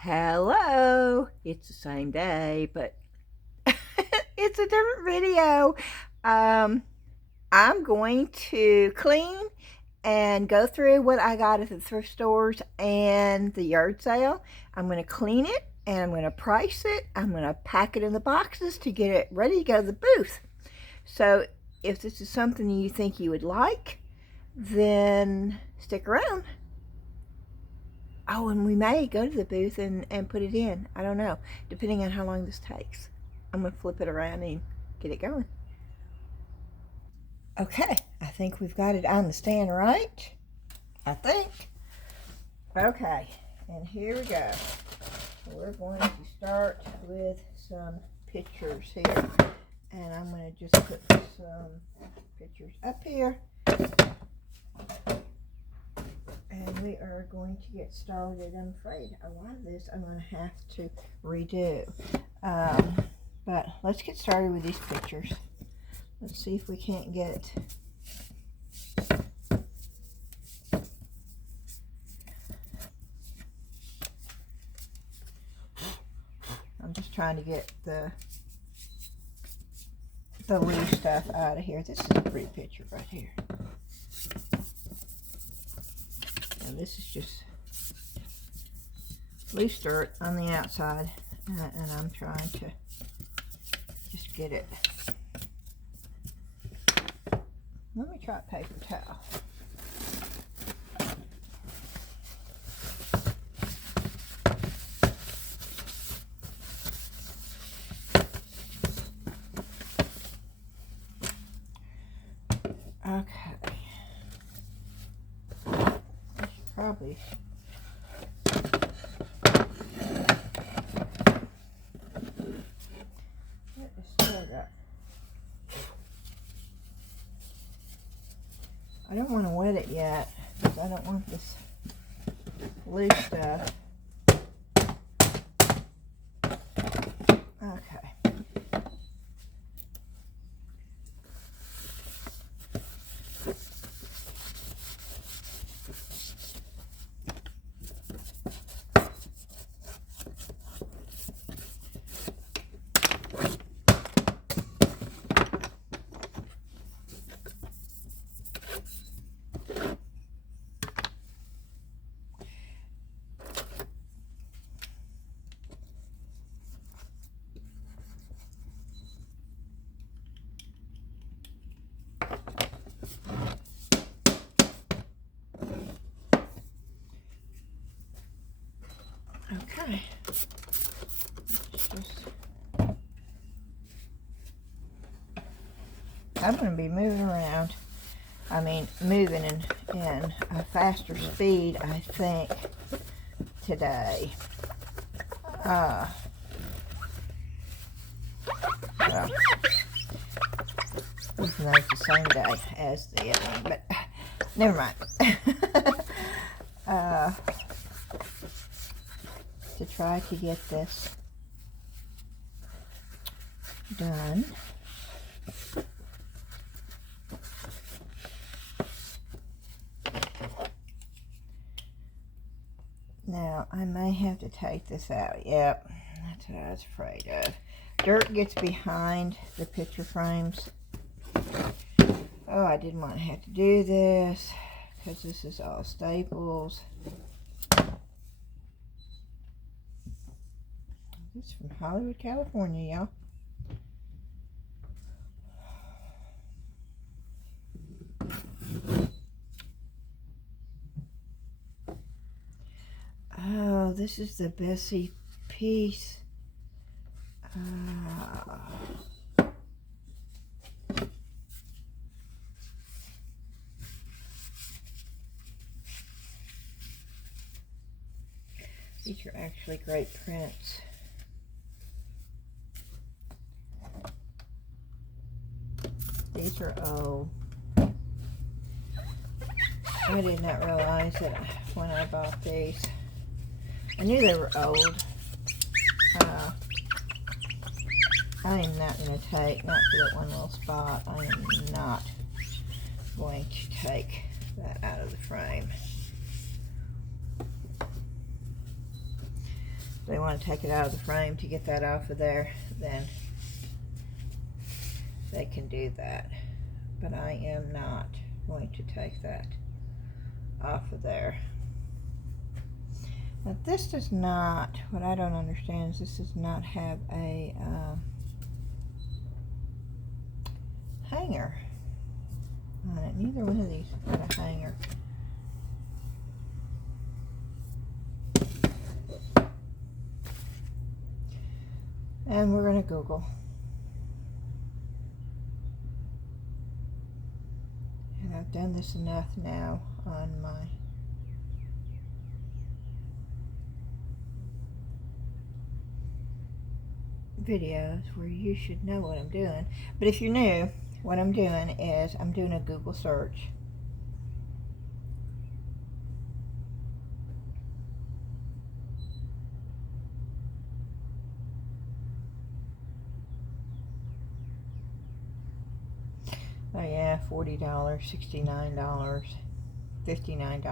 Hello, it's the same day, but it's a different video. I'm going to clean and go through what I got at the thrift stores and the yard sale. I'm going to clean it and I'm going to price it. I'm going to pack it in the boxes to get it ready to go to the booth. So if this is something you think you would like, then stick around. Oh, and we may go to the booth and put it in. I don't know, depending on how long this takes. I'm going to flip it around and get it going. Okay, I think we've got it on the stand right. I think. Okay, and here we go. So we're going to start with some pictures here. And I'm going to just put some pictures up here. And we are going to get started. I'm afraid a lot of this I'm going to have to redo. But let's get started with these pictures. Let's see if we can't get I'm just trying to get the loose stuff out of here. This is a pretty picture right here. And this is just loose dirt on the outside, and I'm trying to just get it. Let me try a paper towel. Okay. I should probably get this stored up. I don't want to wet it yet because I don't want this loose stuff. Okay. Okay. I'm going to be moving around. I mean, moving in a faster speed, I think, today. Well, even though it's the same day as the other, but never mind. To try to get this done. Now, I may have to take this out. Yep, that's what I was afraid of. Dirt gets behind the picture frames. Oh, I didn't want to have to do this because this is all staples. This is from Hollywood, California, y'all. Oh, this is the Bessie piece. These are actually great prints. These are old. I did not realize that when I bought these. I knew they were old. I am not going to take, not for that one little spot, I am not going to take that out of the frame. they want to take it out of the frame to get that off of there, then they can do that. But I am not going to take that off of there. Now this does not, what I don't understand is this does not have a hanger on it. Neither one of these has got a hanger. And we're going to Google. And I've done this enough now on my videos where you should know what I'm doing. But if you're new, what I'm doing is I'm doing a Google search. Oh yeah, $40, $69, $59,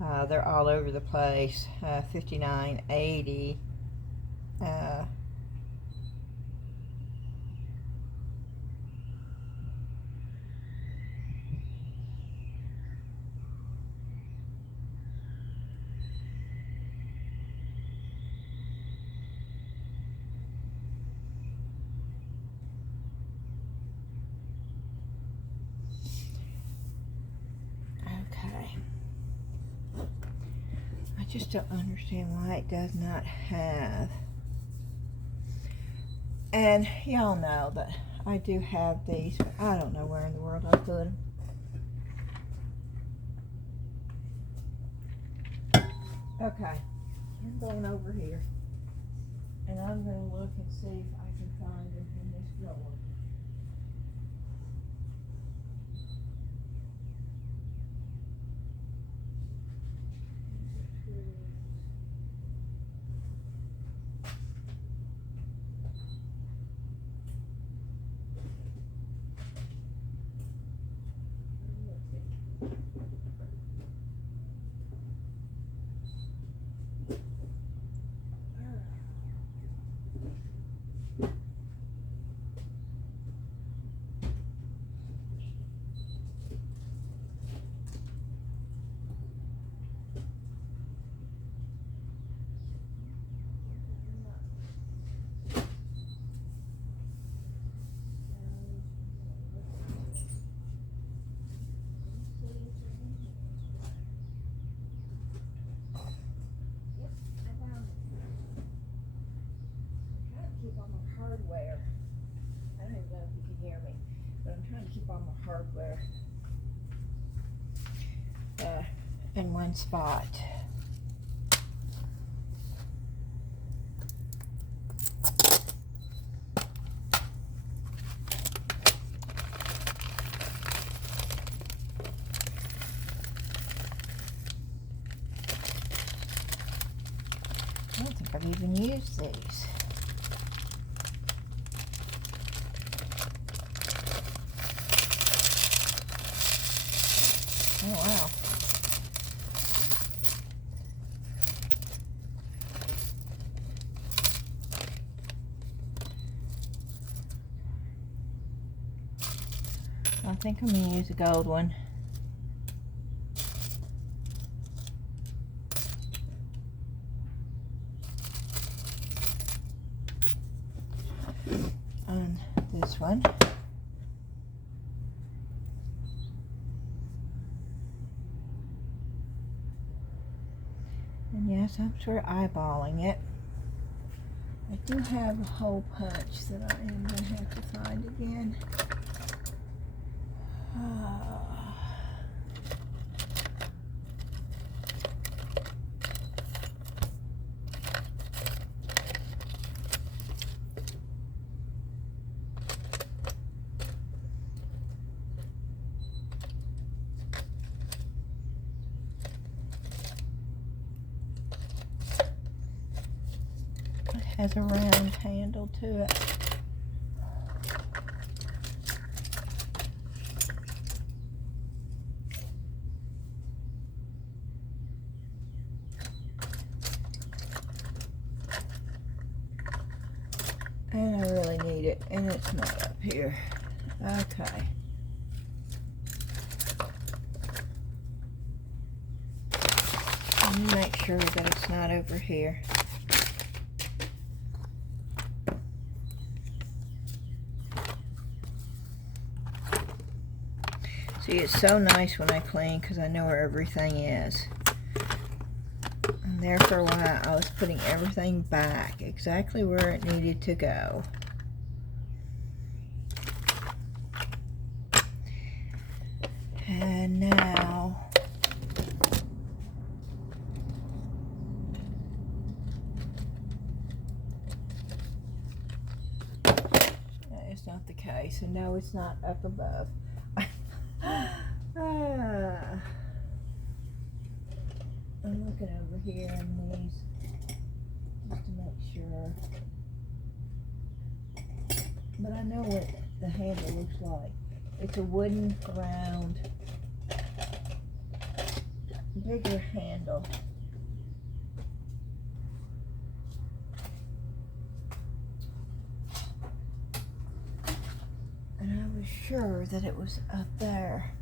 $65. They're all over the place. $59, $80. I just don't understand why it does not have. And y'all know that I do have these, but I don't know where in the world I put them. Okay, I'm going over here, and I'm going to look and see if I can find them in this drawer. Hardware. I don't even know if you can hear me, but I'm trying to keep all my hardware in one spot. I don't think I've even used these. Oh, wow. I think I'm going to use a gold one. On this one. And yes, I'm sort of eyeballing it. I do have a hole punch that I am going to have to find again. It has a round handle to it. And I really need it, and it's not up here. Okay. Let me make sure that it's not over here. See, it's so nice when I clean because I know where everything is. And there for a while, I was putting everything back exactly where it needed to go. And now, that is not the case. And no, it's not up above. I'm looking over here in these just to make sure. But I know what the handle looks like. It's a wooden, round, bigger handle. And I was sure that it was up there.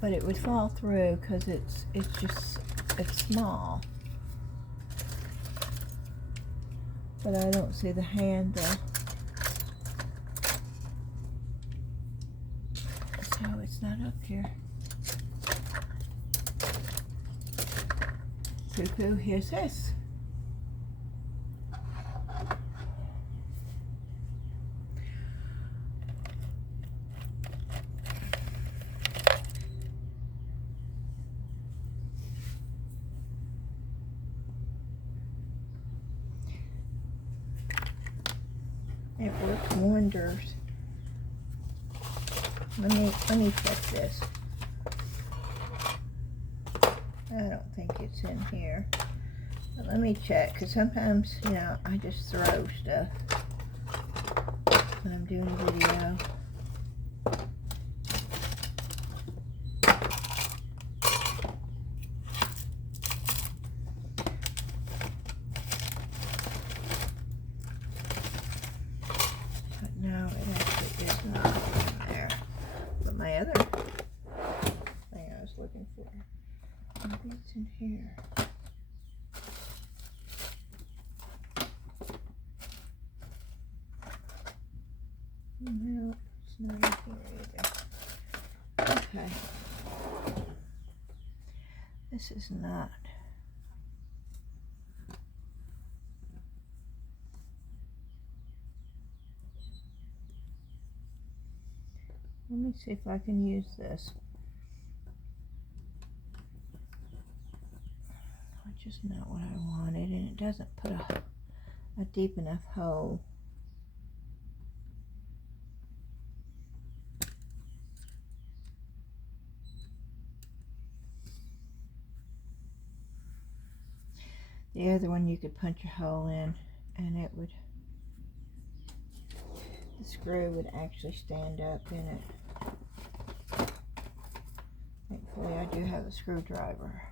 But it would fall through because it's small. But I don't see the handle. So it's not up here. Poo-poo, here's this. It works wonders. Let me check this. I don't think it's in here. But let me check, because sometimes, you know, I just throw stuff when I'm doing a video. No, it actually is not in there. But my other thing I was looking for, maybe it's in here. No, it's not in here either. Okay. This is not. Let me see if I can use this. Which is not what I wanted, and it doesn't put a deep enough hole. The other one you could punch a hole in, and it would, the screw would actually stand up in it. Thankfully, I do have a screwdriver.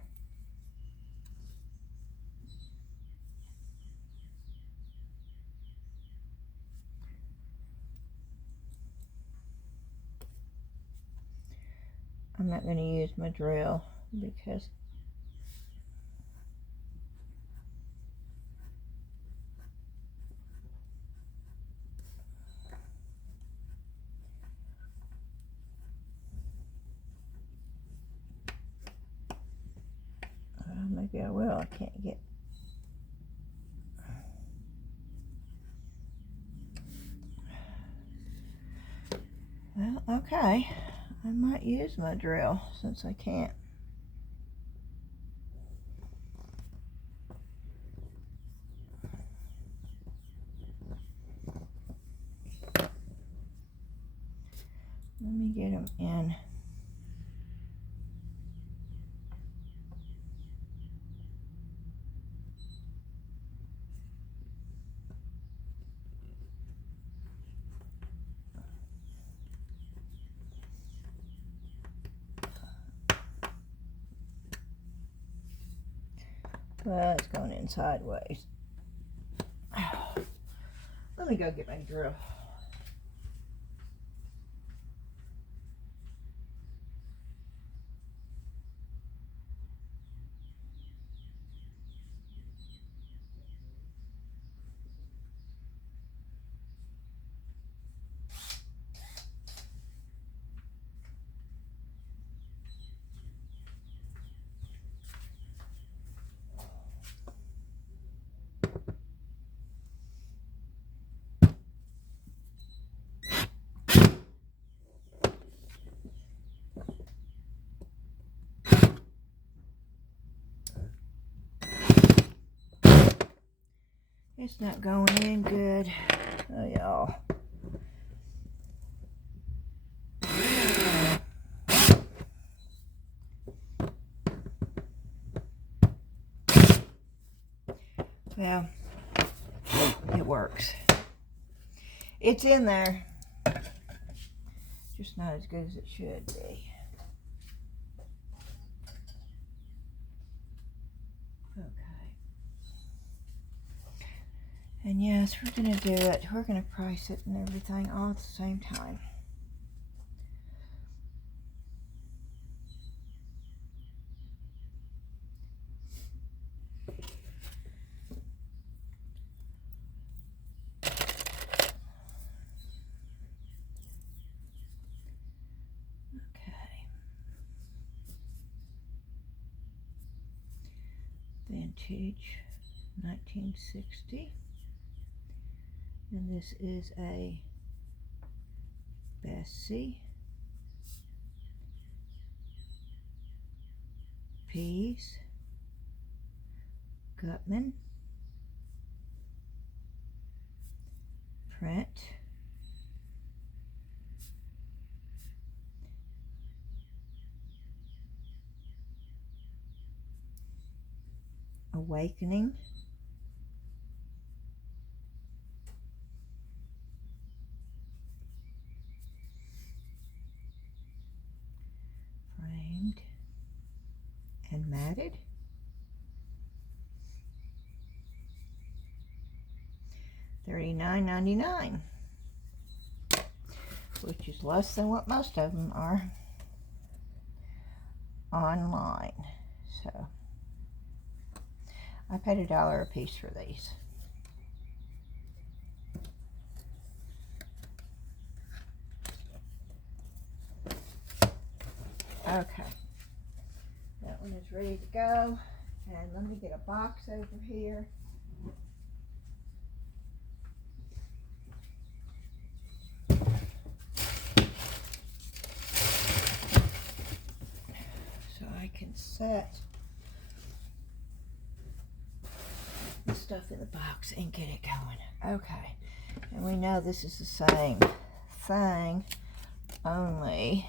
I'm not going to use my drill because maybe I will. I can't get. Well, okay. I might use my drill since I can't. Let me get them in. Well, it's going in sideways. Let me go get my drill. It's not going in good. Oh, y'all. Well, it works. It's in there. Just not as good as it should be. Okay. And yes, we're going to do it. We're going to price it and everything all at the same time. Okay. Vintage 1960. And this is a Bessie piece, Gutman print, Awakening, framed and matted, $39.99, which is less than what most of them are online. So I paid $1 a piece for these. Okay, that one is ready to go. And let me get a box over here. So I can set the stuff in the box and get it going. Okay, and we know this is the same thing, only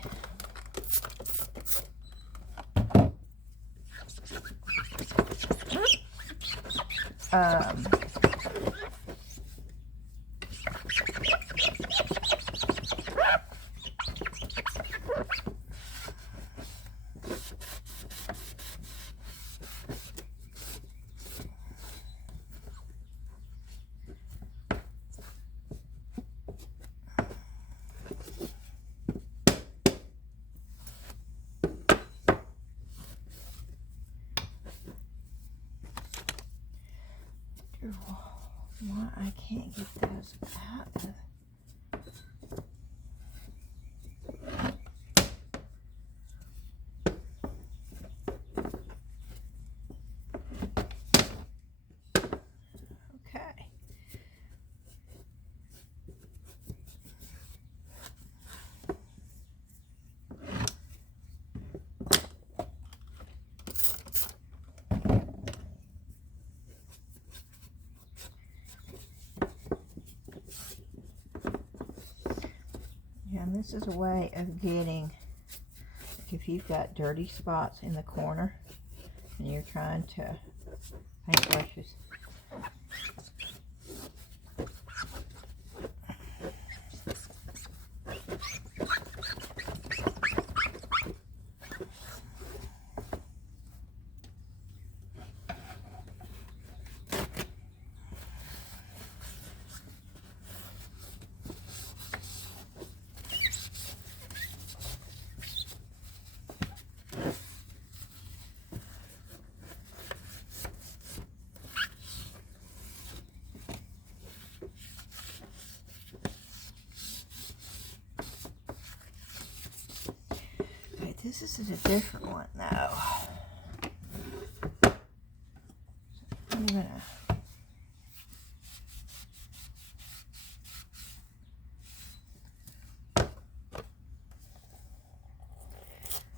why I can't get those out of. Okay. And this is a way of getting, if you've got dirty spots in the corner and you're trying to paint brushes. this is a different one though. I'm gonna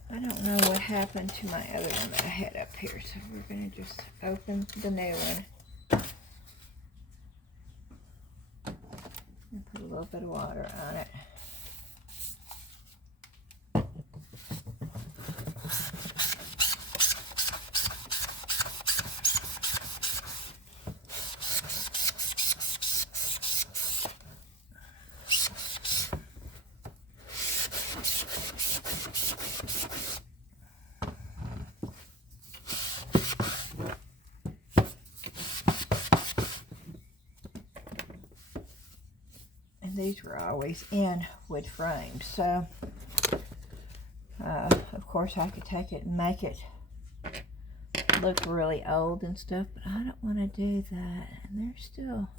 I don't know what happened to my other one that I had up here, so we're gonna just open the new one and put a little bit of water on it. These were always in wood frames, so of course I could take it and make it look really old and stuff, but I don't want to do that. And they're still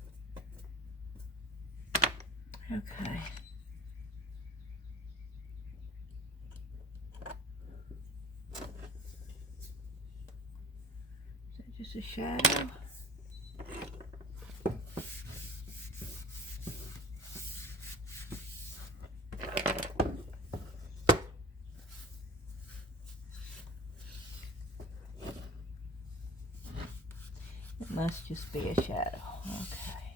okay. Is that just a shadow? It must just be a shadow. Okay.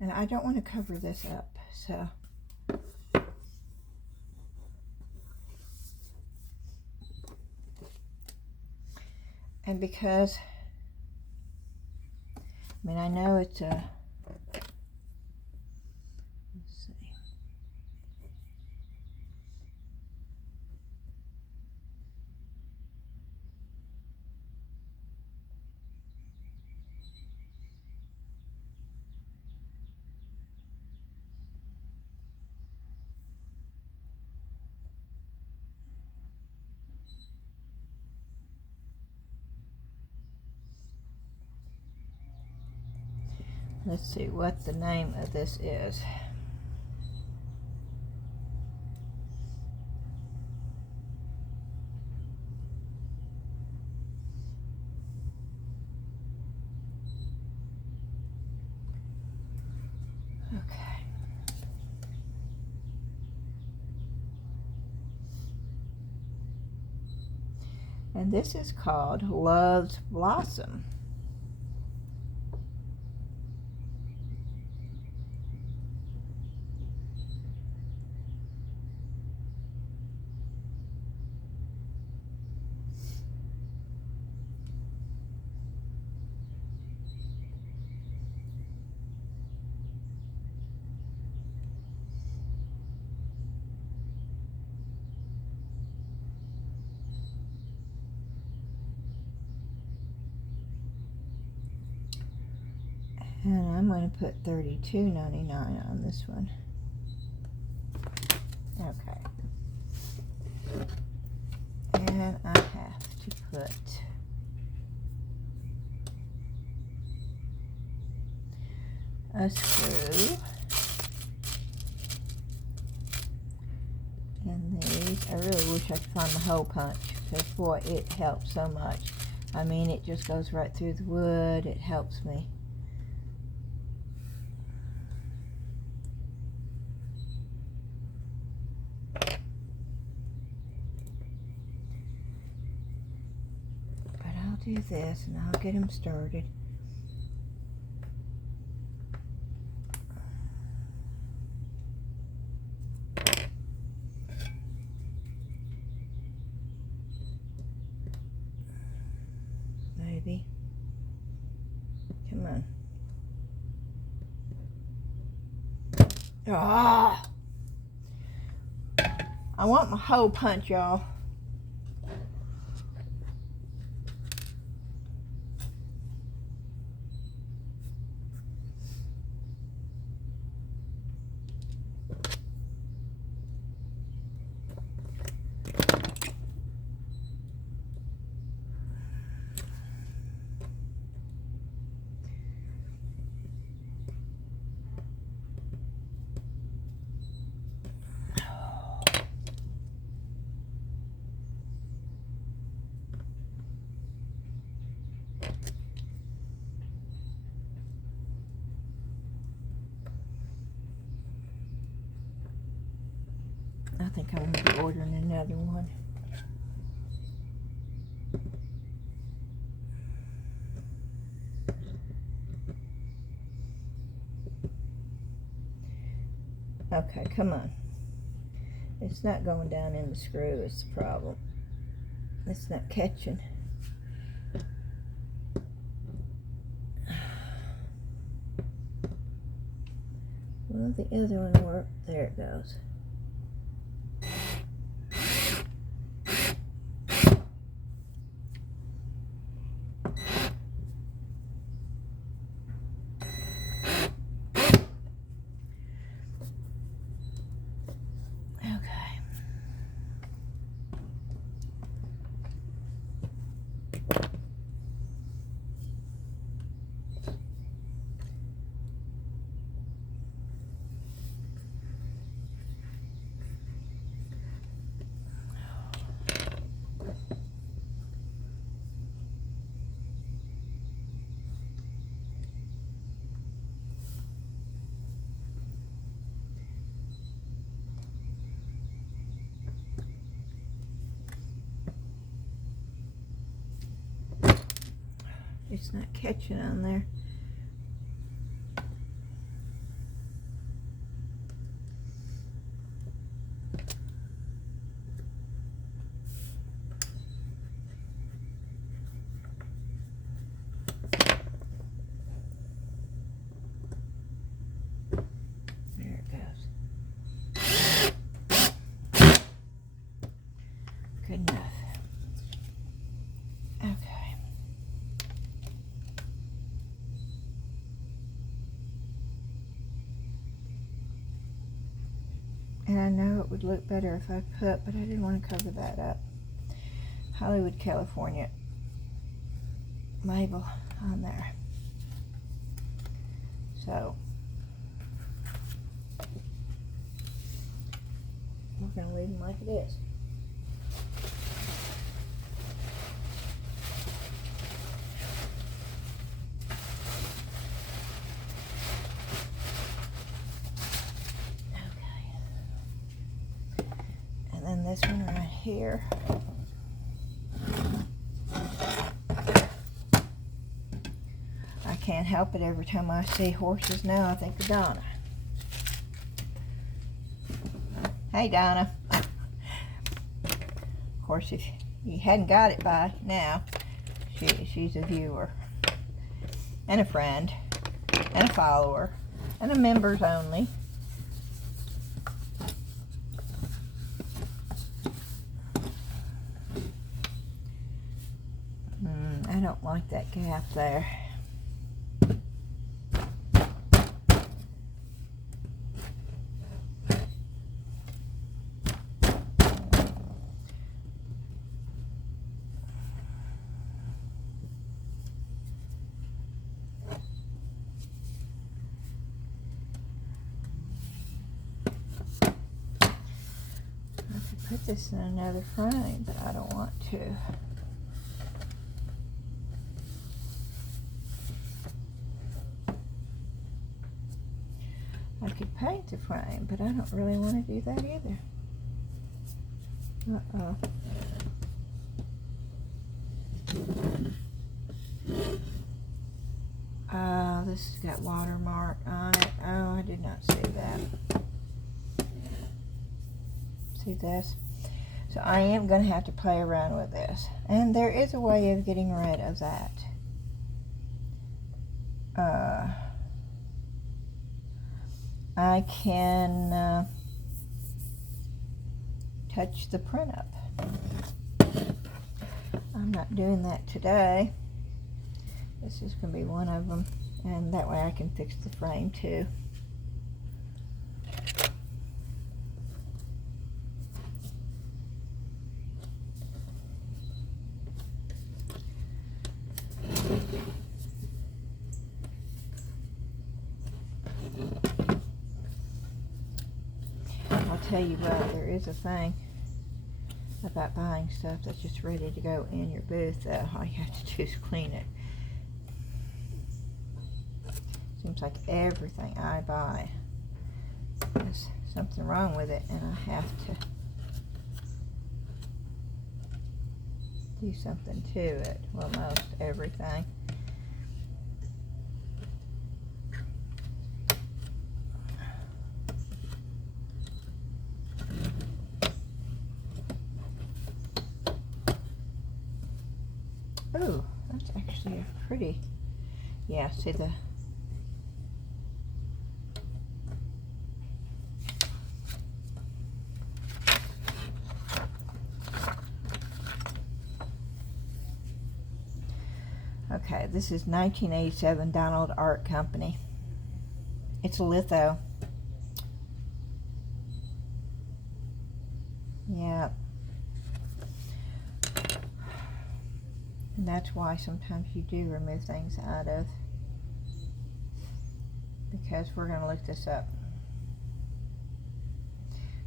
And I don't want to cover this up, so. And because, I mean, I know it's a, let's see. Let's see what the name of this is. Okay. And this is called Love's Blossom. And I'm going to put $32.99 on this one. Okay. And I have to put a screw in these. I really wish I could find the hole punch, because boy, it helps so much. I mean, it just goes right through the wood. It helps me. Do this and I'll get him started. Maybe. Come on. Ah! I want my hole punch, y'all. I think I'm going to be ordering another one. Okay, come on. It's not going down in the screw, it's the problem. It's not catching. Well, the other one worked. There it goes. It's not catching on there. There it goes. Good enough. Okay. And I know it would look better if I put, but I didn't want to cover that up, Hollywood, California label on there. So we're going to leave them like it is. And this one right here. I can't help it. Every time I see horses now, I think of Donna. Hey, Donna. Of course, if you hadn't got it by now, she's a viewer and a friend and a follower and a members only. I don't like that gap there. I could put this in another frame, but I don't want to. I could paint the frame, but I don't really want to do that either. This has got watermark on it. Oh, I did not see that. See this? So I am going to have to play around with this. And there is a way of getting rid of that. I can touch the print up. I'm not doing that today. This is going to be one of them, and that way I can fix the frame too. I'll tell you what, there is a thing about buying stuff that's just ready to go in your booth. All you have to do is clean it. Seems like everything I buy is something wrong with it and I have to do something to it. Well, most everything. Oh, that's actually a pretty, yeah, see the, okay, this is 1987 Donald Art Company. It's a litho. Yeah. And that's why sometimes you do remove things out of, because we're going to look this up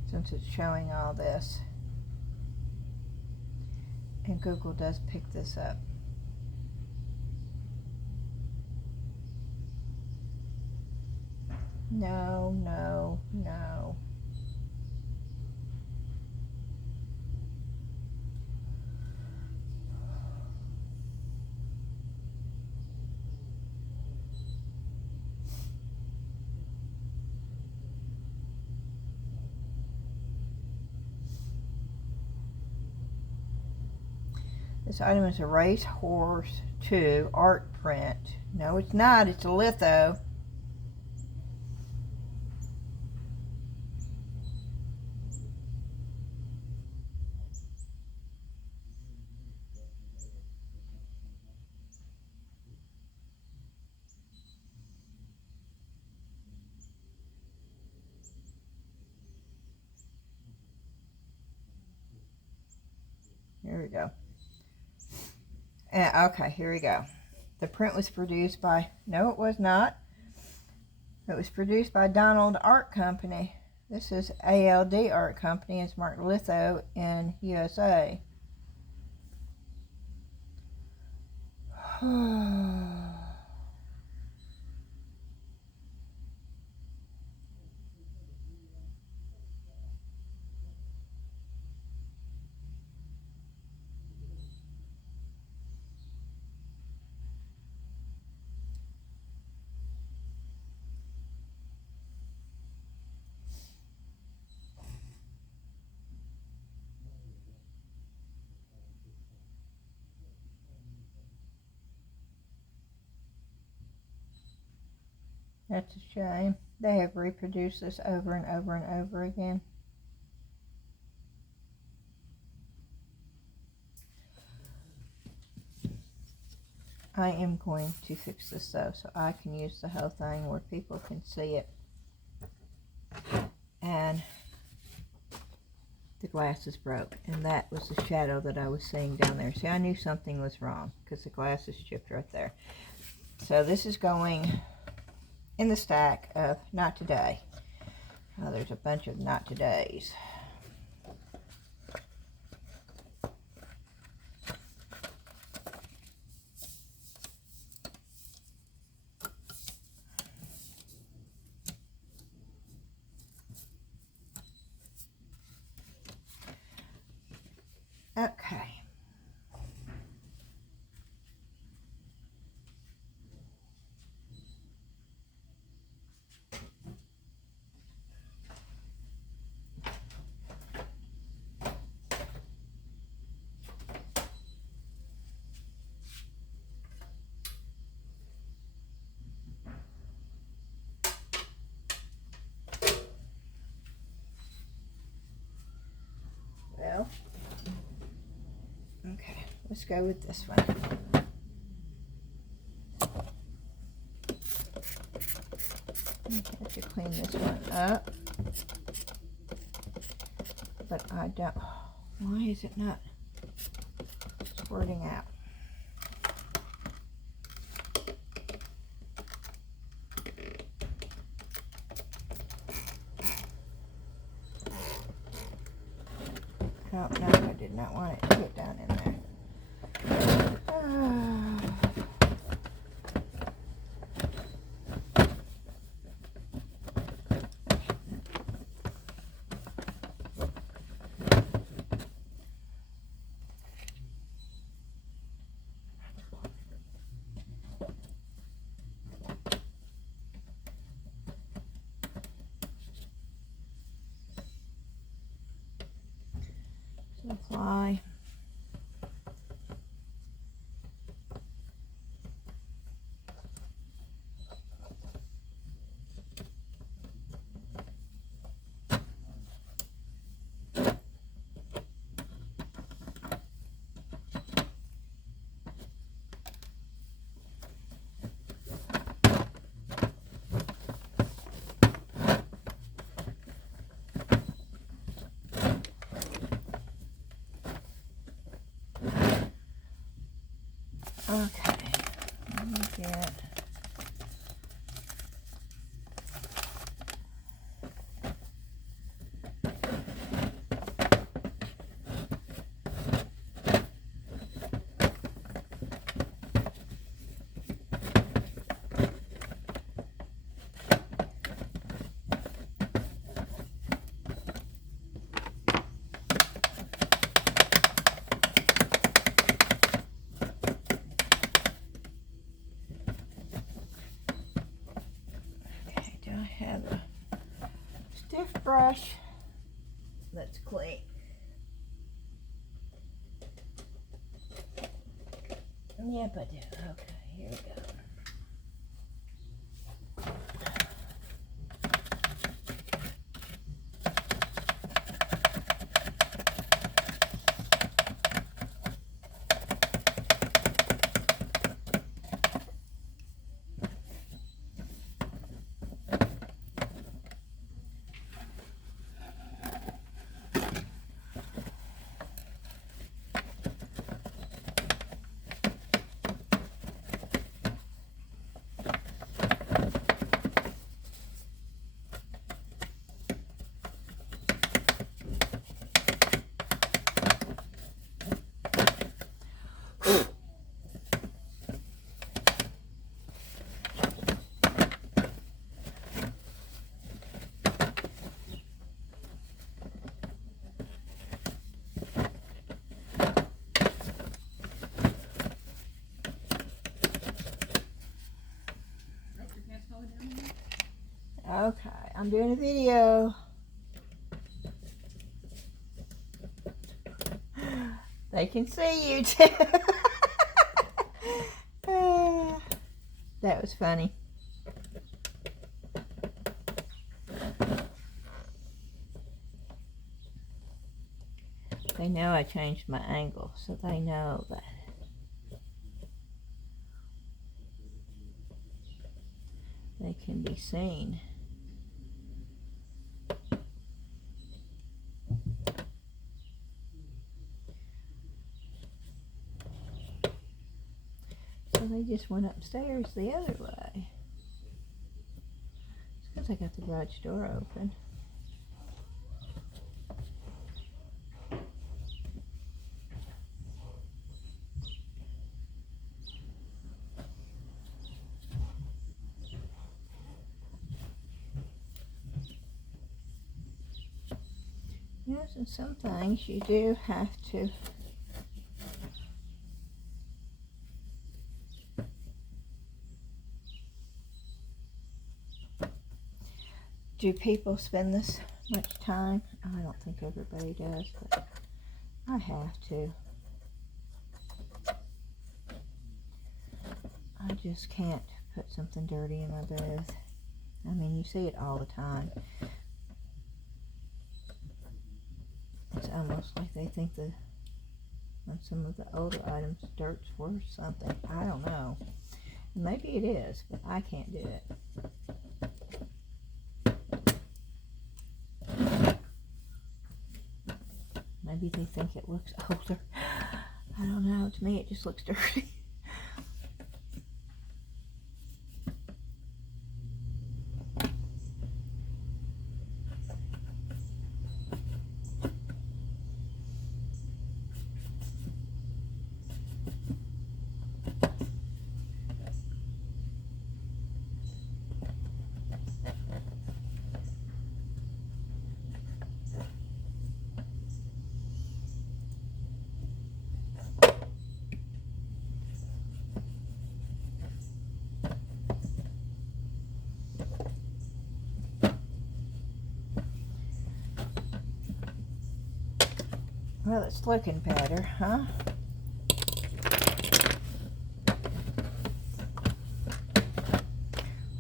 since it's showing all this. And Google does pick this up. No, no, no. This item is a Race Horse 2 art print. No, it's not. It's a litho. Here we go. Okay, here we go. The print was produced by, no it was not. It was produced by Donald Art Company. This is ALD Art Company. It's marked litho in USA. That's a shame. They have reproduced this over and over and over again. I am going to fix this though, so I can use the whole thing where people can see it. And the glass is broke, and that was the shadow that I was seeing down there. See, I knew something was wrong because the glass is chipped right there. So this is going in the stack of not today. Oh, there's a bunch of not todays. Okay. Well, okay, let's go with this one. I have to clean this one up, but I don't, why is it not squirting out? Oh, no, I did not want it to get down in there. the fly. Okay, let me get have a stiff brush. Let's clean. Yep, I do. Okay, here we go. Okay, I'm doing a video. They can see you too. That was funny. They know I changed my angle, so they know that they can be seen. So they just went upstairs the other way. It's because I got the garage door open. Yes, and some things you do have to do. People spend this much time? I don't think everybody does, but I have to. I just can't put something dirty in my booth. I mean, you see it all the time. It's almost like they think that on some of the older items, dirt's worth something. I don't know. Maybe it is, but I can't do it. Maybe they think it looks older. I don't know. To me, it just looks dirty. Well, it's looking better, huh?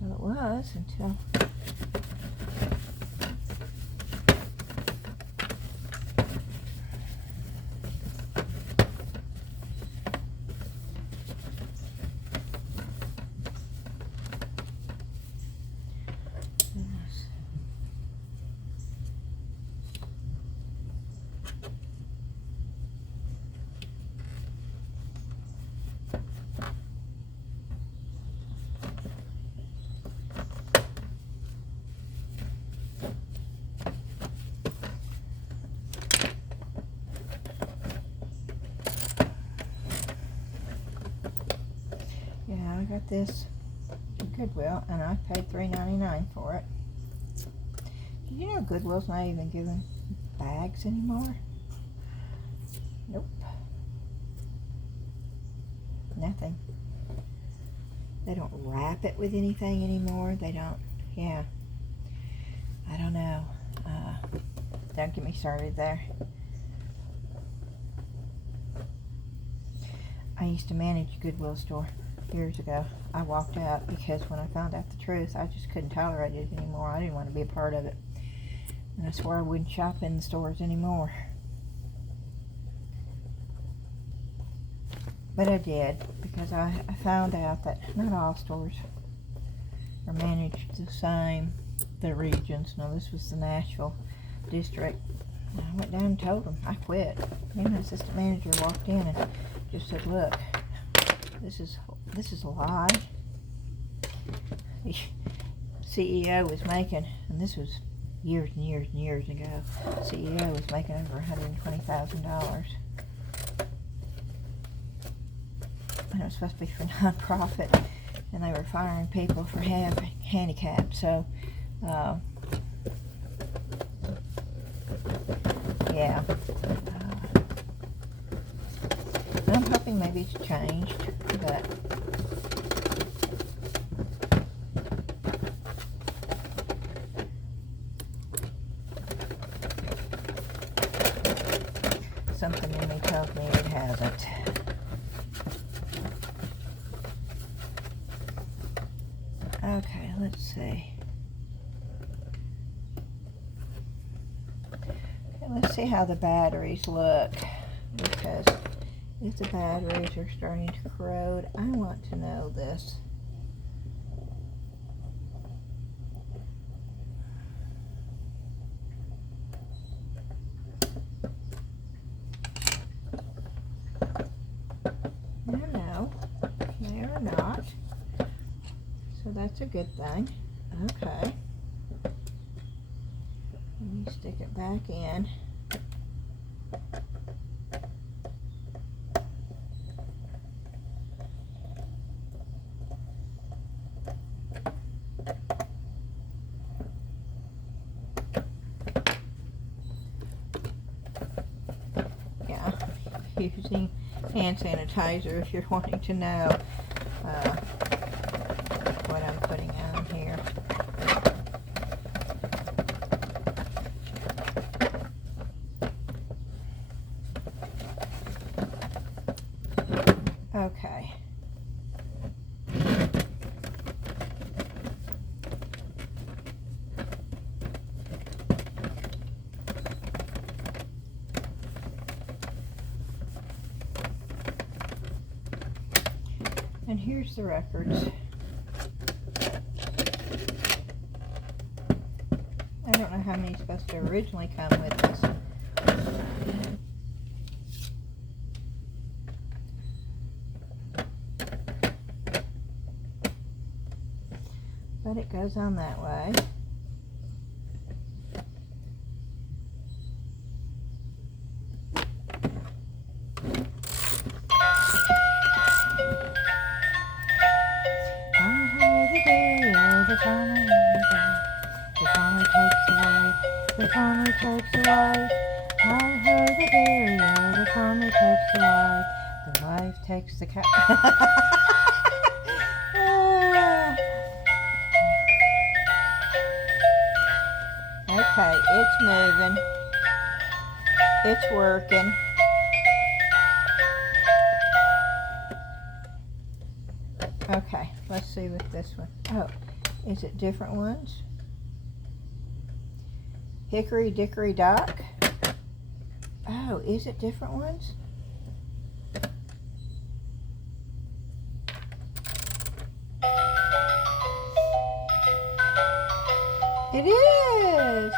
Well, it was until... Yeah, I got this at Goodwill, and I paid $3.99 for it. Did you know Goodwill's not even giving bags anymore? Nope. Nothing. They don't wrap it with anything anymore. They don't, yeah. I don't know. Don't get me started there. I used to manage a Goodwill store years ago. I walked out because when I found out the truth, I just couldn't tolerate it anymore. I didn't want to be a part of it. And I swore I wouldn't shop in the stores anymore. But I did, because I found out that not all stores are managed the same, the regions. No, this was the Nashville district. And I went down and told them I quit. Even the assistant manager walked in and just said, look, this is a lie. The CEO was making, and this was years and years and years ago, CEO was making over $120,000. And it was supposed to be for non-profit, and they were firing people for having handicap. So, yeah. And I'm hoping maybe it's changed, but something in me tells me it hasn't. Okay, let's see. Okay, let's see how the batteries look, because if the batteries are starting to corrode, I want to know this. No, they are not. So that's a good thing. Okay. Let me stick it back in. Yeah, using hand sanitizer if you're wanting to know what I'm putting on here. Okay. And here's the records. I don't know how many's supposed to originally come with this. But it goes on that way. The farmer takes away. I heard the dairy o, the farmer takes away. The wife takes the cow. Okay, it's moving. It's working. Okay, let's see with this one. Oh, is it different ones? Hickory Dickory Dock. Oh, is it different ones? It is.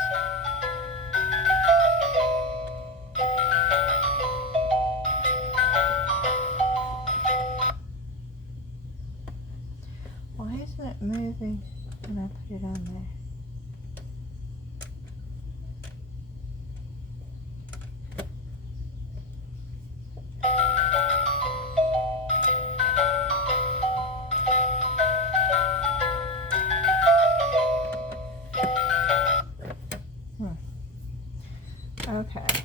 Why isn't it moving when I put it on there? Okay.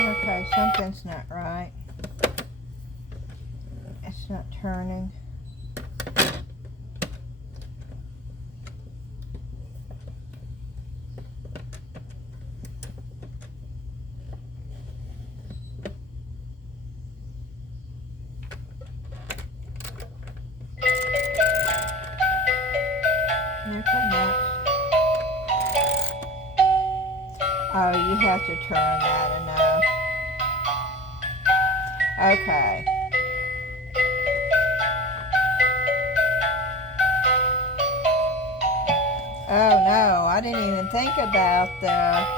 Okay, something's not right. It's not turning. Okay, now. Oh, you have to turn that enough. Okay. Oh no, I didn't even think about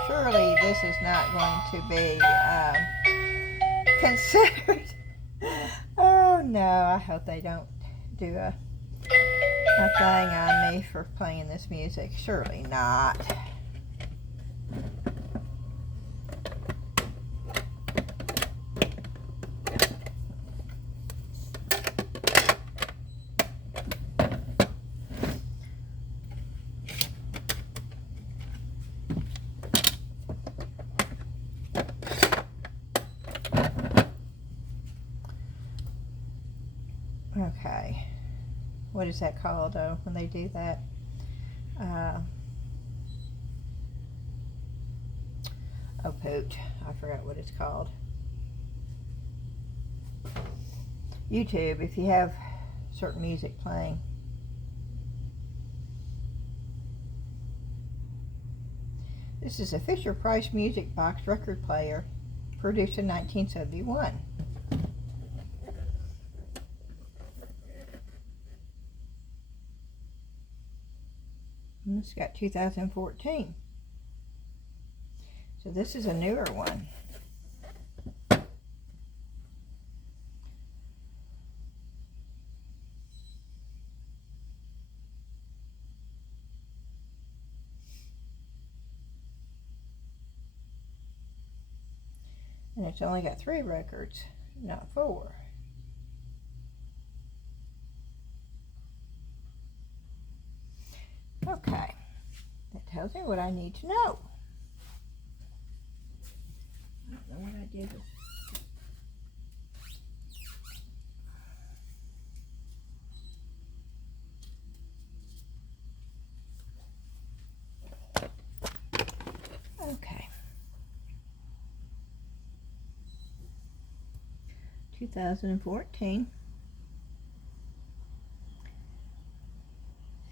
surely this is not going to be considered. Oh no, I hope they don't do a thing on me for playing this music. Surely not. Okay, what is that called though when they do that? Oh poot, I forgot what it's called. YouTube, if you have certain music playing. This is a Fisher-Price Music Box record player, produced in 1971. And it's got 2014. So this is a newer one. And it's only got 3 records, not 4. Okay, that tells me what I need to know. I don't know what I did. Okay. 2014.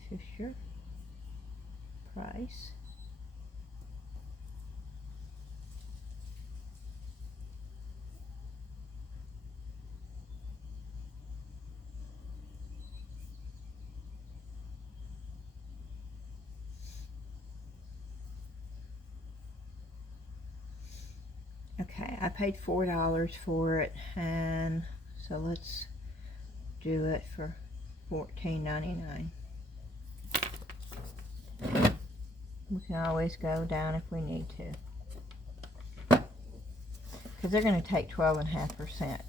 Fisher Price. Okay, I paid $4 for it, and so let's do it for $14.99. We can always go down if we need to. Because they're going to take 12.5%.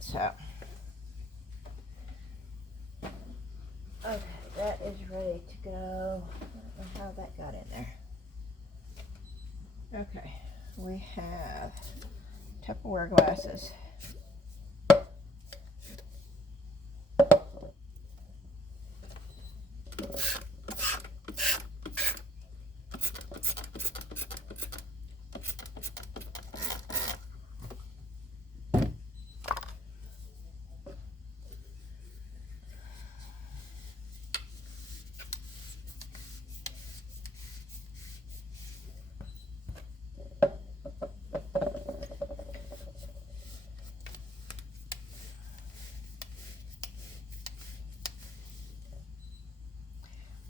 So, okay, that is ready to go. I don't know how that got in there. Okay, we have Tupperware glasses.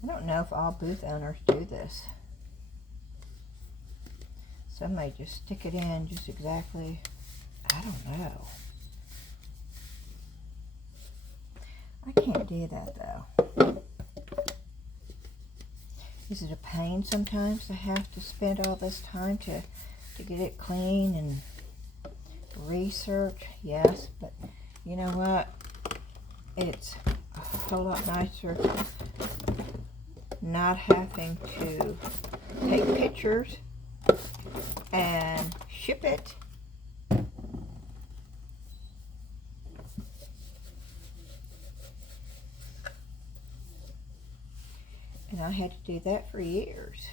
I don't know if all booth owners do this. Some may just stick it in just exactly, I don't know. I can't do that though. Is it a pain sometimes to have to spend all this time to get it clean and research? Yes, but you know what? It's a whole lot nicer not having to take pictures and ship it. And I had to do that for years.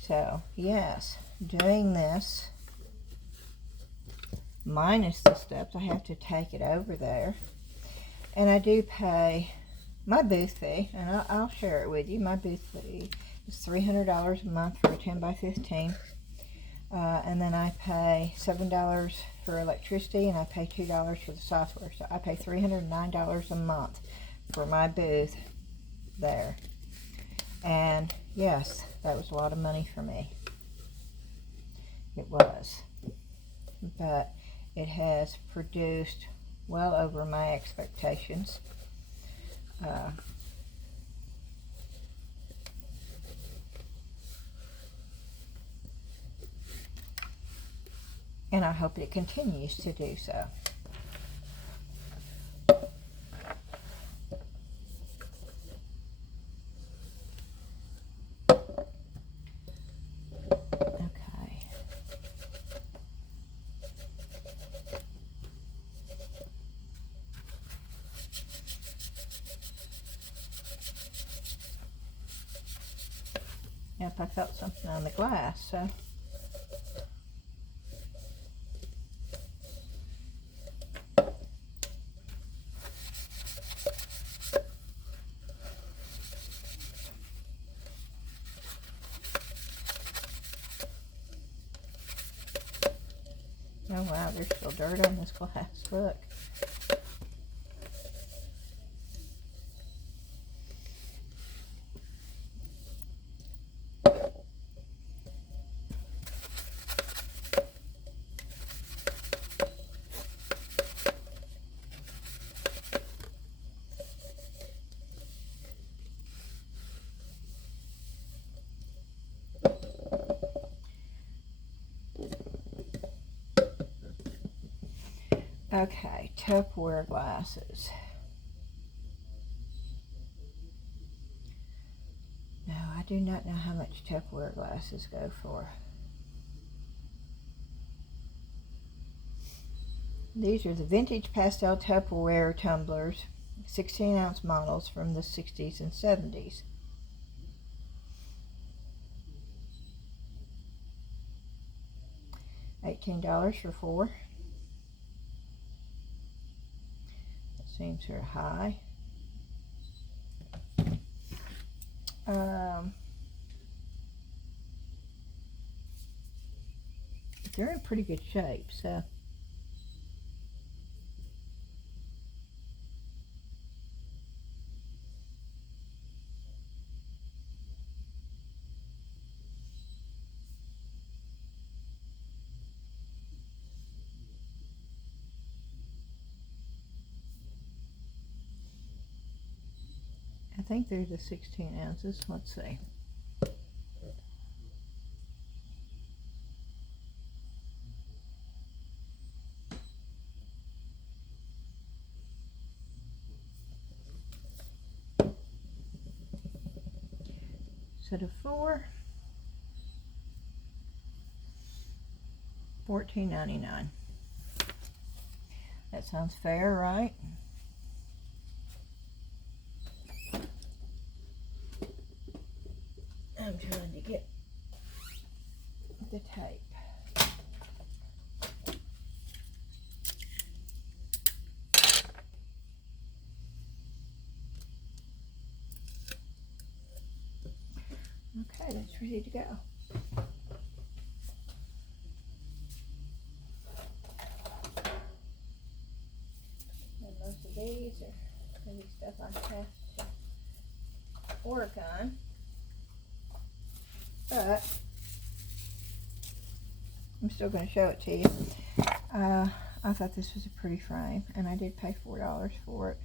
So, yes, doing this, minus the steps, I have to take it over there. And I do pay my booth fee, and I'll share it with you. My booth fee is $300 a month for a 10 by 15. And then I pay $7 for electricity, and I pay $2 for the software. So I pay $309 a month for my booth there. And yes, that was a lot of money for me. It was. But it has produced well over my expectations. And I hope it continues to do so. Okay. Yep, I felt something on the glass, so. Oh wow, there's still dirt on this glass. Look. Okay, Tupperware glasses. No, I do not know how much Tupperware glasses go for. These are the vintage pastel Tupperware tumblers, 16-ounce models from the 60s and 70s. $18 for 4. That seems sort of high. They're in pretty good shape, so. think they're the 16 ounces. Let's see. Set of 4, $14.99. That sounds fair, right? I'm trying to get the tape. Okay, that's ready to go. And most of these are going to be stuff I have to work on. But I'm still going to show it to you. I thought this was a pretty frame, and I did pay $4 for it.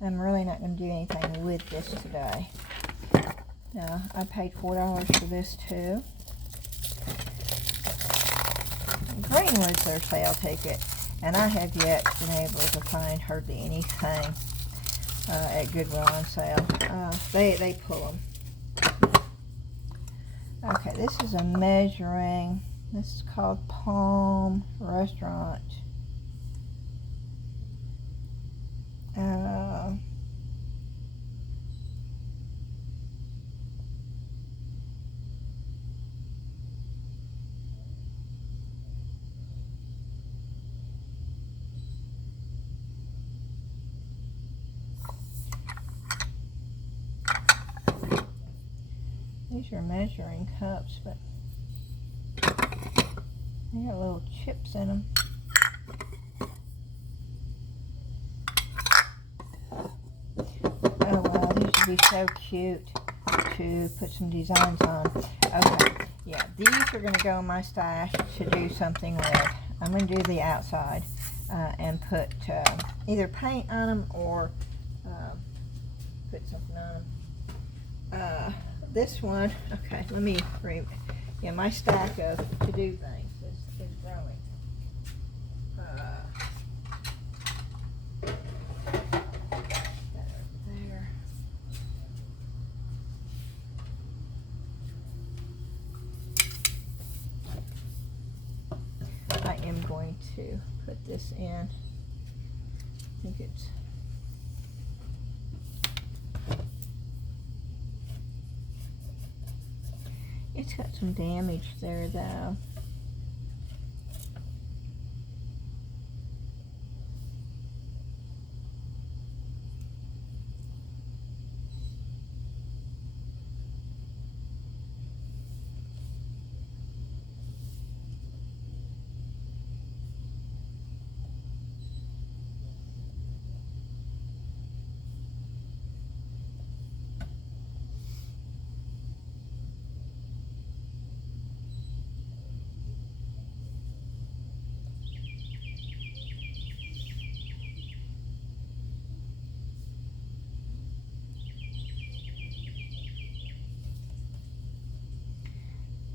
I'm really not going to do anything with this today. Now, I paid $4 for this too. Greenwood's their sale ticket, and I have yet been able to find hardly anything at Goodwill on sale. They pull them. Okay, this is a measuring. This is called Palm Restaurant. These are measuring cups, but they got little chips in them. Oh wow, these would be so cute to put some designs on. Okay, yeah, these are going to go in my stash to do something with. I'm going to do the outside and put either paint on them or put something on them. This one, okay, let me read. Yeah, my stack of to-do things is growing. That over there. I am going to put this in. I think it's got some damage there though.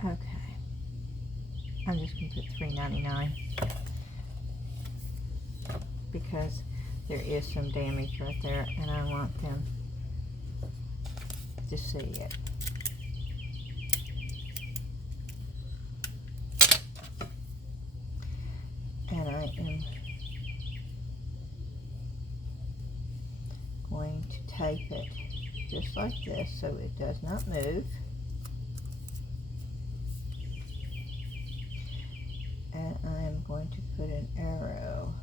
Okay, I'm just going to put $3.99 because there is some damage right there and I want them to see it. And I am going to tape it just like this so it does not move. And I am going to put an arrow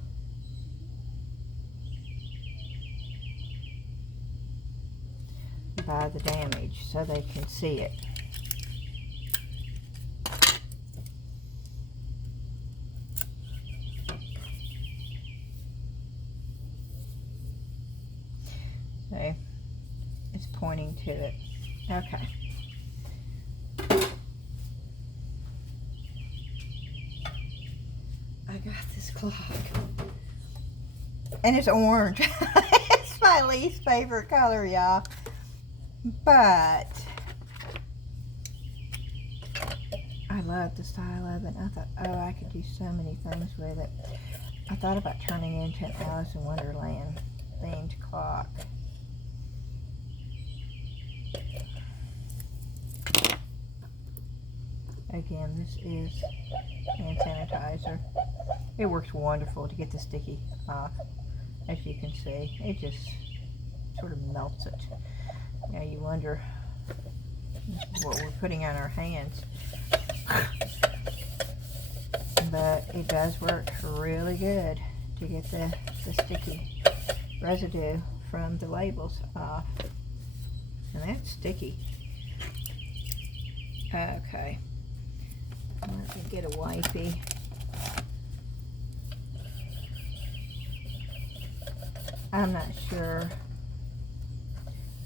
by the damage so they can see it. So it's pointing to it. Okay. I got this clock. And it's orange. It's my least favorite color, y'all. But I love the style of it. I thought, oh, I could do so many things with it. I thought about turning it into an Alice in Wonderland themed clock. Again, this is hand sanitizer. It works wonderful to get the sticky off. As you can see, it just sort of melts it. Now you wonder what we're putting on our hands. But it does work really good to get the sticky residue from the labels off. And that's sticky. Okay. Let me get a wipey. I'm not sure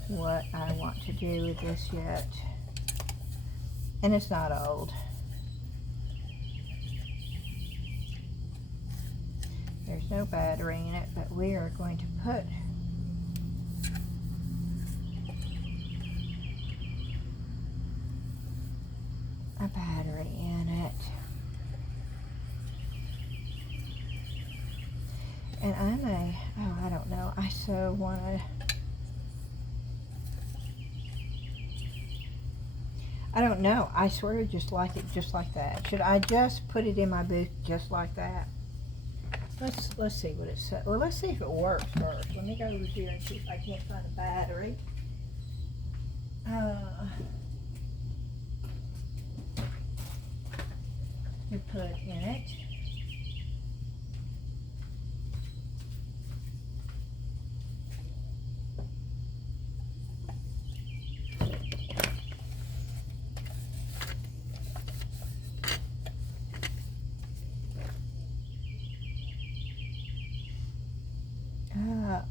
what I want to do with this yet. And it's not old. There's no battery in it, but we are going to put a battery in it. And I may, oh, I don't know, I so want to, I don't know, I sort of just like it just like that. Should I just put it in my booth just like that? Let's see what it says. Well, let's see if it works first. Let me go over here and see if I can't find a battery. You put in it.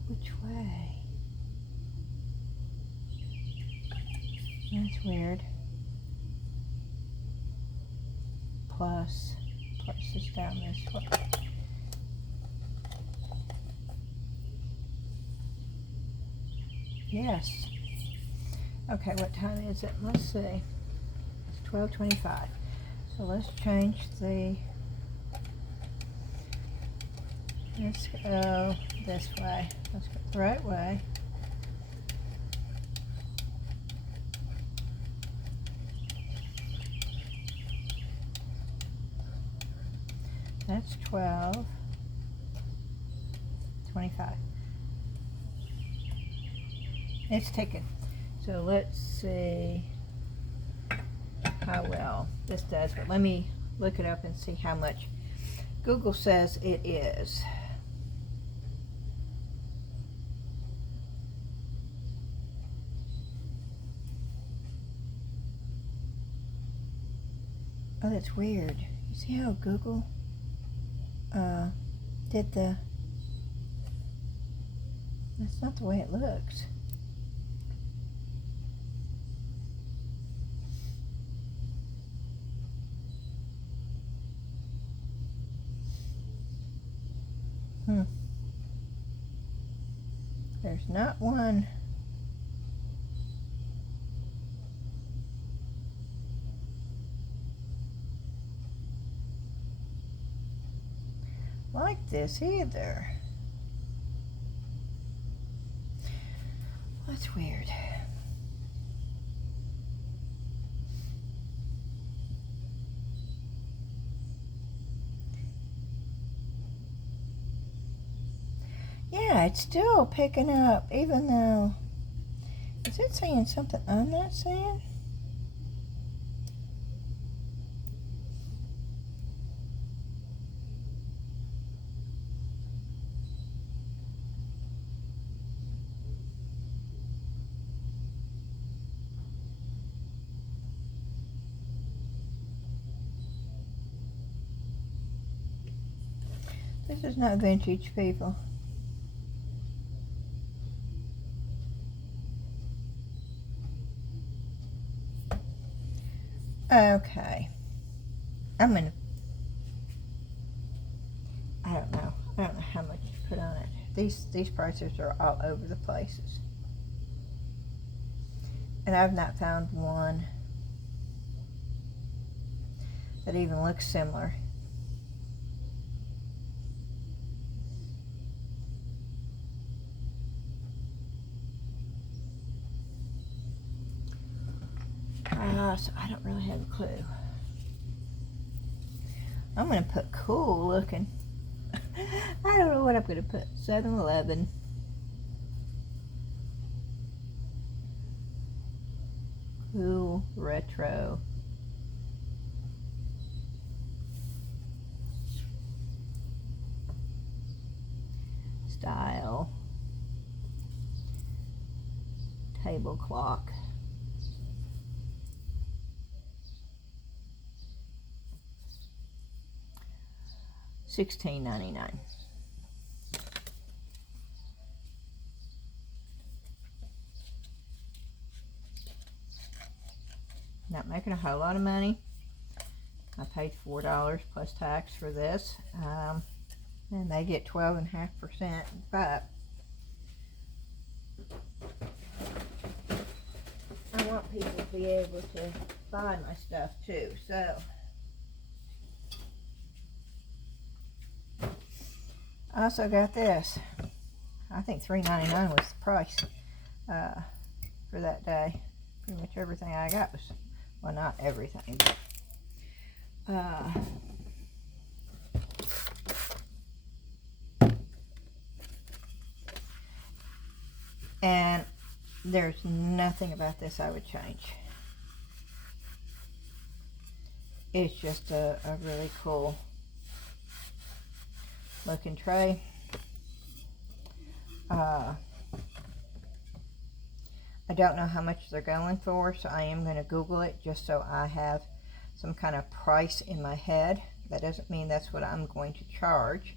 Which way? That's weird. Plus is down this way. Yes. Okay, what time is it? Let's see. It's 12:25. So let's change the, let's go this way. Let's go the right way. That's 12:25. It's ticking. So let's see how well this does. But let me look it up and see how much Google says it is. Oh, that's weird. You see how Google did the, that's not the way it looks. There's not one. Like this either. That's weird. Yeah, it's still picking up, even though, is it saying something I'm not saying? This is not vintage, people. Okay. I don't know how much to put on it. These prices are all over the places. And I've not found one that even looks similar. So I don't really have a clue. I'm going to put cool looking. I don't know what I'm going to put. 7-Eleven. Cool retro. Style. Table clock. $16.99. Not making a whole lot of money. I paid $4 plus tax for this, and they get 12.5%. But I want people to be able to buy my stuff too. So I also got this. I think $3.99 was the price for that day. Pretty much everything I got was, well, not everything, but and there's nothing about this I would change. It's just a really cool looking tray. I don't know how much they're going for, so I am going to Google it just so I have some kind of price in my head. That doesn't mean that's what I'm going to charge.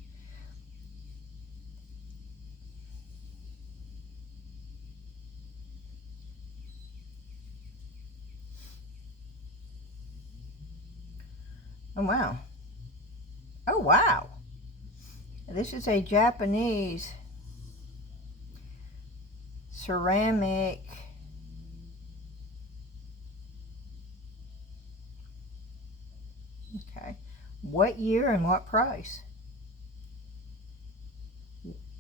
Oh wow. Oh wow. This is a Japanese ceramic okay. What year and what price?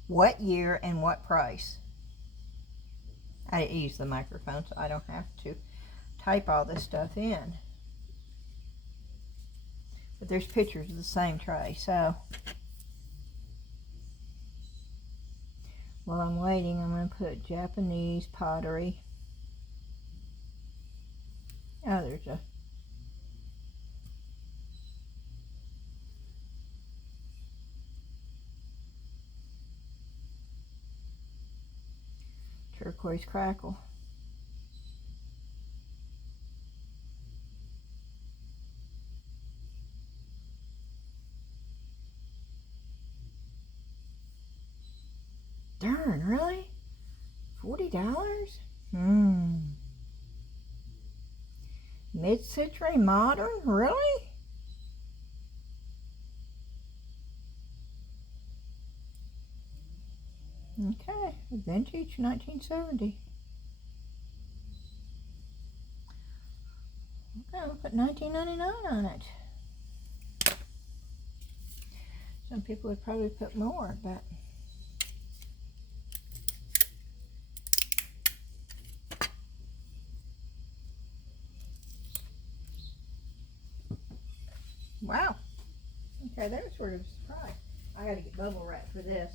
What year and what price? I use the microphone so I don't have to type all this stuff in. But there's pictures of the same tray, so while I'm waiting, I'm going to put Japanese pottery. Oh, there's a turquoise crackle. Darn, really? $40? Mid-century modern? Really? Okay, vintage 1970. Okay, I'll put $19.99 on it. Some people would probably put more, but wow. Okay, that was sort of a surprise. I got to get bubble wrap for this.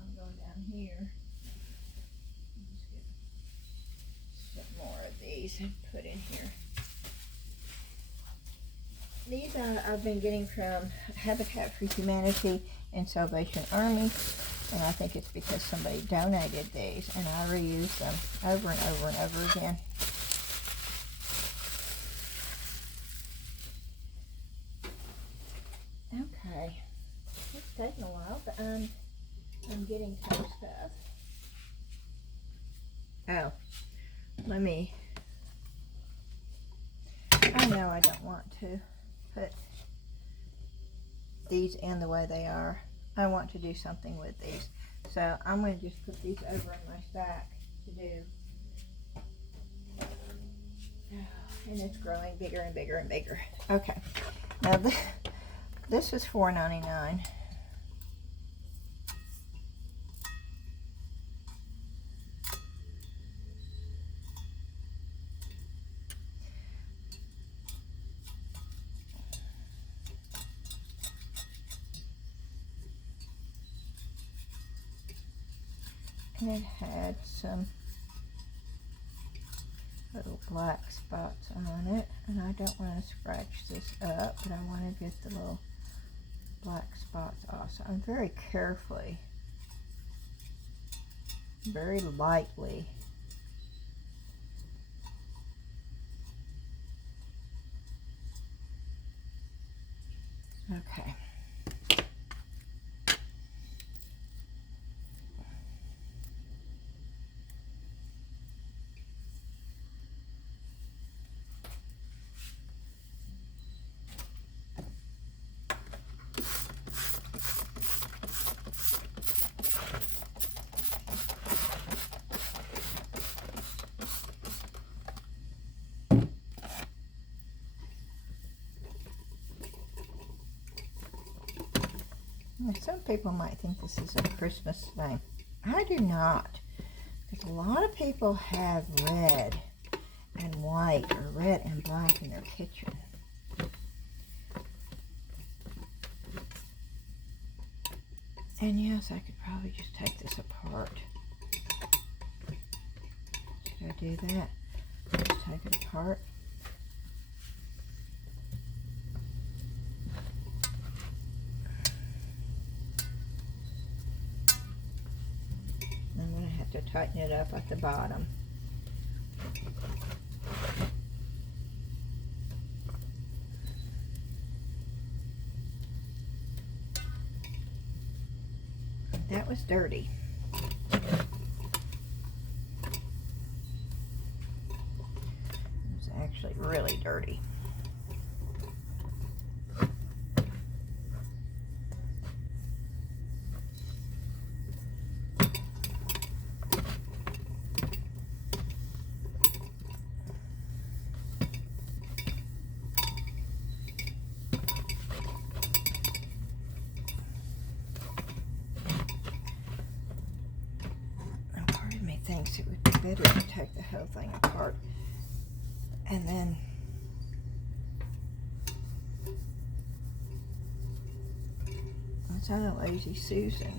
I'm going down here. Just get some more of these and put in here. These I've been getting from Habitat for Humanity and Salvation Army, and I think it's because somebody donated these, and I reuse them over and over and over again. Okay, it's taking a while, but I'm getting to stuff. Oh, let me. I know I don't want to put these in the way they are. I want to do something with these. So I'm going to just put these over in my stack to do. And it's growing bigger and bigger and bigger. Okay. Now this is $4.99. And it had some little black spots on it, and I don't want to scratch this up, but I want to get the little black spots off. So I'm very carefully, very lightly okay. Some people might think this is a Christmas thing. I do not, because a lot of people have red and white or red and black in their kitchen. And yes, I could probably just take this apart. Should I do that? Just take it apart. I'm going to have to tighten it up at the bottom. That was dirty. It was actually really dirty. Thinks it would be better to take the whole thing apart, and then it's not a lazy Susan.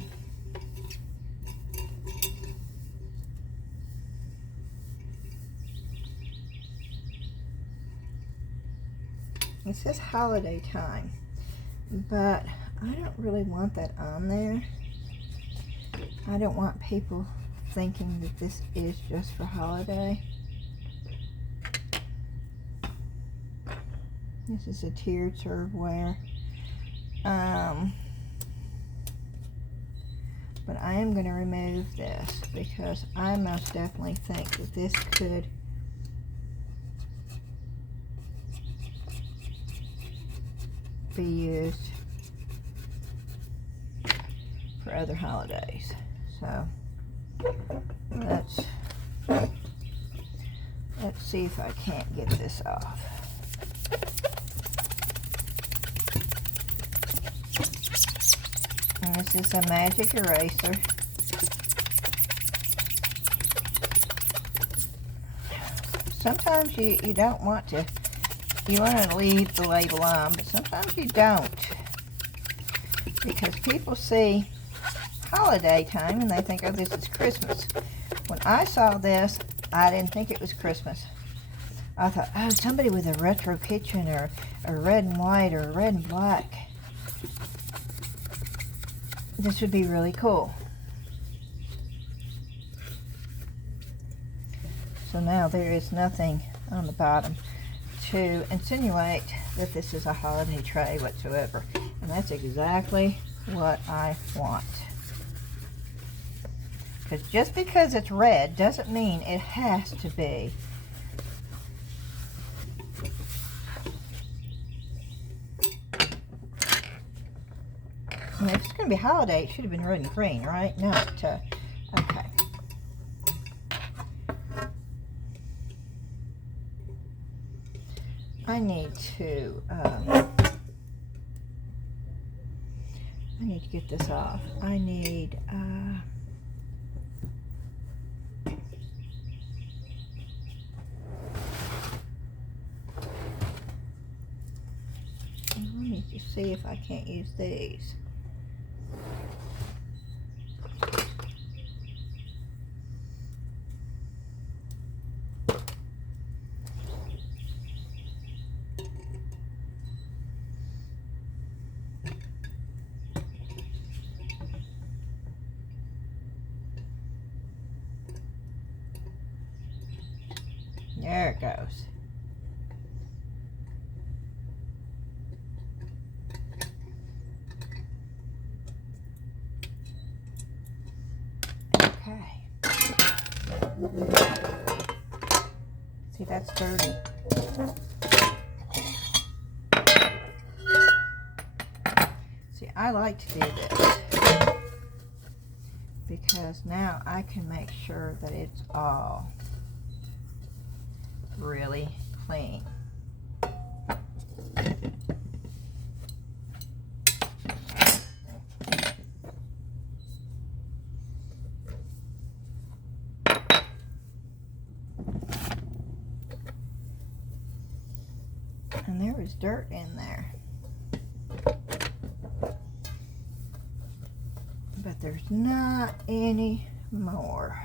It says holiday time, but I don't really want that on there. I don't want people thinking that this is just for holiday. This is a tiered serveware. But I am going to remove this because I most definitely think that this could be used for other holidays. So let's see if I can't get this off. And this is a magic eraser. Sometimes you don't want to, you want to leave the label on, but sometimes you don't, because people see holiday time and they think, oh, this is Christmas. When I saw this, I didn't think it was Christmas. I thought, oh, somebody with a retro kitchen, or a red and white, or a red and black. This would be really cool. So now there is nothing on the bottom to insinuate that this is a holiday tray whatsoever. And that's exactly what I want. Because just because it's red doesn't mean it has to be. I mean, if it's going to be holiday, it should have been red and green, right? Not, okay. I need to get this off. I need, let me just see if I can't use these. There it goes. Okay. See, that's dirty. See, I like to do this because now I can make sure that it's all really clean. And there was dirt in there. But there's not any more.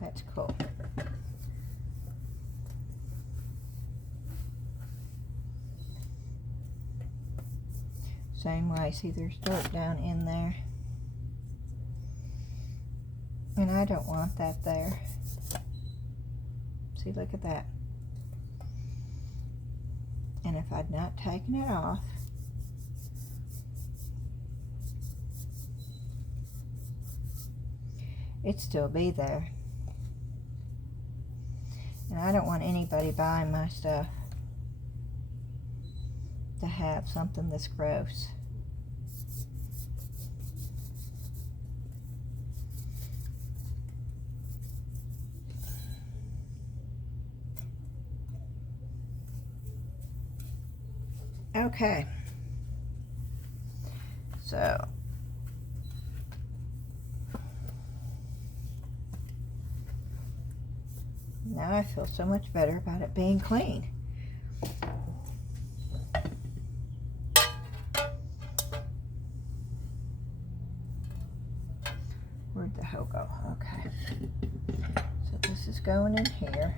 That's cool. Same way, see there's dirt down in there. And I don't want that there. See, look at that. And if I'd not taken it off, it'd still be there. And I don't want anybody buying my stuff to have something that's gross. Okay, so now I feel so much better about it being clean. Where'd the hoe go? Okay, so this is going in here.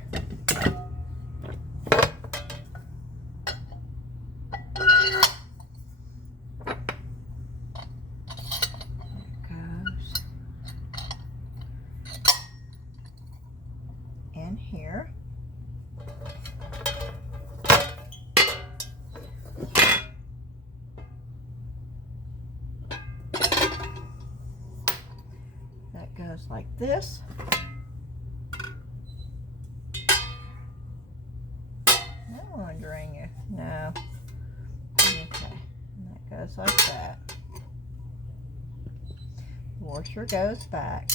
Here. That goes like this. I'm wondering if, no. Okay, and that goes like that. Washer goes back.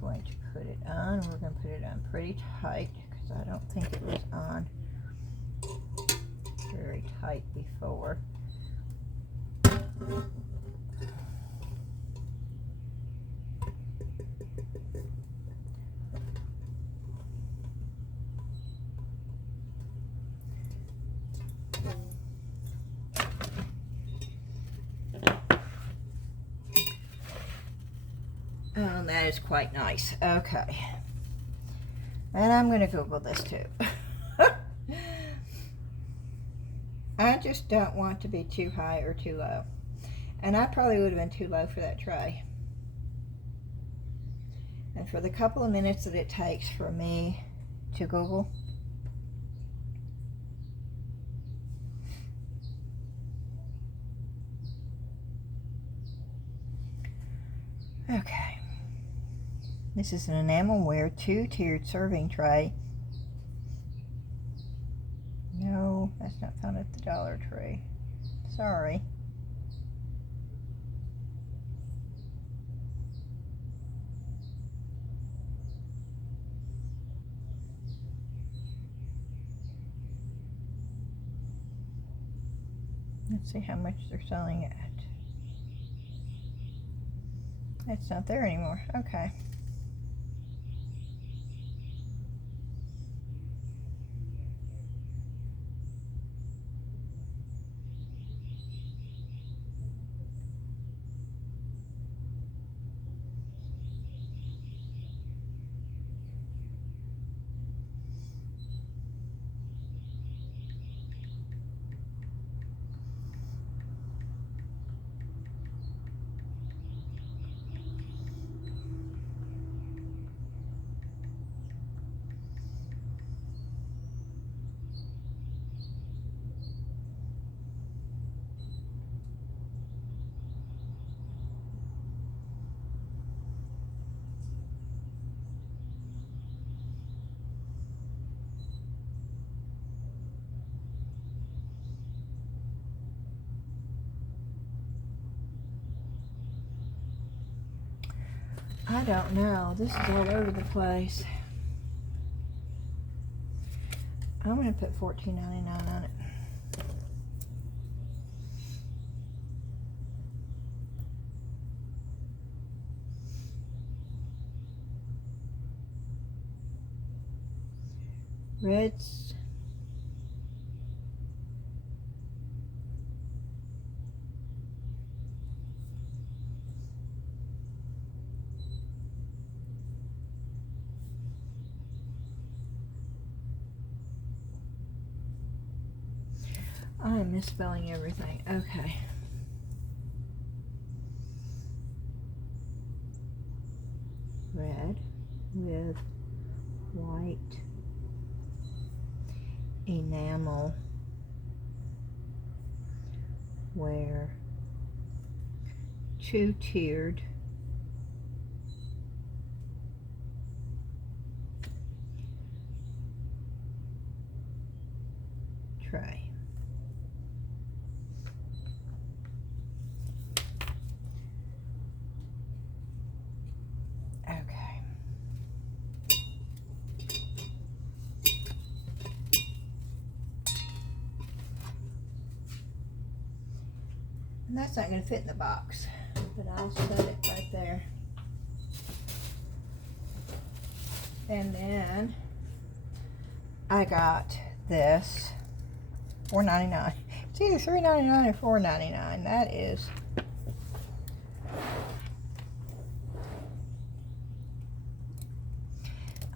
Going to put it on. We're going to put it on pretty tight because I don't think it was on very tight before. Oh, that is quite nice. Okay. And I'm going to Google this too. I just don't want to be too high or too low. And I probably would have been too low for that tray. And for the couple of minutes that it takes for me to Google, Okay. This is an enamelware 2-tiered serving tray. No, that's not found at the Dollar Tree. Sorry. Let's see how much they're selling it at. It's not there anymore. Okay. I don't know. This is all over the place. I'm going to put $14.99 on it. Reds. I am misspelling everything. Okay. Red with white enamel ware 2-tiered tray. Okay. And that's not going to fit in the box, but I'll set it right there. And then I got this $4.99. It's either $3.99 or $4.99. That is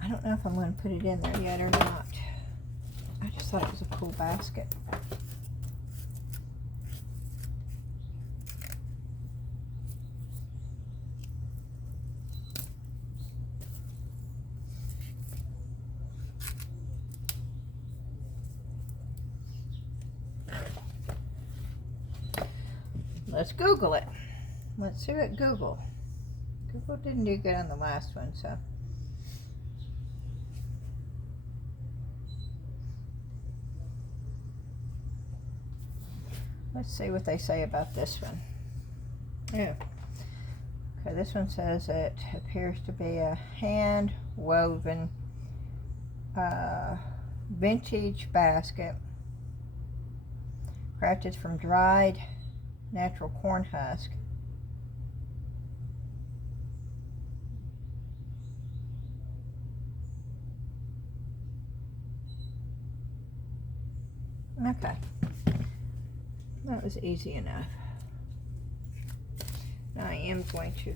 I don't know if I'm going to put it in there yet or not. I just thought it was a cool basket. Let's Google it. Let's see what Google. Google didn't do good on the last one, so. Let's see what they say about this one. Yeah. Okay, this one says it appears to be a hand woven vintage basket crafted from dried natural corn husk. Okay, that was easy enough. Now I am going to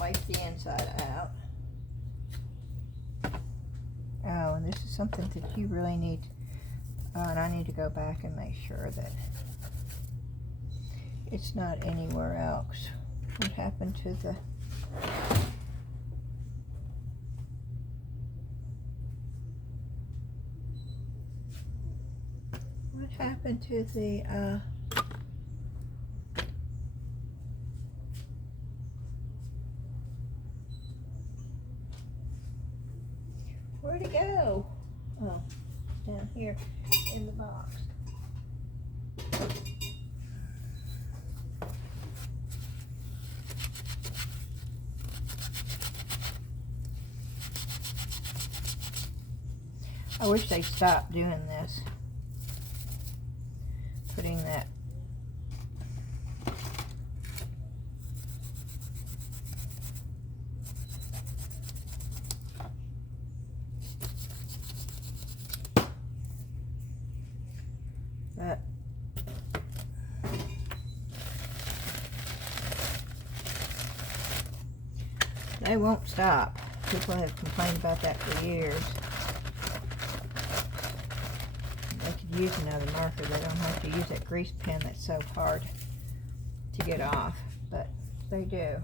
wipe the inside out. Oh, and this is something that you really need, and I need to go back and make sure that it's not anywhere else. What happened to the... What happened to the, Where'd it go? Oh, it's down here in the box. I wish they'd stop doing this. Putting that they won't stop. People have complained about that for years. They could use another marker. They don't have to use that grease pen that's so hard to get off, but they do.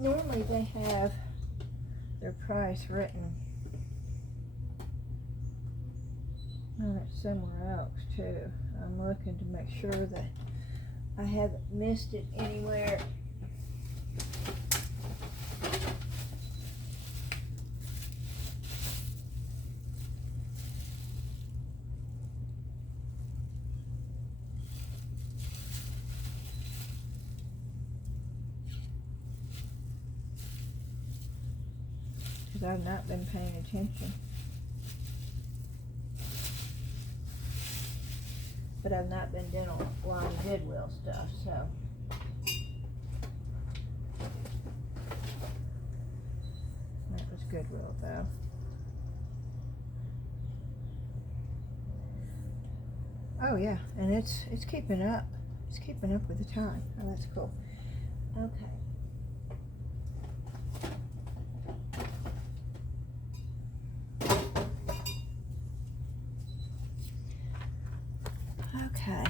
Normally they have their price written on it somewhere else too. I'm looking to make sure that I haven't missed it anywhere. Because I've not been paying attention. But I've not been doing a lot of Goodwill stuff, so. That was Goodwill though. Oh yeah, and it's keeping up. It's keeping up with the time. Oh, that's cool. Okay. Okay.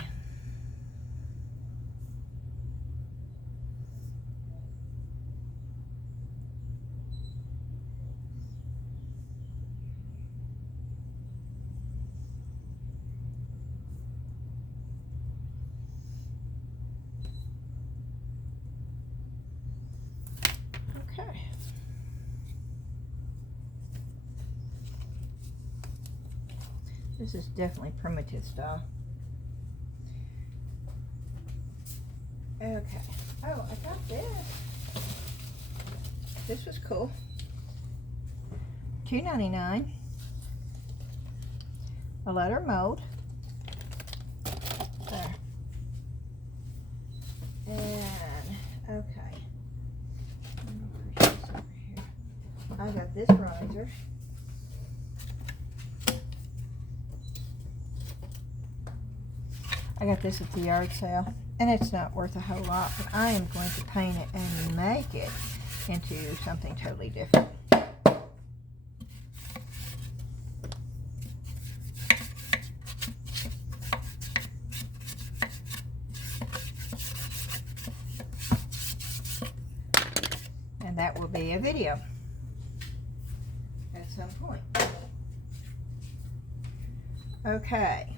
Okay. This is definitely primitive style. Okay. Oh, I got this. This was cool. $2.99. A letter mold. There. And okay. Let me push this over here. I got this riser. I got this at the yard sale. And it's not worth a whole lot, but I am going to paint it and make it into something totally different. And that will be a video at some point. Okay.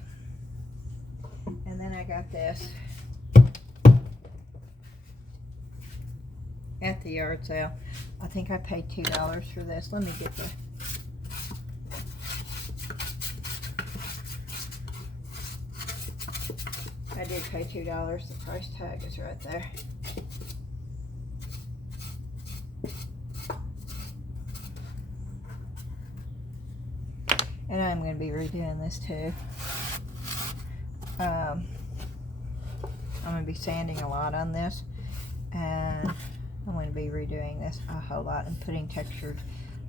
And then I got this at the yard sale. I think I paid $2 for this. Let me get the I did pay $2. The price tag is right there. And I'm going to be redoing this too. I'm going to be sanding a lot on this, and I'm going to be redoing this a whole lot and putting textured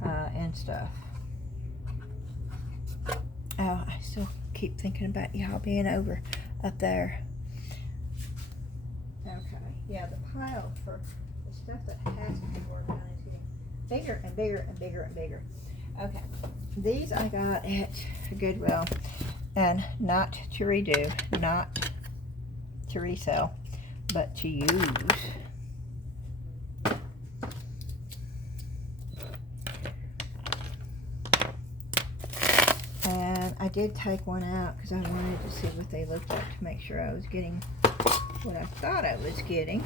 and stuff. Oh, I still keep thinking about y'all being over up there. Okay, yeah, the pile for the stuff that has to be worked on is getting bigger and bigger and bigger and bigger. Okay, these I got at Goodwill, and not to redo, not to resell, but to use. And I did take one out because I wanted to see what they looked like to make sure I was getting what I thought I was getting.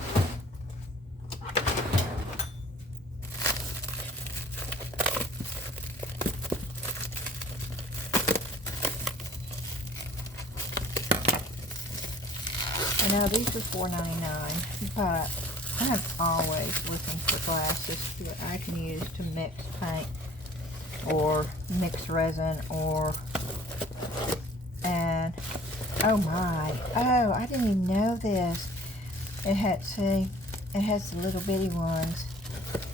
I know these are $4.99, but I'm always looking for glasses that I can use to mix paint or mix resin and oh my, oh, I didn't even know this. It had, see, it has the little bitty ones,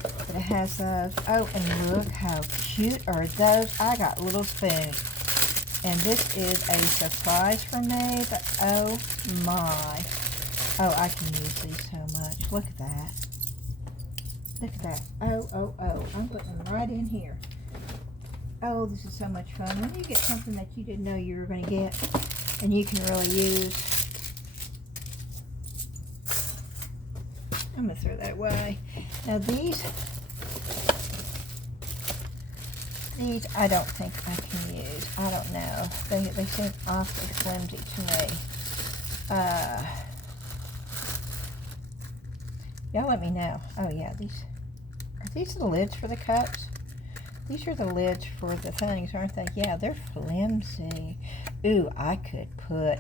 but it has those. Oh, and look how cute are those. I got little spoons. And this is a surprise for me, but oh my. Oh, I can use these so much. Look at that. Look at that. Oh, oh, oh. I'm putting them right in here. Oh, this is so much fun. When you get something that you didn't know you were going to get, and you can really use. I'm going to throw that away. Now these I don't think I can use. I don't know. They seem awfully flimsy to me. Y'all let me know. Oh yeah, are these the lids for the cups? These are the lids for the things, aren't they? Yeah, they're flimsy. Ooh, I could put,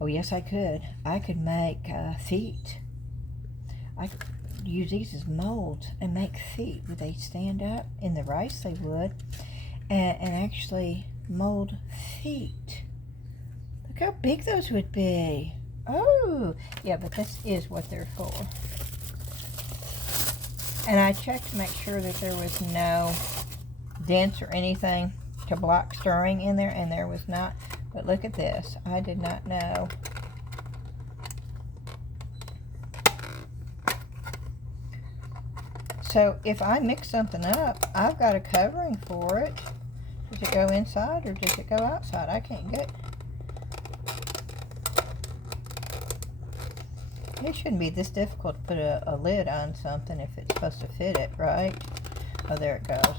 oh yes I could. I could make feet. I could use these as molds and make feet. Would they stand up? In the rice they would. And actually mold feet. Look how big those would be. Oh, yeah, but this is what they're for. And I checked to make sure that there was no dents or anything to block stirring in there, and there was not. But look at this. I did not know. So if I mix something up, I've got a covering for it. Does it go inside or does it go outside? I can't get. It shouldn't be this difficult to put a lid on something if it's supposed to fit it, right? Oh, there it goes.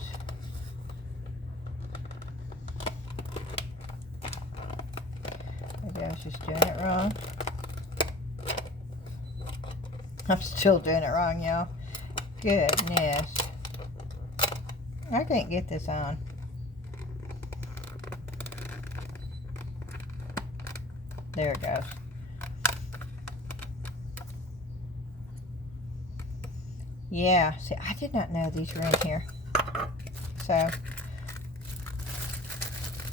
Maybe I was just doing it wrong. I'm still doing it wrong, y'all. Goodness. I can't get this on. There it goes. Yeah, see, I did not know these were in here. So,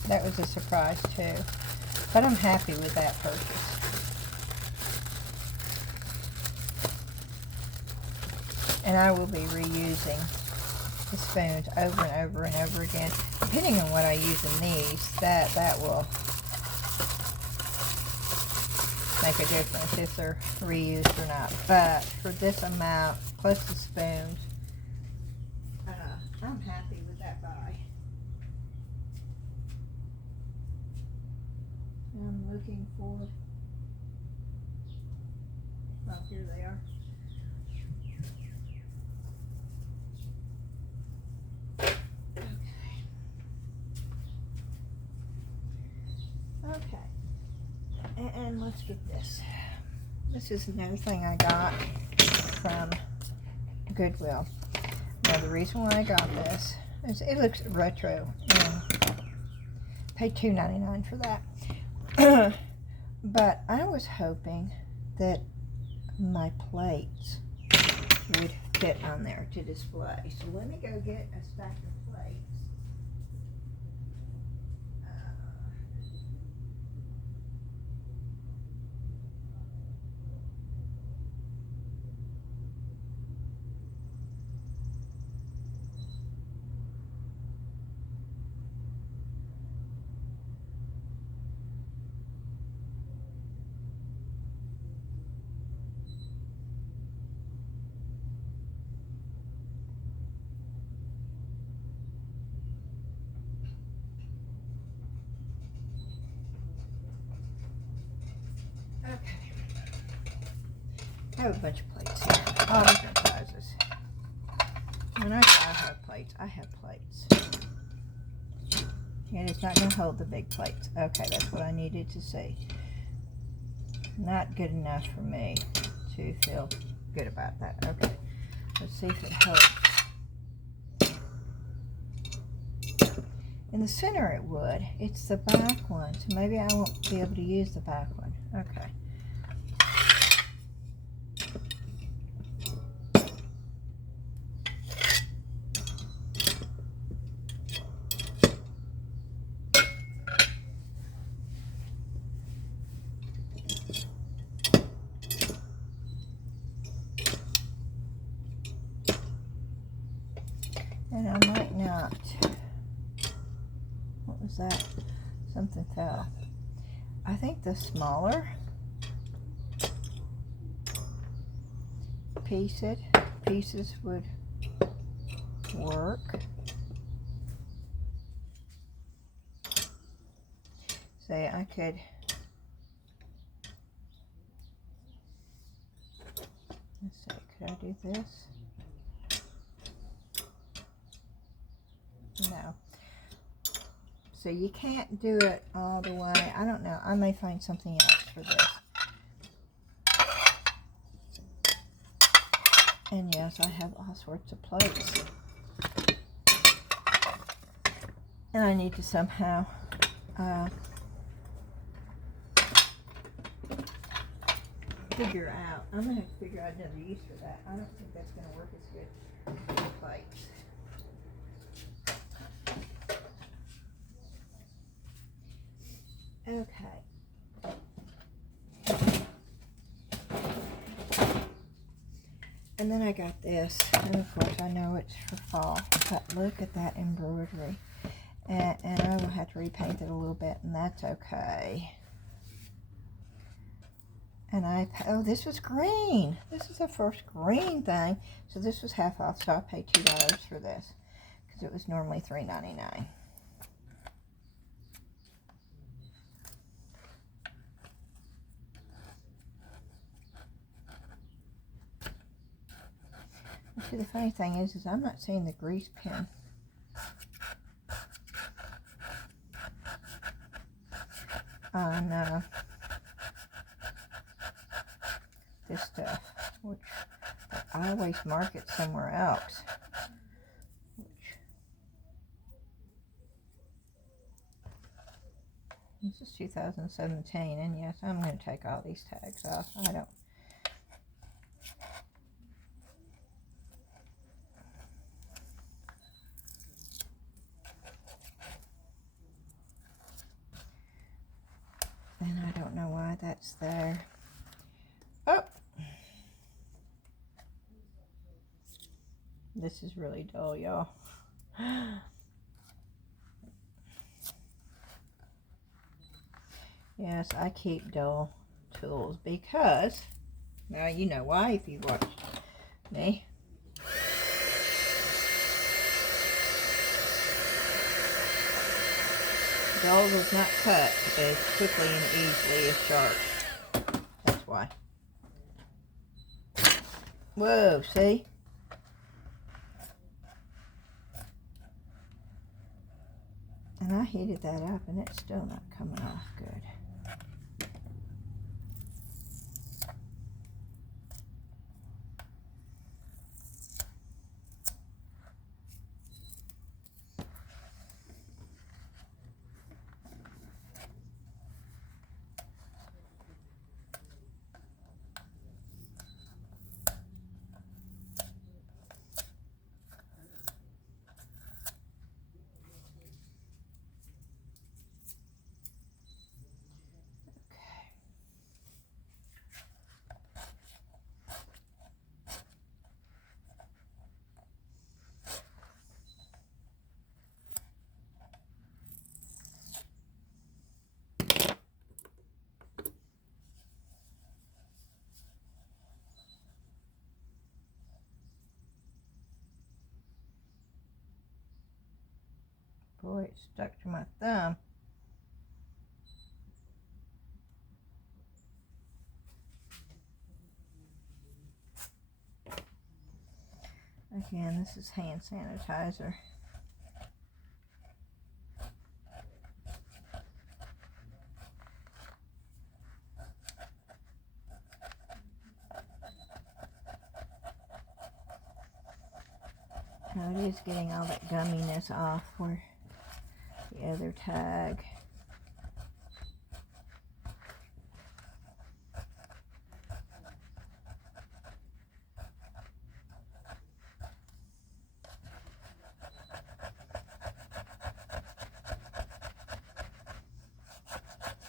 that was a surprise too. But I'm happy with that purchase. And I will be reusing the spoons over and over and over again. Depending on what I use in these, that will make a difference if they're reused or not. But for this amount, plus the spoons, I'm happy with that buy. I'm looking for, oh, here they are. Okay. And let's get this. This is another thing I got from Goodwill. Now the reason why I got this is it looks retro and paid $2.99 for that. But I was hoping that my plates would fit on there to display. So let me go get a stack of plates. Okay. I have a bunch of plates here, all different sizes. When I say I have plates, I have plates. And it's not going to hold the big plates. Okay, that's what I needed to see. Not good enough for me to feel good about that. Okay, let's see if it holds. In the center it would. It's the back one, so maybe I won't be able to use the back one. Okay. And I might not. What was that? Something fell. I think the smaller pieces would work. Say I could, let's see, could I do this? No. So you can't do it all the way. I don't know. I may find something else for this. And yes, I have all sorts of plates. And I need to somehow figure out. I'm going to have to figure out another use for that. I don't think that's going to work as good with plates. Okay. And then I got this, and of course I know it's for fall, but look at that embroidery. And I will have to repaint it a little bit, and that's okay. And oh, this was green. This is the first green thing. So this was half off, so I paid $2 for this, because it was normally $3.99. See, the funny thing is I'm not seeing the grease pen. On this stuff, which I always mark it somewhere else. This is 2017, and yes, I'm going to take all these tags off. I don't. And I don't know why that's there. Oh! This is really dull, y'all. Yes, I keep dull tools because, now you know why if you watched me. Dull does not cut as quickly and easily as sharp. That's why. Whoa, see? And I heated that up and it's still not coming off good. Boy, it stuck to my thumb. Again, this is hand sanitizer. Now it is getting all that gumminess off where the other tag.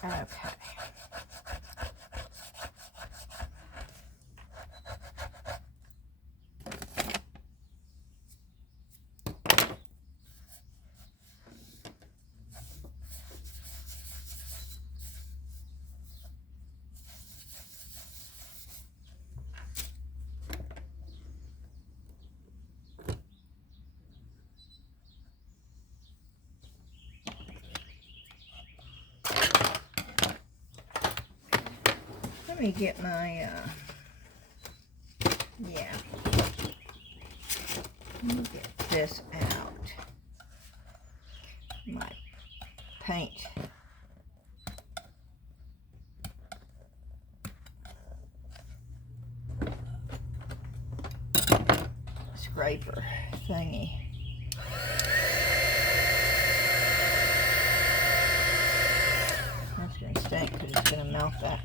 Okay. let me get my, yeah. Let me get this out. My paint. Scraper thingy. That's going to stink because it's going to melt that.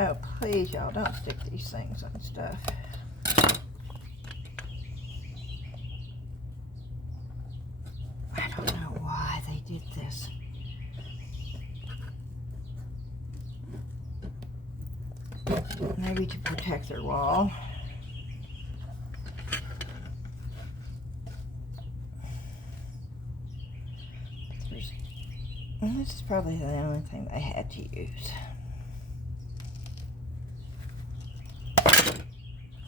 Oh, please, y'all, don't stick these things on stuff. I don't know why they did this. Maybe to protect their wall. This is probably the only thing I had to use.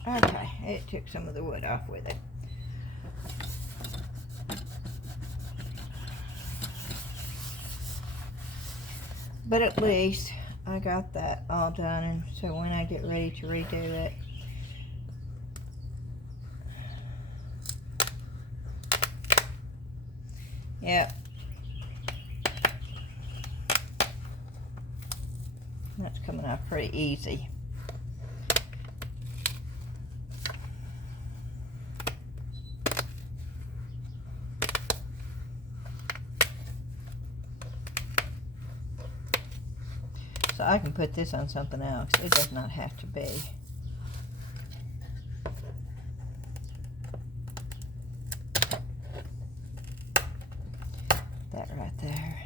Okay, it took some of the wood off with it. But at least I got that all done, and so when I get ready to redo it, yep, that's coming off pretty easy. So I can put this on something else. It does not have to be. That right there.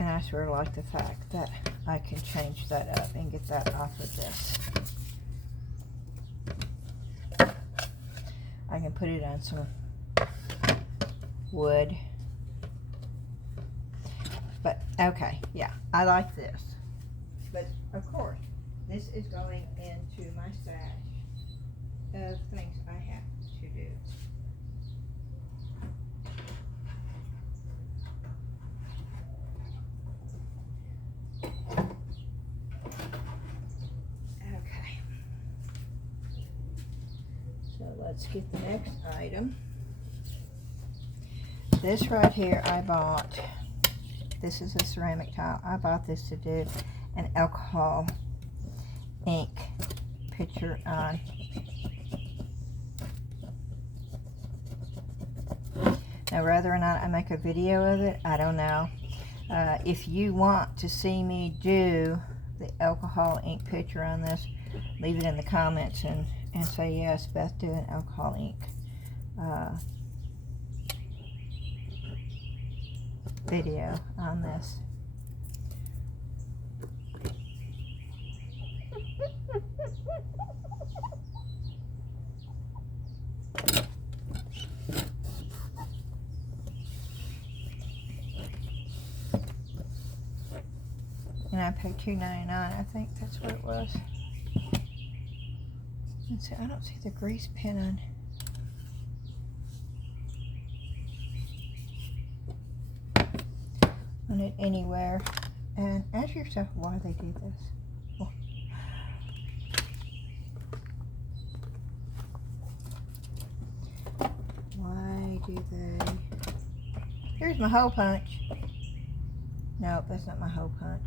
And I sort of like the fact that I can change that up and get that off of this. I can put it on some wood. But, okay, yeah, I like this. But, of course, this is going into my stash of things I have to do. Let's get the next item. This right here I bought. This is a ceramic tile. I bought this to do an alcohol ink picture on. Now whether or not I make a video of it, I don't know. If you want to see me do the alcohol ink picture on this, leave it in the comments and say yes, Beth, do an alcohol ink video on this. And I paid $2.99. I think that's what it was. Let's see, I don't see the grease pen on it anywhere. And ask yourself why they do this. Oh. Why do they? Here's my hole punch. No, that's not my hole punch.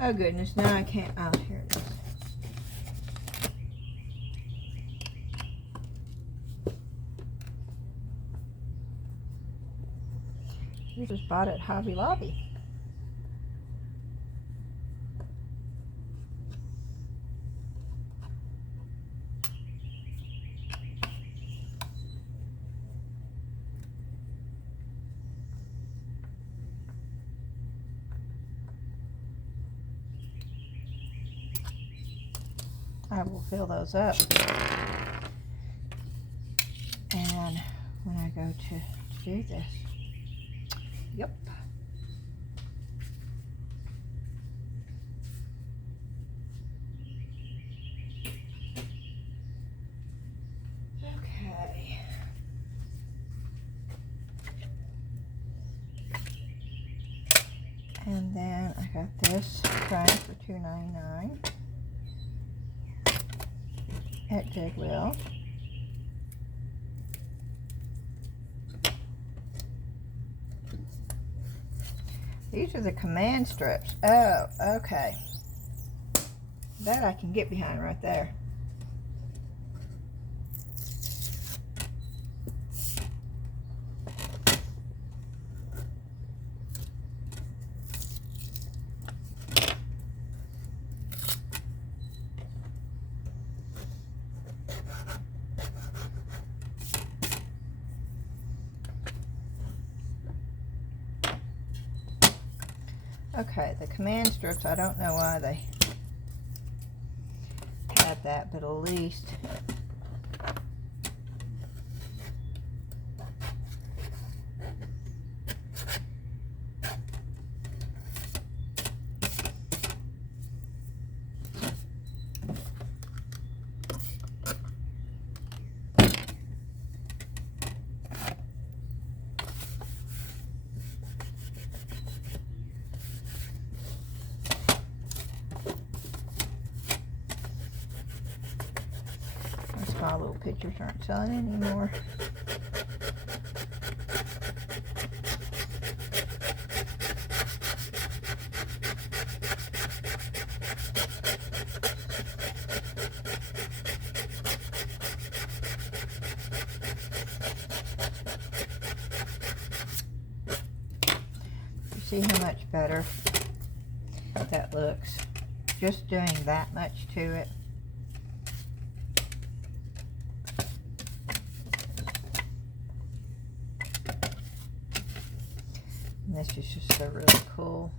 Oh goodness, now I can't. Oh, here it is. I just bought it at Hobby Lobby. I will fill those up. And when I go to do this, yep. Okay. And then I got this frame for $2.99 at Goodwill. These are the command strips. Oh, okay. That I can get behind right there. Okay, the command strips, I don't know why they had that, but at least my little pictures aren't selling anymore. You see how much better that looks? Just doing that much to it. This is just so really cool.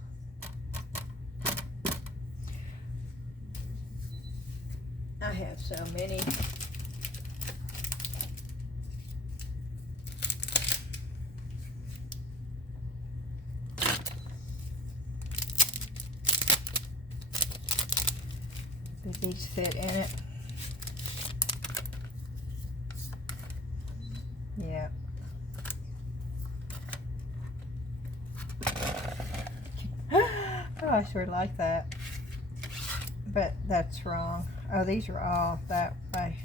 I have so many. But these fit in it. Yeah. Oh, I sort of like that, but that's wrong. Oh, these are all that way.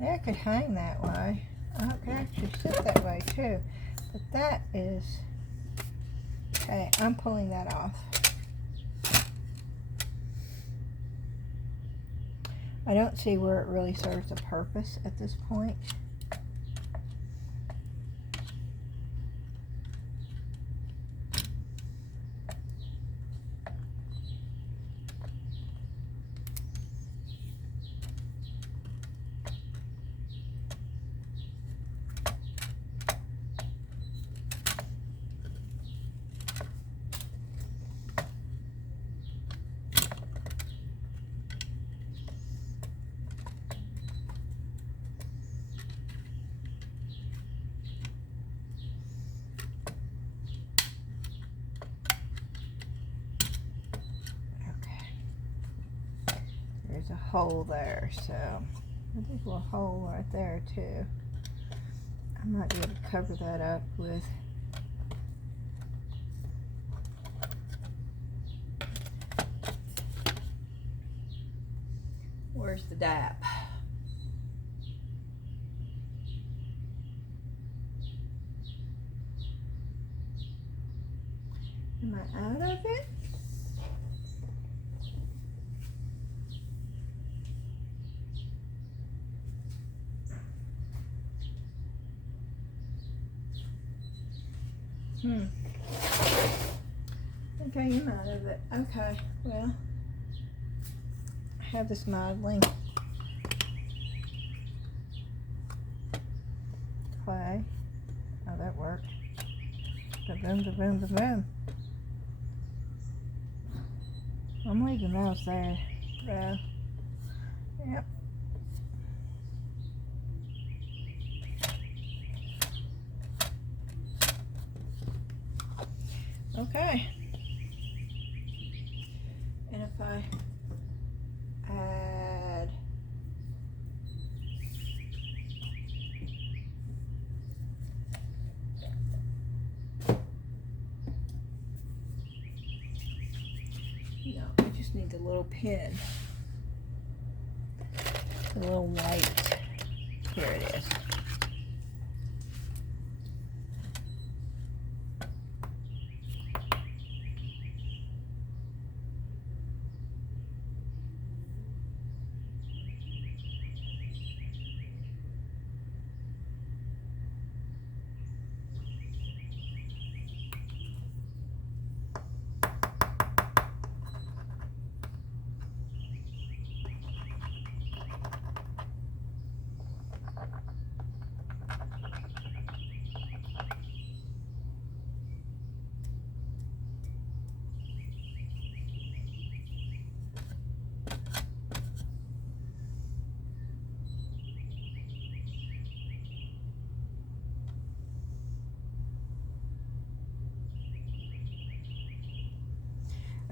Yeah, I could hang that way. I could actually sit that way too, but that is, okay, I'm pulling that off. I don't see where it really serves a purpose at this point. There's a hole there, so there's a little hole right there too. I might be able to cover that up with where's the DAP? Am I out of it? I think I am out of it. Okay, well, I have this modeling clay. Oh, that worked. Ba-boom, ba-boom, ba-boom. I'm leaving those there. Yep. Okay. And if I add no, I just need the little pin. The little white. Here it is.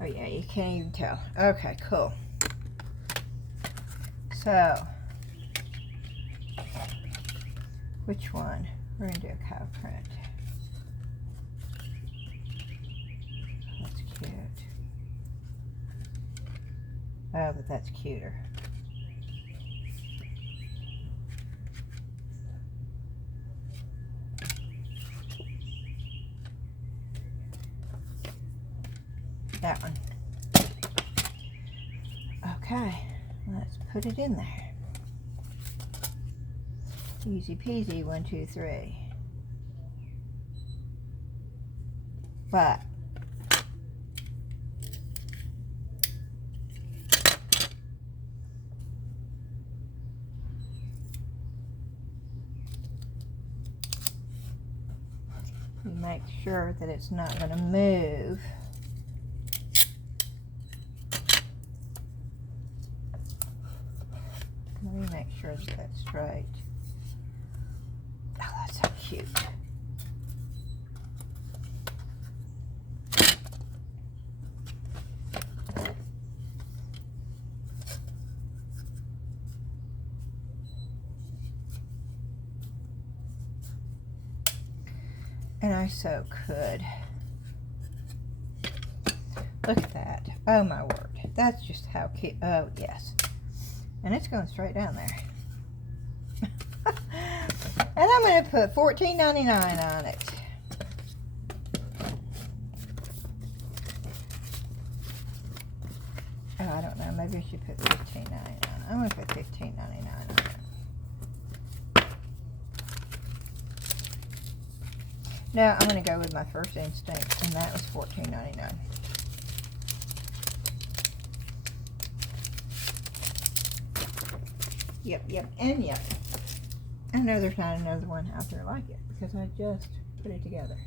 Oh yeah, you can't even tell. Okay, cool. So, which one? We're gonna do a cow print. That's cute. Oh, but that's cuter. That one. Okay, let's put it in there. Easy peasy, 1, 2, 3. But you make sure that it's not going to move. Let me make sure that that's straight. Oh, that's so cute. And I so could. Look at that. Oh my word. That's just how cute. Oh, yes. And it's going straight down there. And I'm going to put $14.99 on it. Oh, I don't know. Maybe I should put $15.99. I'm going to put $15.99 on it. No, I'm going to go with my first instinct, and that was $14.99. Yep, and yep. I know there's not another one out there like it because I just put it together.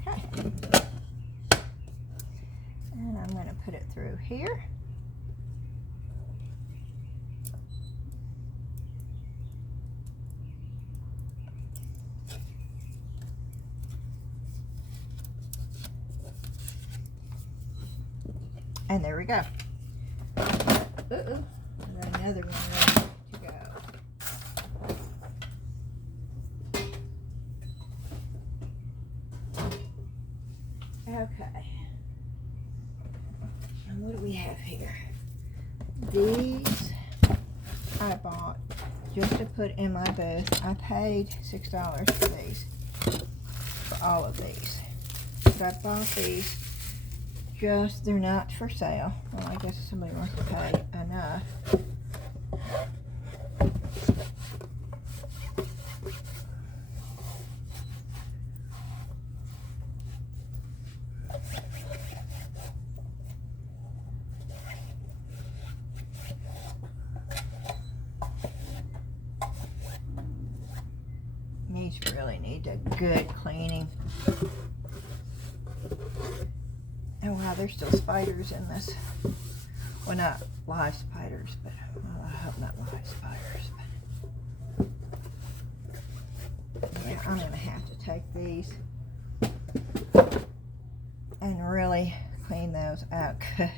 Okay, and I'm going to put it through here. And there we go. Uh-oh, I got another one ready to go. Okay, and what do we have here? These I bought just to put in my booth. I paid $6 for these, for all of these. But I bought these just, they're not for sale. Well, I guess somebody wants to pay enough. These really need a good cleaning. Oh wow, there's still spiders in this. Well, not live spiders, but well, I hope not live spiders. But yeah, I'm gonna have to take these and really clean those out good.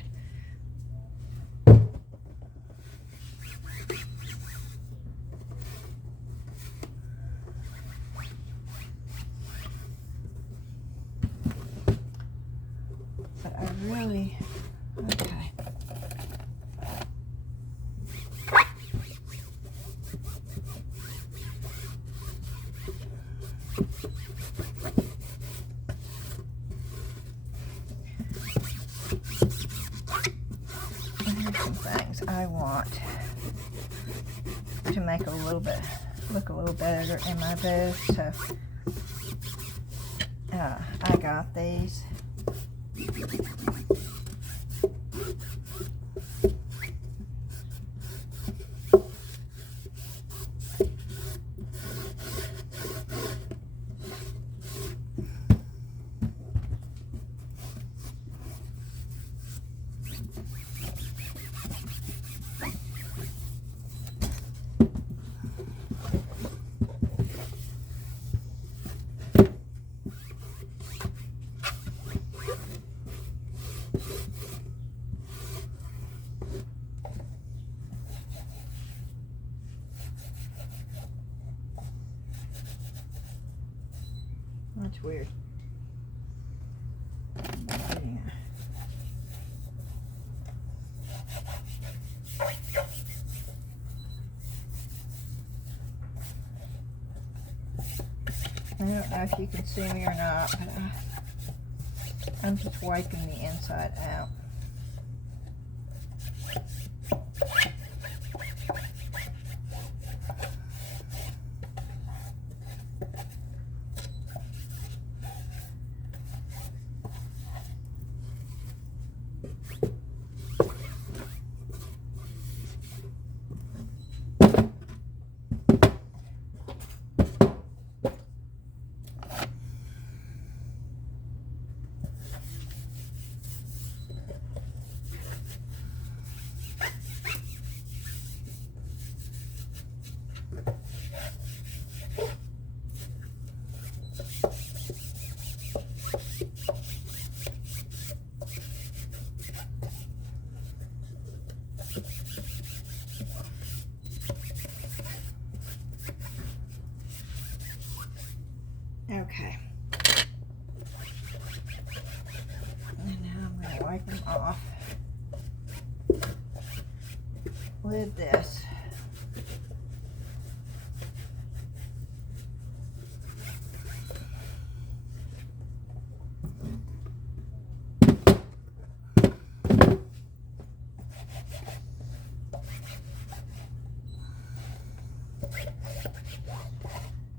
Really, okay. And here's some things I want to make a little bit, look a little better in my booth. So I got these. That's weird. Yeah. I don't know if you can see me or not, but I'm just wiping the inside out. Okay. And now I'm going to wipe them off with this.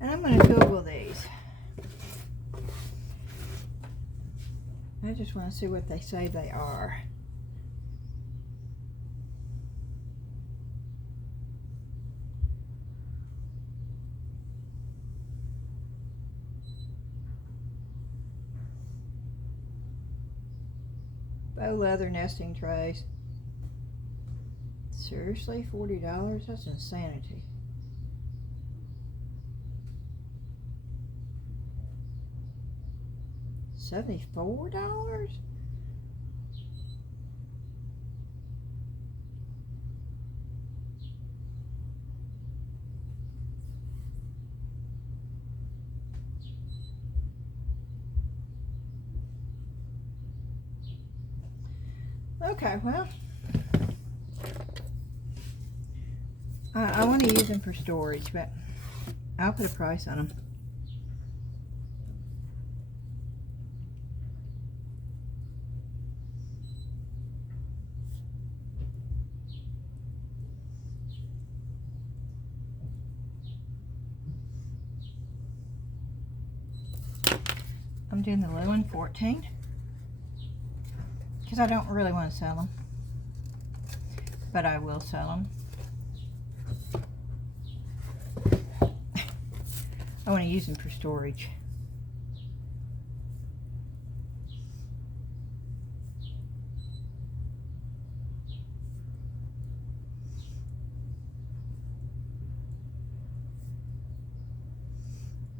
And I'm going to Google these. I just want to see what they say they are. Faux leather nesting trays. Seriously, $40? That's insanity. $74? Okay, well, I want to use them for storage, but I'll put a price on them. I'm doing the little one 14 because I don't really want to sell them, but I will sell them. I want to use them for storage.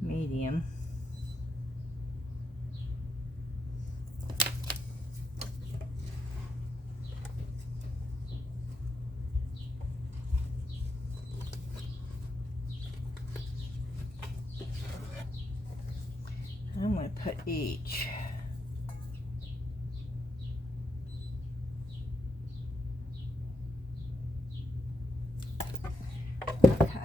Medium. I'm going to put each. Okay.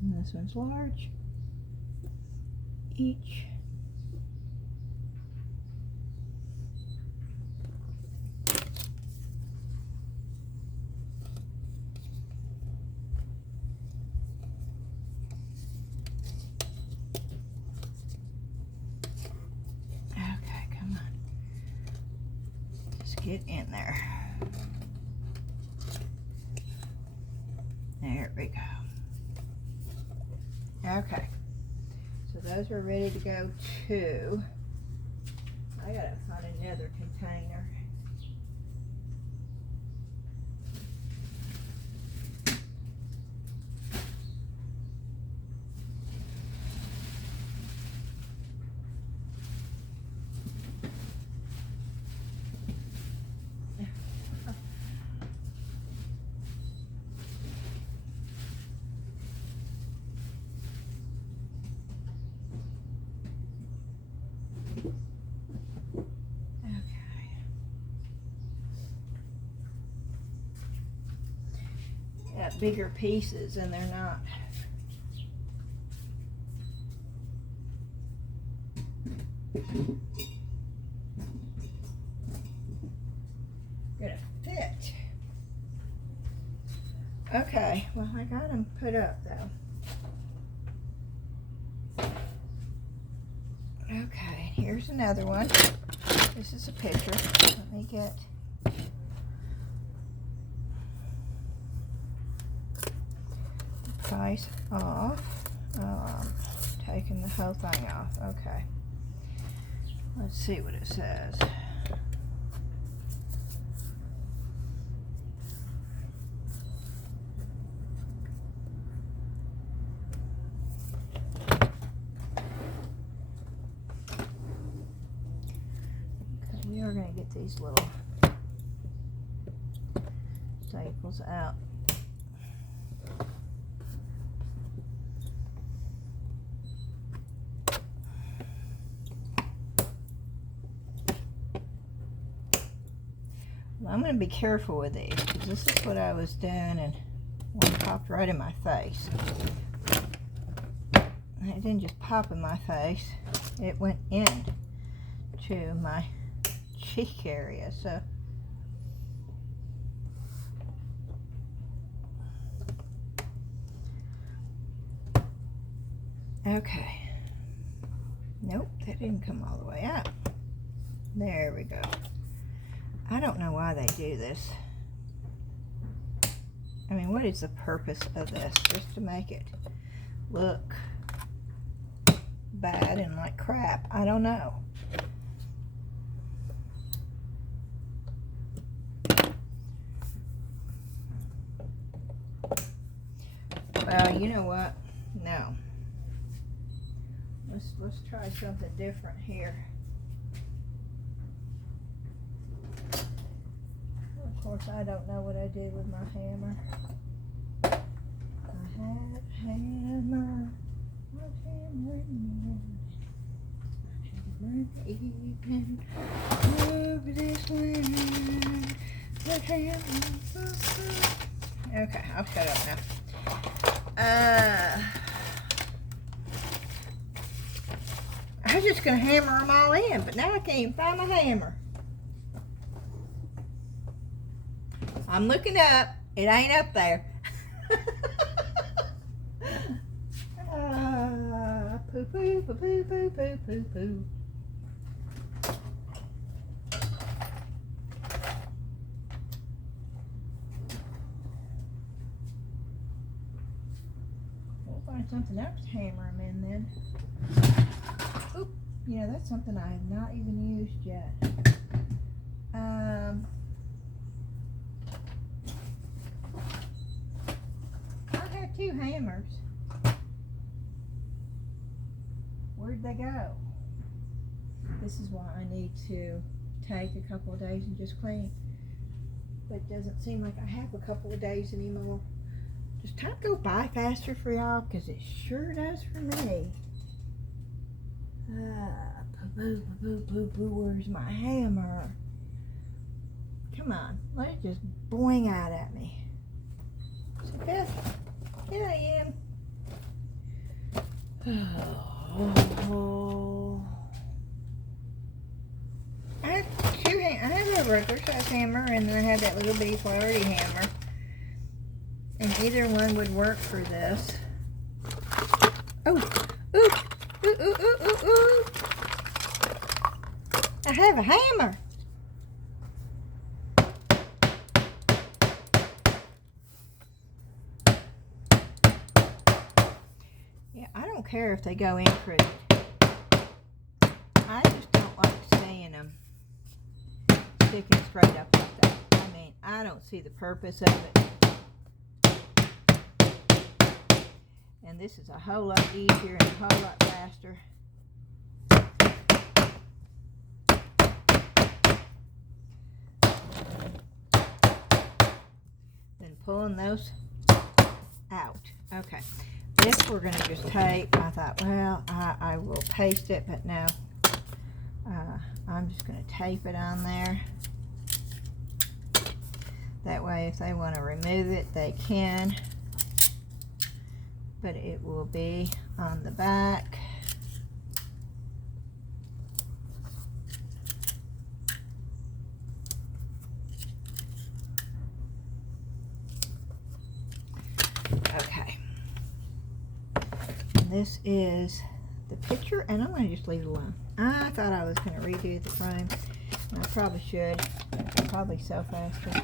And this one's large. Each. Okay, come on. Let's get in there. There we go. Okay. So those are ready to go too. I gotta find another container. Got bigger pieces and they're not. Gonna fit. Okay, well I got them put up though. Okay, here's another one. This is a picture. Let me get price off. Taking the whole thing off. Okay. Let's see what it says. Okay, we are going to get these little staples out. I'm going to be careful with these because this is what I was doing and one popped right in my face. And it didn't just pop in my face, it went in to my cheek area. So okay. Nope, that didn't come all the way out. There we go. I don't know why they do this. I mean, what is the purpose of this? Just to make it look bad and like crap? I don't know. Well, you know what? No. Let's try something different here. Of course, I don't know what I did with my hammer. I had a hammer. What hammer evening over this land. What hammer? Okay, I'll shut up now. I was just going to hammer them all in, but now I can't even find my hammer. I'm looking up. It ain't up there. Poo poo poo poo poo poo poo poo. We'll find something else to hammer them in then. Oop, you know, that's something I have not even used yet. I have 2 hammers. Where'd they go? This is why I need to take a couple of days and just clean. But it doesn't seem like I have a couple of days anymore. Does time go by faster for y'all? Because it sure does for me. Where's my hammer? Come on, let it just boing out at me. So Beth, here I am. Oh. I have a regular size hammer, and then I have that little bitty flowery hammer. And either one would work for this. Oh, ooh, ooh, ooh, ooh, ooh, ooh. I have a hammer. Yeah, I don't care if they go in crooked. I just don't like seeing them sticking straight up like that. I mean, I don't see the purpose of it. And this is a whole lot easier and a whole lot faster. Than pulling those out. Okay. This we're going to just tape. I thought, well, I will paste it, but no. I'm just going to tape it on there. That way, if they want to remove it, they can. But it will be on the back. Okay. And this is the picture, and I'm going to just leave it alone. I thought I was going to redo the frame. And I probably should. I'll probably sell faster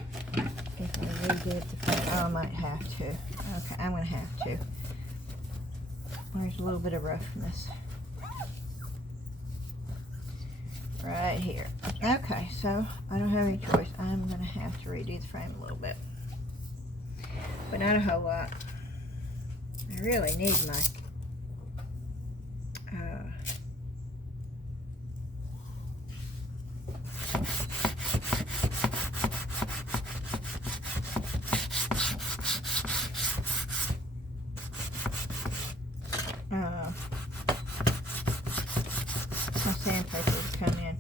if I redid the frame. Oh, I might have to. Okay, I'm going to have to. There's a little bit of roughness right here. Okay, so I don't have any choice. I'm going to have to redo the frame a little bit, but not a whole lot. I really need my sandpaper to come in.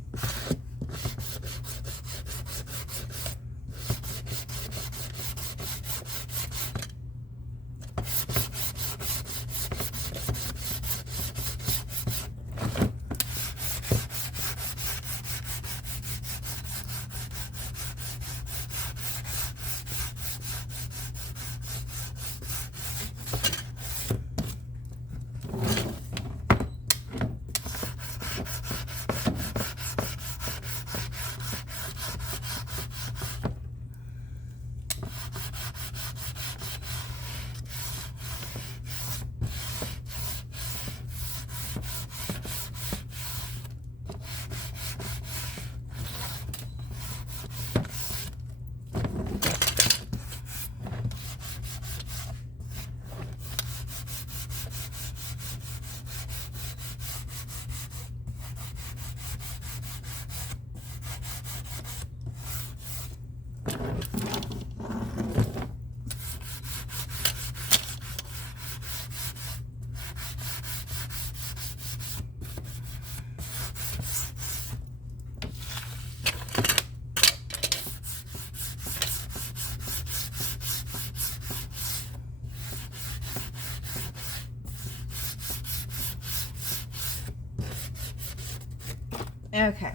Okay.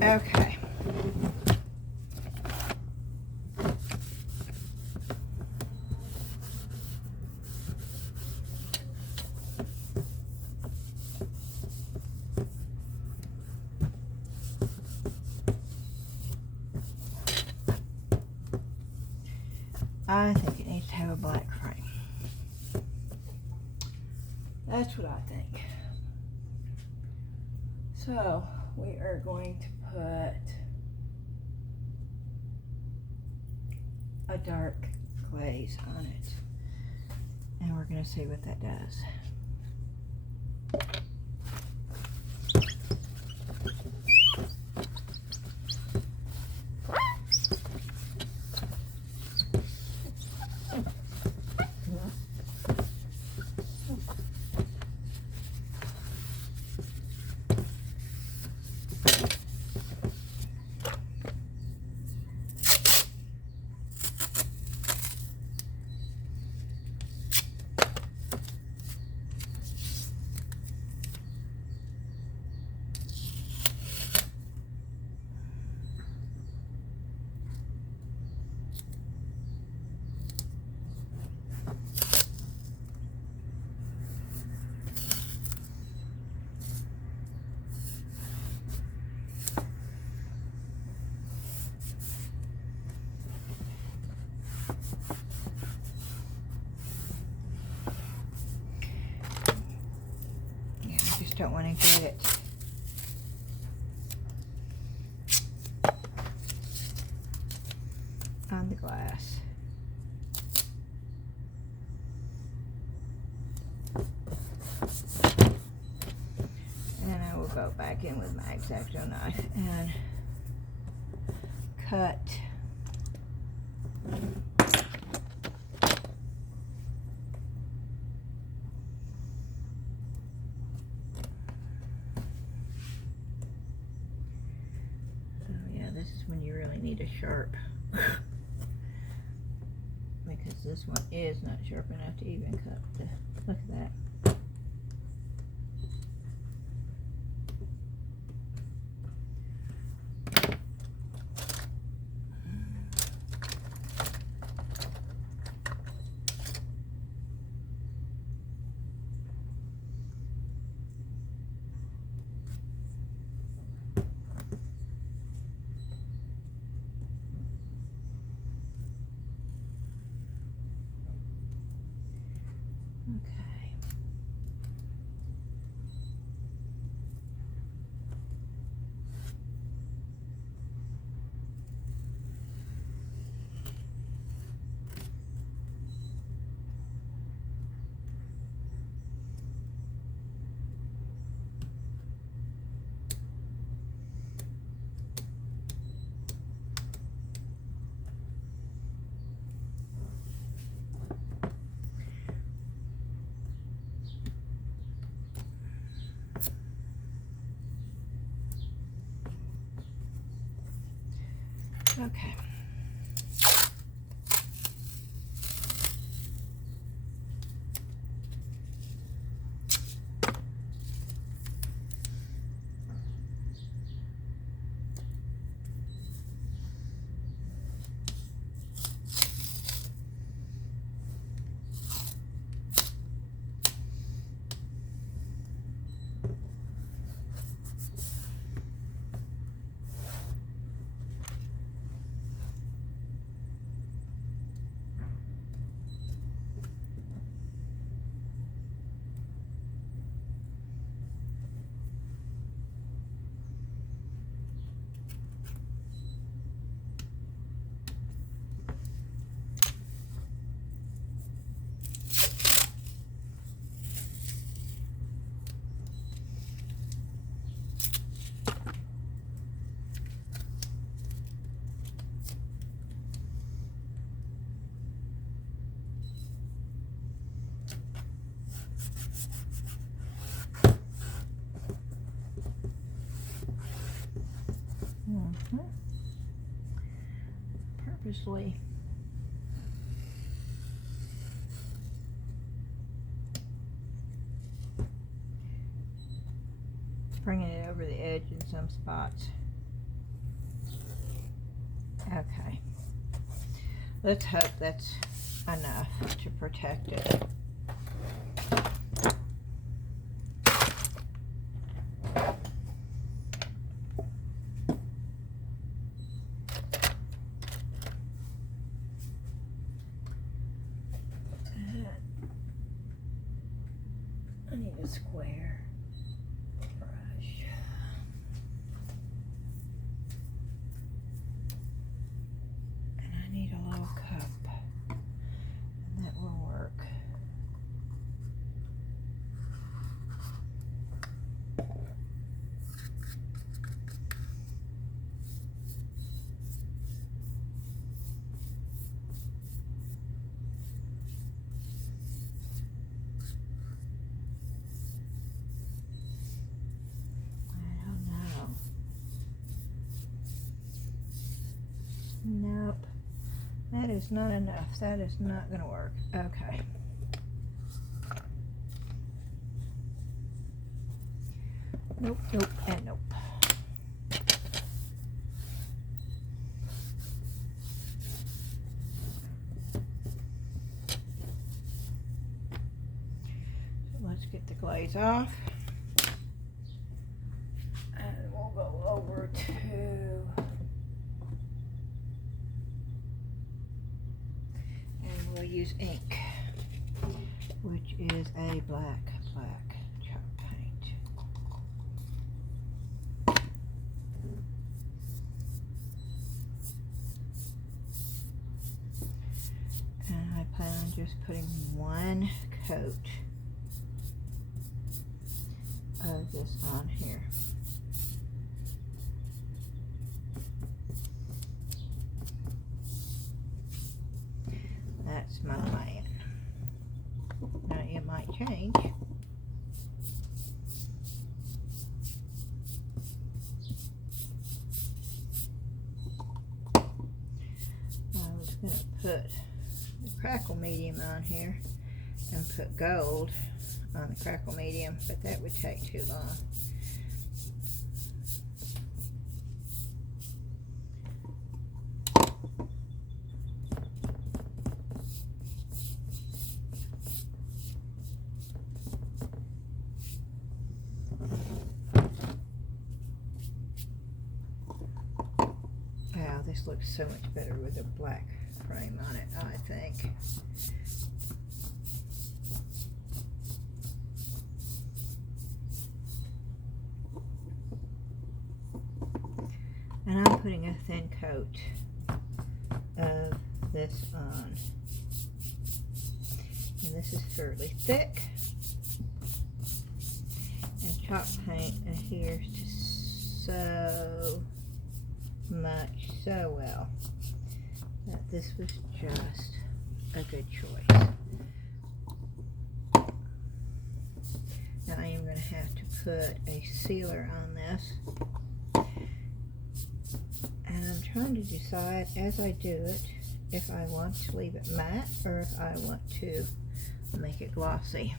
Okay. I think it needs to have a black frame. That's what I think. So we are going to put a dark glaze on it, and we're going to see what that does. Don't want to get it on the glass. And I will go back in with my X-Acto knife and cut when you really need a sharp, because this one is not sharp enough to even cut. Look at that. Okay. Okay. closely. Bringing it over the edge in some spots. Okay. Let's hope that's enough to protect it. I need a square brush. And I need a little cup. And that will work. Nope, that is not enough. That is not going to work. Okay. Nope, nope, and nope. So let's get the glaze off. And we'll go over to use ink, which is a black chalk paint. And I plan on just putting one coat of this on here. That's my plan. Now it might change. I was going to put the crackle medium on here and put gold on the crackle medium, but that would take too long. Wow, this looks so much better with a black frame on it, I think. And I'm putting a thin coat of this on. And this is fairly thick. And chalk paint adheres to so much, so well, that this was just a good choice. Now I am going to have to put a sealer on this. And I'm trying to decide as I do it if I want to leave it matte or if I want to make it glossy.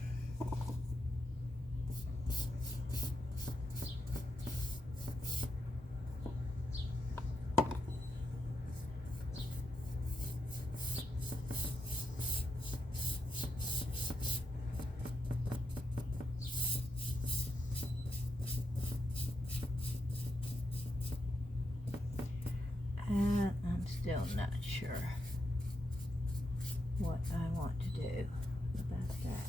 And I'm still not sure what I want to do about that.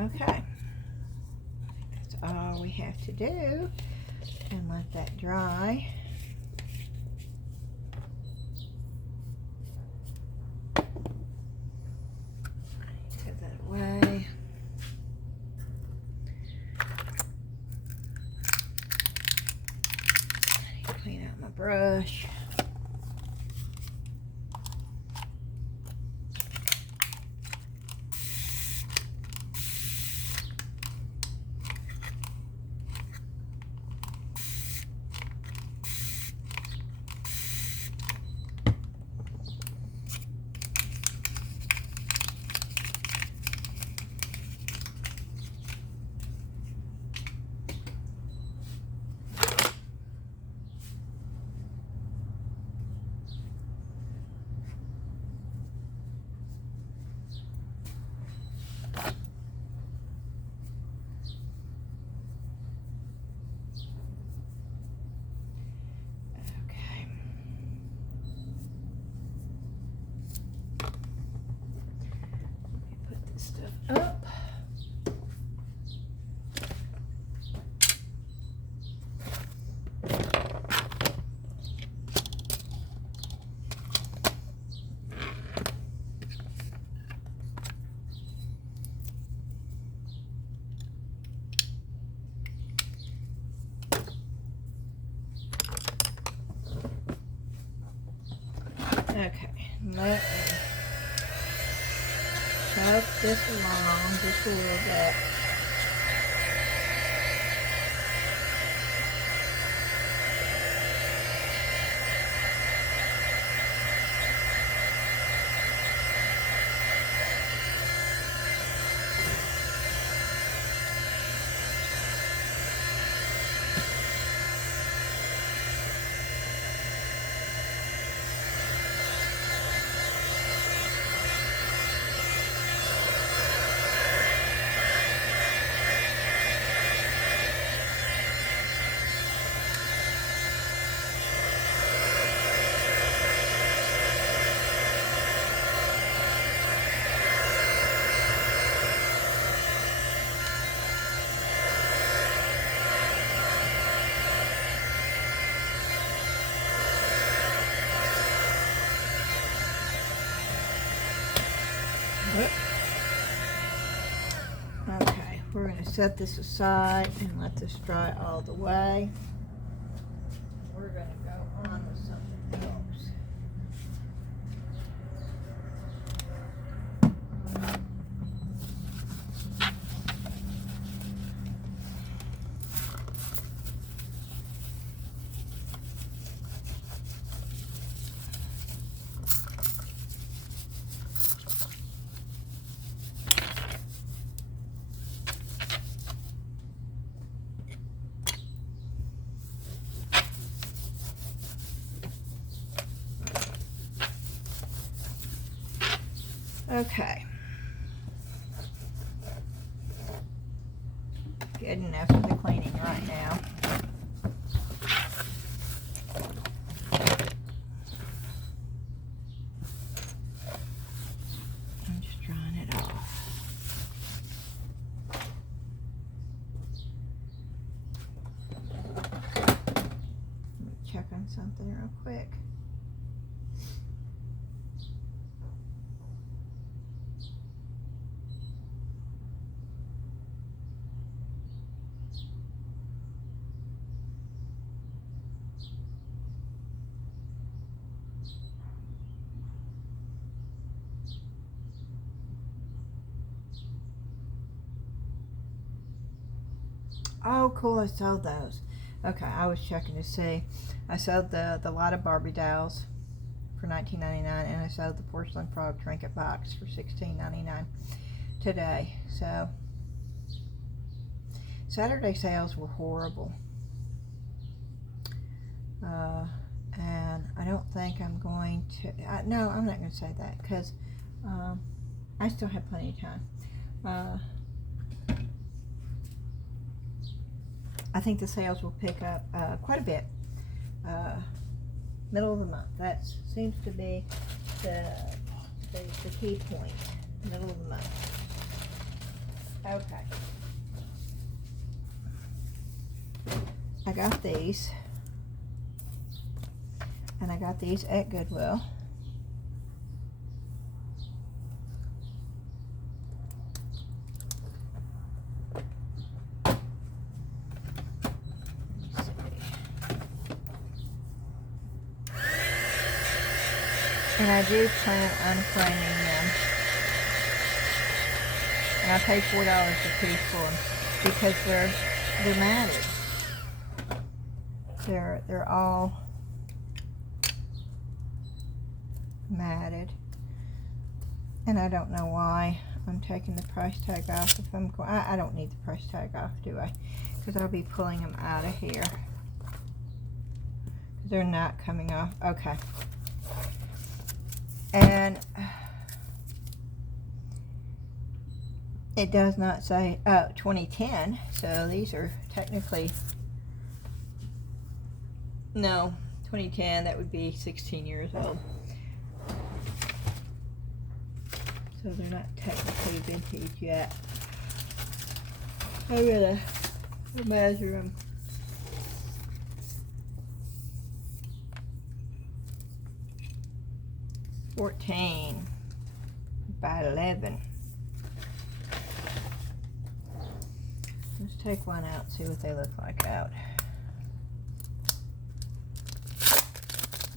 Okay, that's all we have to do, and let that dry. Put that away. Clean out my brush. Up. Okay, let me shove this along just a little bit. Okay, we're going to set this aside and let this dry all the way. We're going to go on with something else. Okay. Good enough for the cleaning right now. I'm just drying it off. Let me check on something real quick. Oh, cool, I sold those. Okay, I was checking to see. I sold the lot of Barbie dolls for $19.99, and I sold the porcelain frog trinket box for $16.99 today. So, Saturday sales were horrible. And I don't think I'm going to, no, I'm not going to say that, because I still have plenty of time. I think the sales will pick up quite a bit middle of the month. That seems to be the key point, middle of the month. Okay. I got these. And I got these at Goodwill. And I do plan on framing them. And I pay $4 a piece for them because they're matted. They're all matted. And I don't know why I'm taking the price tag off. If I'm going, I don't need the price tag off, do I? Because I'll be pulling them out of here. They're not coming off. Okay. And it does not say 2010, so these are technically, no, 2010, that would be 16 years old. So they're not technically vintage yet. I'm gonna measure them. $14 by 11. Let's take one out and see what they look like out. I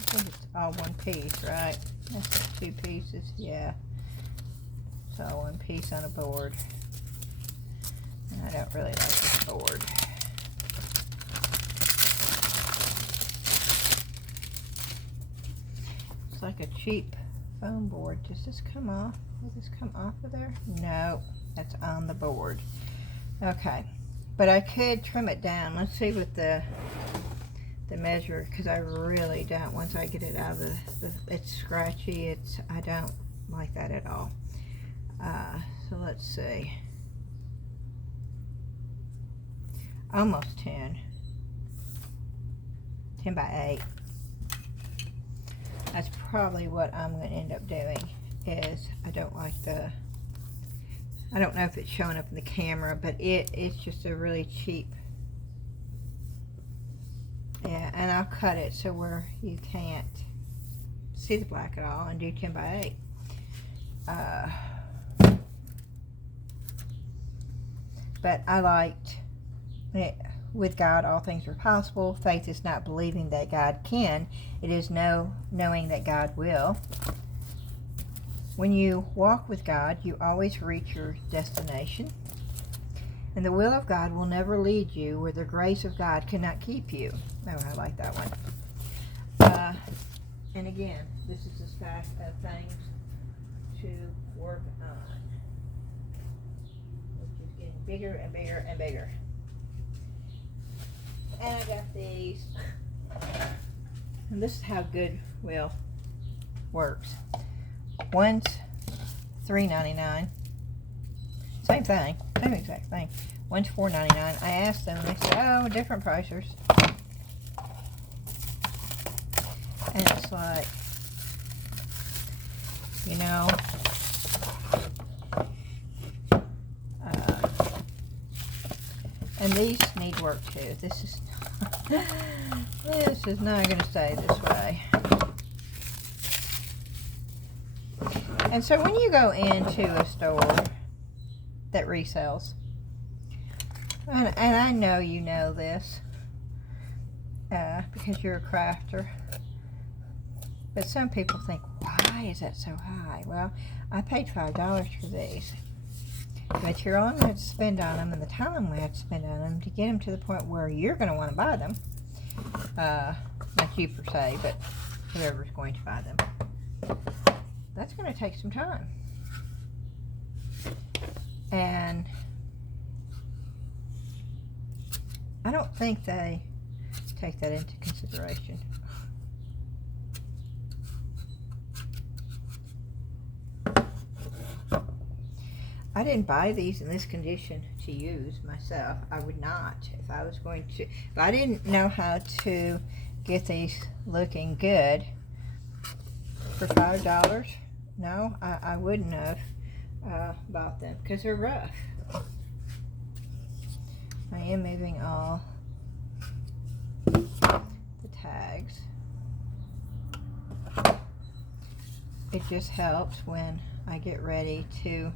think it's all one piece, right? That's 2 pieces, yeah. It's all one piece on a board. And I don't really like this board. It's like a cheap foam board. Does this come off? Will this come off of there? No, that's on the board. Okay, but I could trim it down. Let's see what the measure, because I really don't, once I get it out of it's scratchy. I don't like that at all. So let's see. Almost 10 by 8. That's probably what I'm going to end up doing. Is I don't like I don't know if it's showing up in the camera, but it's just a really cheap. Yeah, and I'll cut it so where you can't see the black at all and do 10 by 8. But I liked it. With God, all things are possible. Faith is not believing that God can. It is knowing that God will. When you walk with God, you always reach your destination. And the will of God will never lead you where the grace of God cannot keep you. Oh, I like that one. And again, this is a stack of things to work on, which is getting bigger and bigger and bigger. And I got these. And this is how Goodwill works. One's $3.99. Same thing, same exact thing. One's $4.99. I asked them, and they said, "Oh, different pricers." And it's like, you know, and these need work too. This is not going to stay this way. And so when you go into a store that resells, and I know you know this because you're a crafter, but some people think, why is that so high? Well, I paid $5 for these. The material I'm going to spend on them and the time I'm going to have to spend on them to get them to the point where you're going to want to buy them. Not you per se, but whoever's going to buy them. That's going to take some time. And I don't think they take that into consideration. I didn't buy these in this condition to use myself. I would not. If I was going to, if I didn't know how to get these looking good for $5, no, I wouldn't have bought them because they're rough. I am moving all the tags. It just helps when I get ready to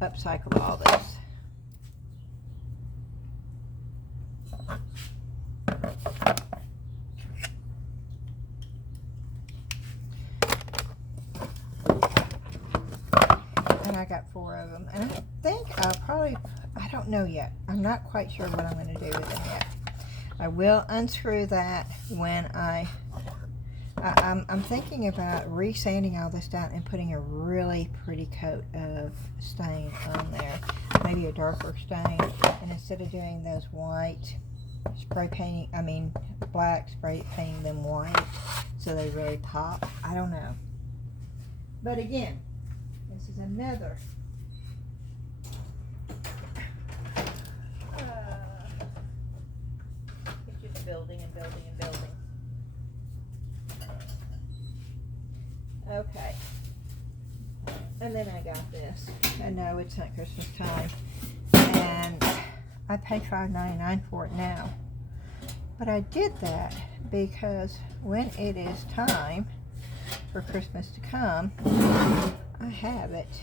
upcycle all this. And I got 4 of them, and I think I'll probably, I don't know yet. I'm not quite sure what I'm going to do with them yet. I will unscrew that when I'm thinking about resanding all this down and putting a really pretty coat of stain on there. Maybe a darker stain. And instead of doing those white spray painting, black spray painting them white so they really pop. I don't know. But again, this is another it's just building and building and building. Okay. And then I got this. I know it's not Christmas time. And I paid $5.99 for it now. But I did that because when it is time for Christmas to come, I have it.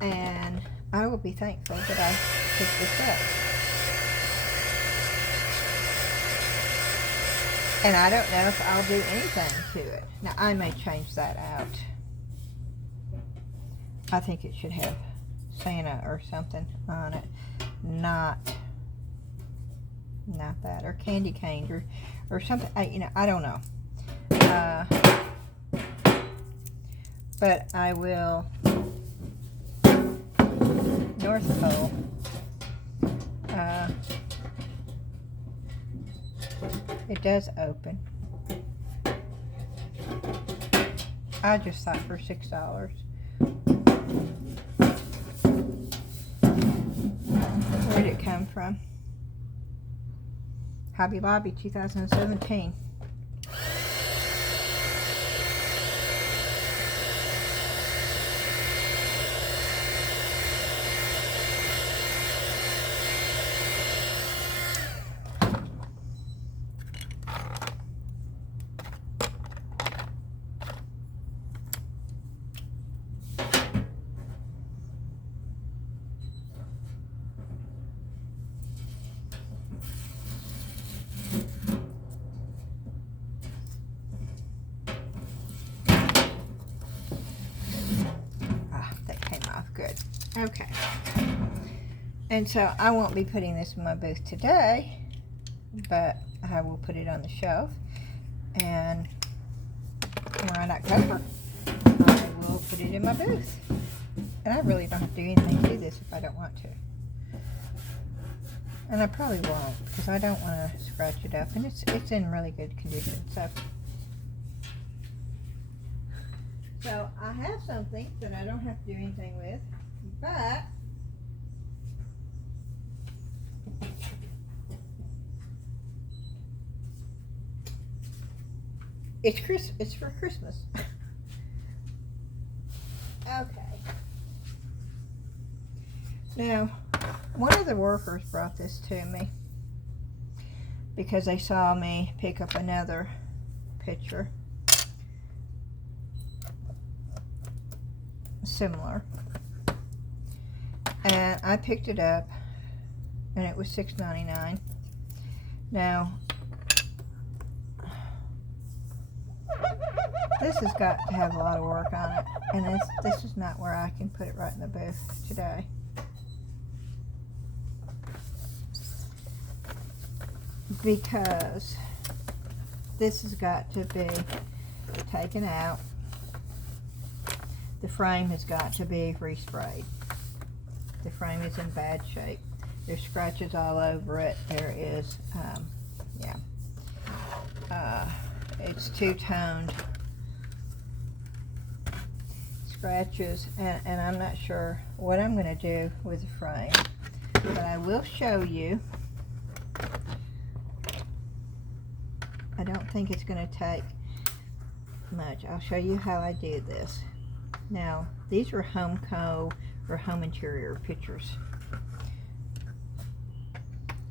And I will be thankful that I picked this up. And I don't know if I'll do anything to it. Now, I may change that out. I think it should have Santa or something on it. Not that. Or candy canes or something. I don't know. But I will. North Pole. It does open. I just thought for $6. Where did it come from? Hobby Lobby 2017. Good. Okay. And so I won't be putting this in my booth today, but I will put it on the shelf. And around October, I will put it in my booth. And I really don't have to do anything to this if I don't want to. And I probably won't, because I don't want to scratch it up. And it's in really good condition. So I have something that I don't have to do anything with, but it's for Christmas. Okay. Now, one of the workers brought this to me because they saw me pick up another picture similar, and I picked it up and it was $6.99. Now this has got to have a lot of work on it, and this is not where I can put it right in the booth today. Because this has got to be taken out. The frame has got to be resprayed. The frame is in bad shape. There's scratches all over it. There is, it's two-toned scratches, and I'm not sure what I'm going to do with the frame, but I will show you. I don't think it's going to take much. I'll show you how I do this. Now, these are home or home interior pictures,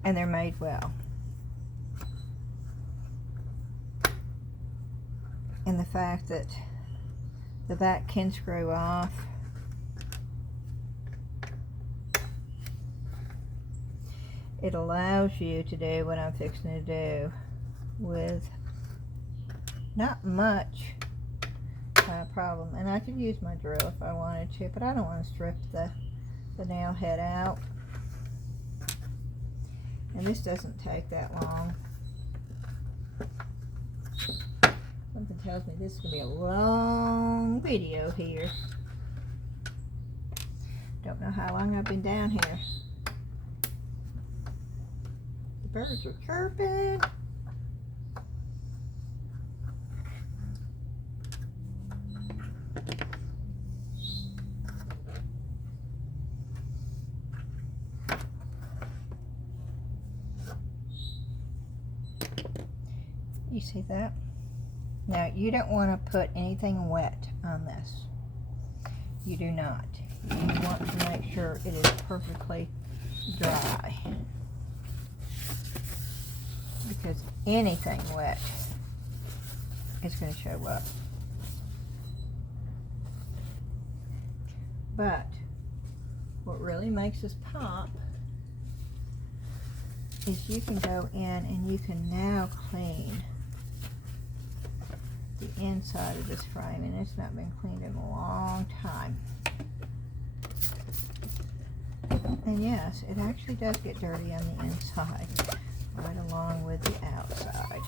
and they're made well. And the fact that the back can screw off, it allows you to do what I'm fixing to do with not much problem. And I could use my drill if I wanted to, but I don't want to strip the nail head out. And this doesn't take that long. Something tells me this is going to be a long video here. Don't know how long I've been down here. The birds are chirping. You see that? Now, you don't want to put anything wet on this. You do not. You want to make sure it is perfectly dry. Because anything wet is going to show up. But what really makes this pop is you can go in and you can now clean the inside of this frame, and it's not been cleaned in a long time. And yes, it actually does get dirty on the inside, right along with the outside.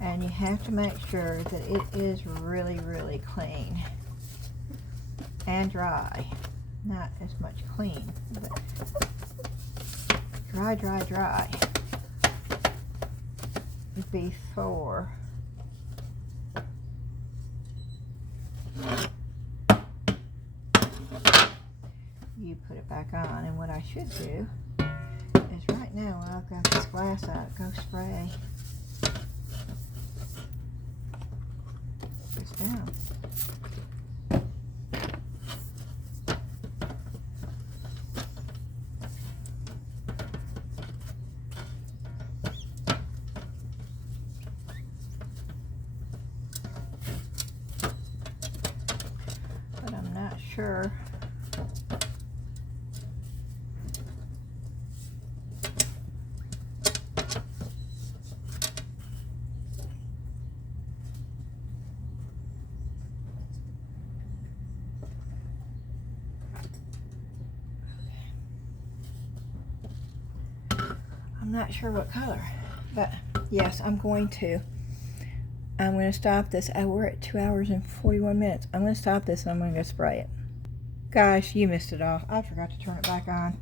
And you have to make sure that it is really, really clean and dry. Not as much clean, but dry, dry, dry before you put it back on. And what I should do is right now, when I've got this glass out, go spray this down. Sure. I'm not sure what color, but yes, I'm going to stop this. We're at 2 hours and 41 minutes. I'm going to stop this and I'm going to go spray it. Gosh, you missed it all. I forgot to turn it back on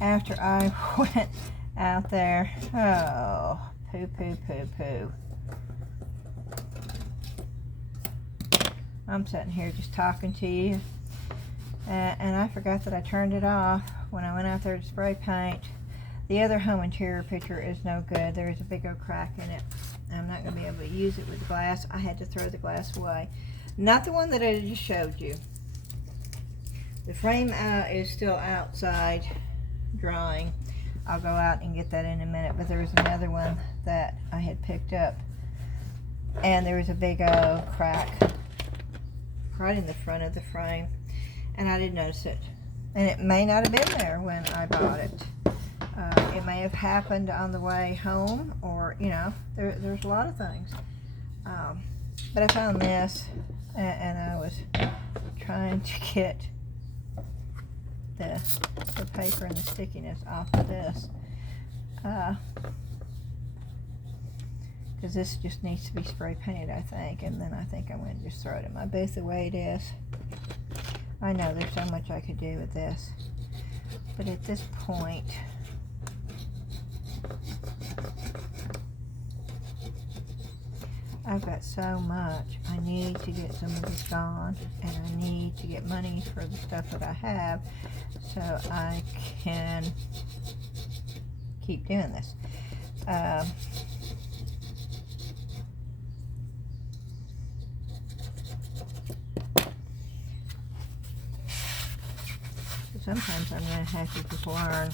after I went out there. Oh, poo, poo, poo, poo. I'm sitting here just talking to you, and I forgot that I turned it off when I went out there to spray paint. The other home interior picture is no good. There's a big old crack in it. I'm not going to be able to use it with the glass. I had to throw the glass away. Not the one that I just showed you. The frame is still outside drying. I'll go out and get that in a minute, but there was another one that I had picked up, and there was a big old crack right in the front of the frame, and I didn't notice it. And it may not have been there when I bought it. It may have happened on the way home, or, you know, there's a lot of things. But I found this, and I was trying to get the paper and the stickiness off of this, because this just needs to be spray painted, I think, and then I think I'm going to just throw it in my booth the way it is. I know there's so much I could do with this, but at this point, I've got so much. I need to get some of this gone, and I need to get money for the stuff that I have so I can keep doing this. Sometimes I'm going to have to just learn.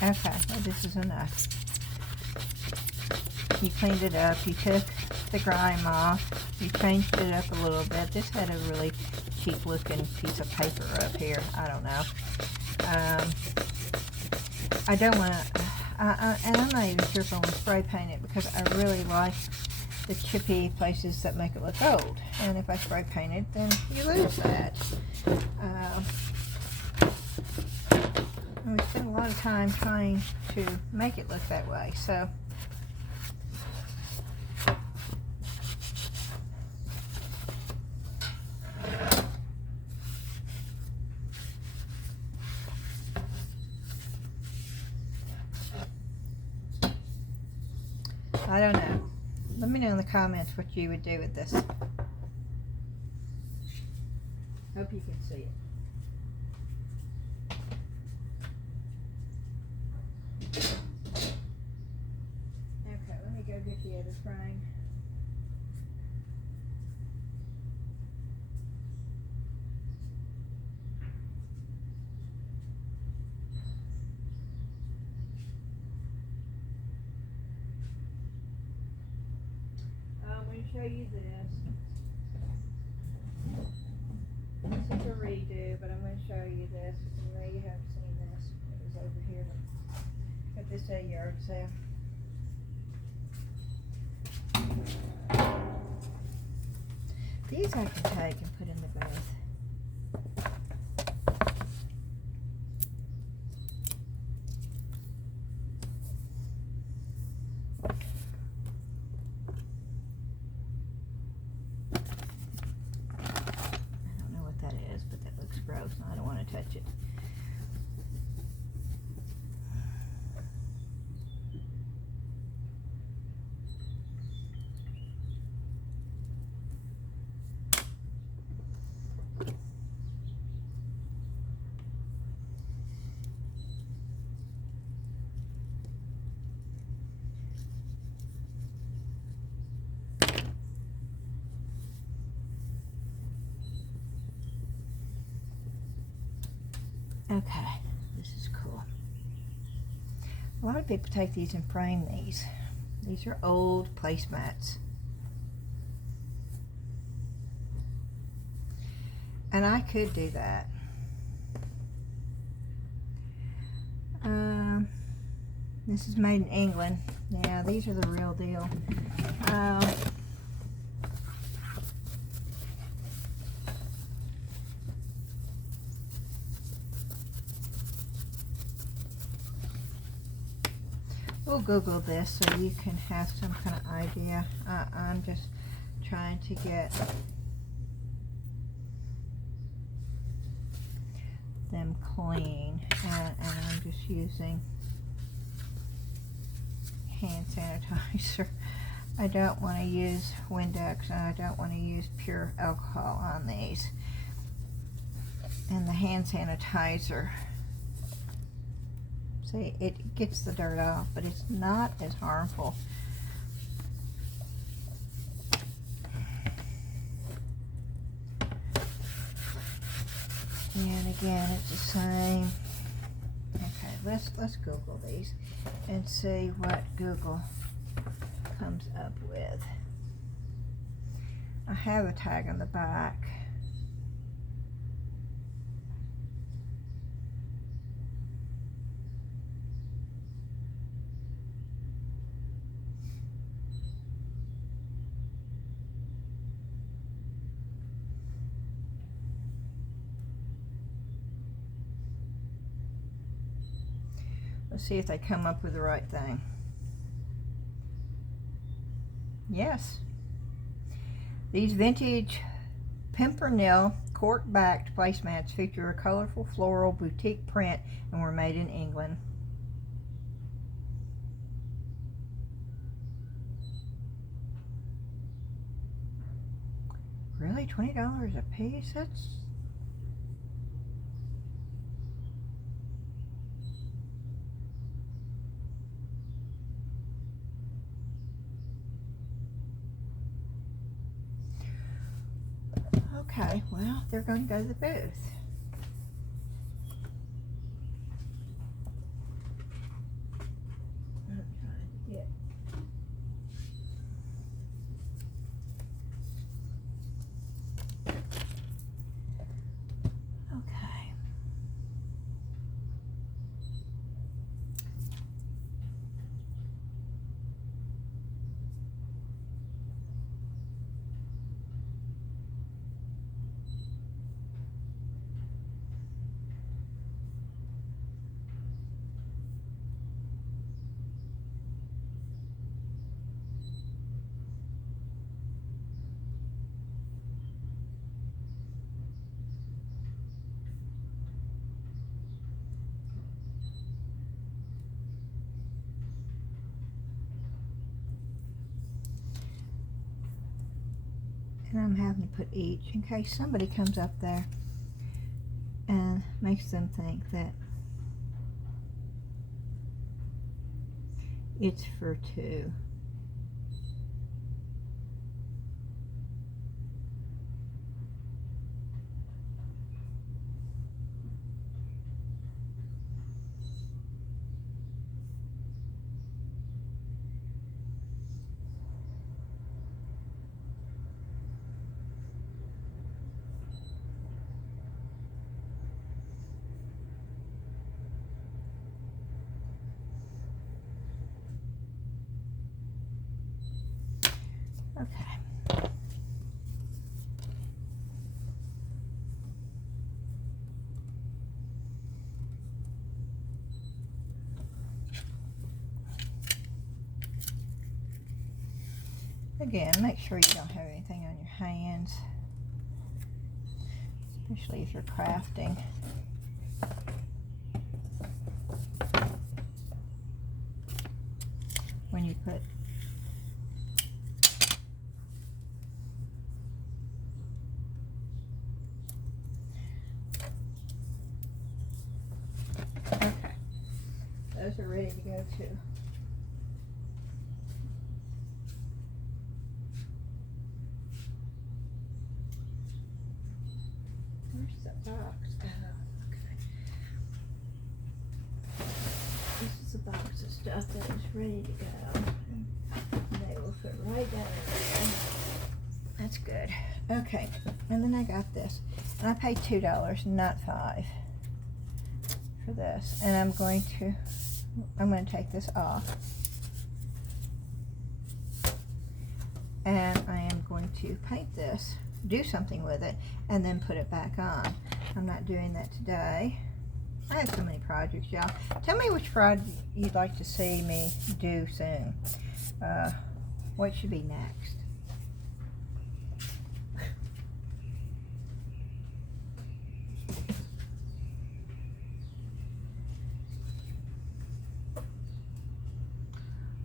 Okay, well, this is enough. You cleaned it up, you took the grime off, you changed it up a little bit. This had a really cheap looking piece of paper up here. I don't know. I don't want to, and I'm not even sure if I want to spray paint it because I really like the chippy places that make it look old. And if I spray paint it, then you lose that. And we spend a lot of time trying to make it look that way. So I don't know. Let me know in the comments what you would do with this. Hope you can see it. Okay, let me go get the other frame. I'm going to show you this. This is a redo, but I'm going to show you this. I know you haven't seen this. It was over here at this yard sale. These I can take and put in the bath. Gross, and I don't want to touch it. Okay, this is cool. A lot of people take these and frame these. These are old placemats. And I could do that. This is made in England. Yeah, these are the real deal. We'll Google this so you can have some kind of idea. I'm just trying to get them clean, and I'm just using hand sanitizer. I don't want to use Windex, and I don't want to use pure alcohol on these. And the hand sanitizer, see, it gets the dirt off, but it's not as harmful. And again, it's the same. Okay, let's Google these and see what Google comes up with. I have a tag on the back. Let's see if they come up with the right thing. Yes. These vintage Pimpernel cork-backed placemats feature a colorful floral boutique print and were made in England. Really? $20 a piece? That's... Okay, well, they're going to go to the booth. And I'm having to put each in case somebody comes up there and makes them think that it's for two. Okay. Again, make sure you don't have anything on your hands, especially if you're crafting. When you put okay, those are ready to go too. Where's the box? Okay. This is a box of stuff that is ready to go. They will fit right down there. That's good. Okay, and then I got this. And I paid $2, not $5 for this. And I'm going to take this off. And I am going to paint this, do something with it, and then put it back on. I'm not doing that today. I have so many projects, y'all. Tell me which project you'd like to see me do soon. What should be next?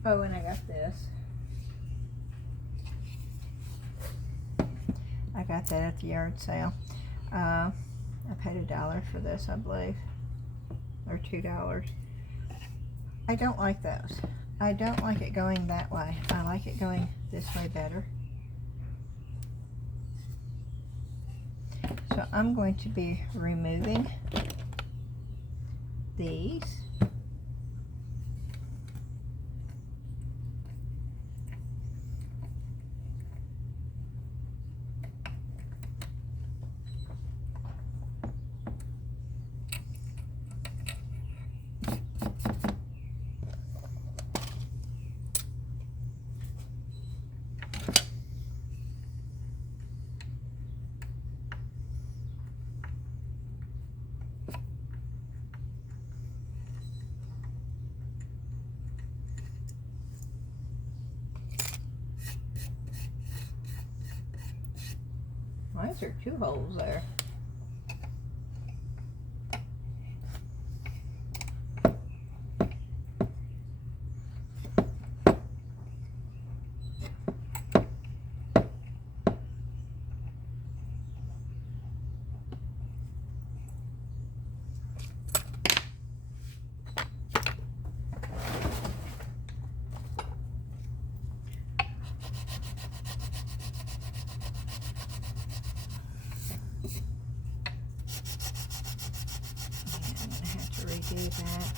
Oh, and I got this. I got that at the yard sale. I paid $1 for this, I believe, or $2. I don't like those. I don't like it going that way. I like it going this way better. So I'm going to be removing these. Why is there 2 holes there? do that.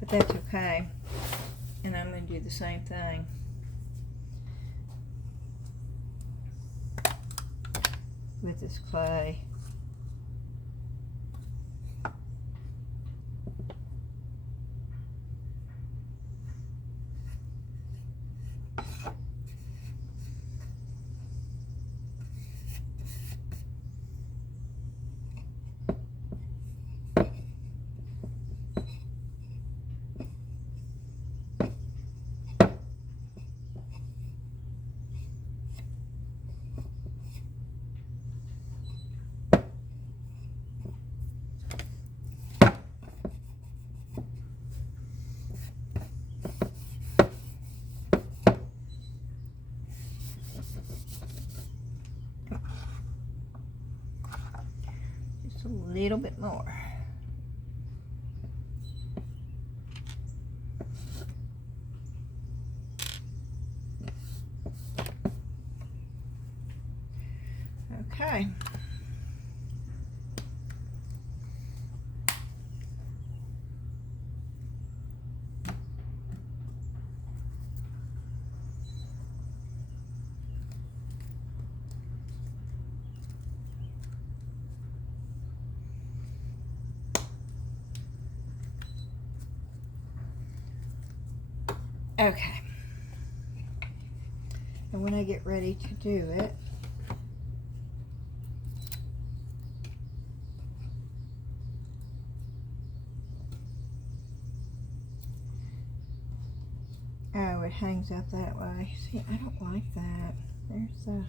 But that's okay. And I'm going to do the same thing. With this clay. Just a little bit more. Okay. Okay. And when I get ready to do it, oh, it hangs up that way. See, I don't like that. There's the,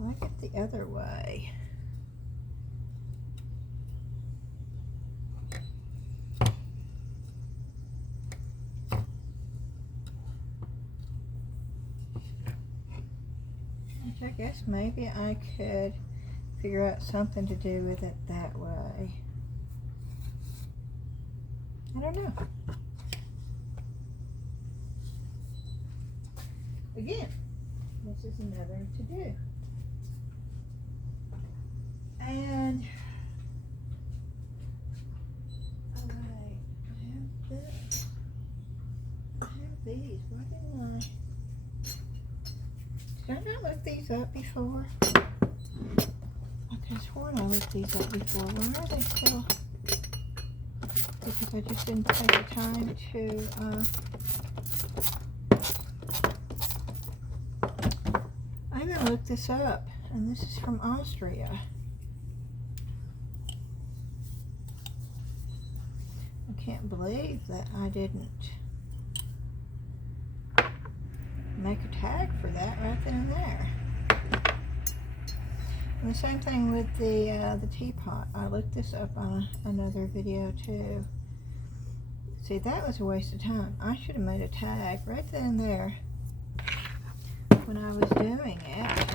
I like it the other way. I guess maybe I could figure out something to do with it that way. I don't know. Again, this is another to do. And alright, I have this. I have these. Why didn't I? Did I not look these up before? I could have sworn I looked these up before. Why are they still? Because I just didn't take the time to, I'm going to look this up. And this is from Austria. I can't believe that I didn't make a tag for that right then and there. And the same thing with the teapot. I looked this up on another video too. See, that was a waste of time. I should have made a tag right then and there when I was doing it.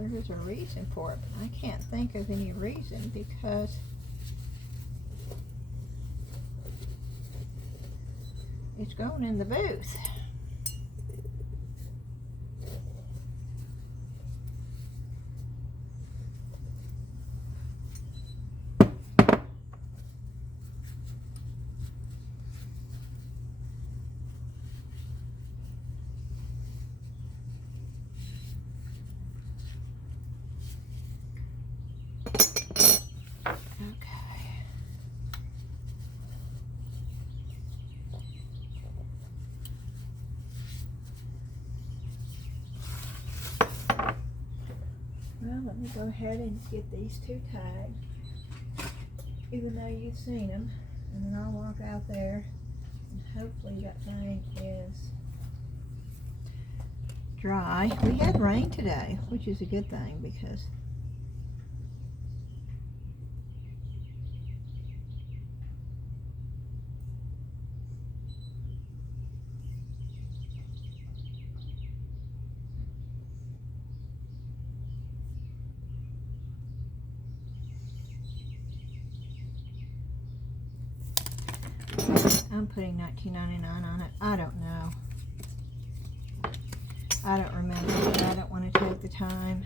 There's a reason for it, but I can't think of any reason because it's going in the booth. Well, let me go ahead and get these two tagged, even though you've seen them, and then I'll walk out there, and hopefully that thing is dry. We had rain today, which is a good thing because I'm putting $19.99 on it. I don't know. I don't remember, but I don't want to take the time.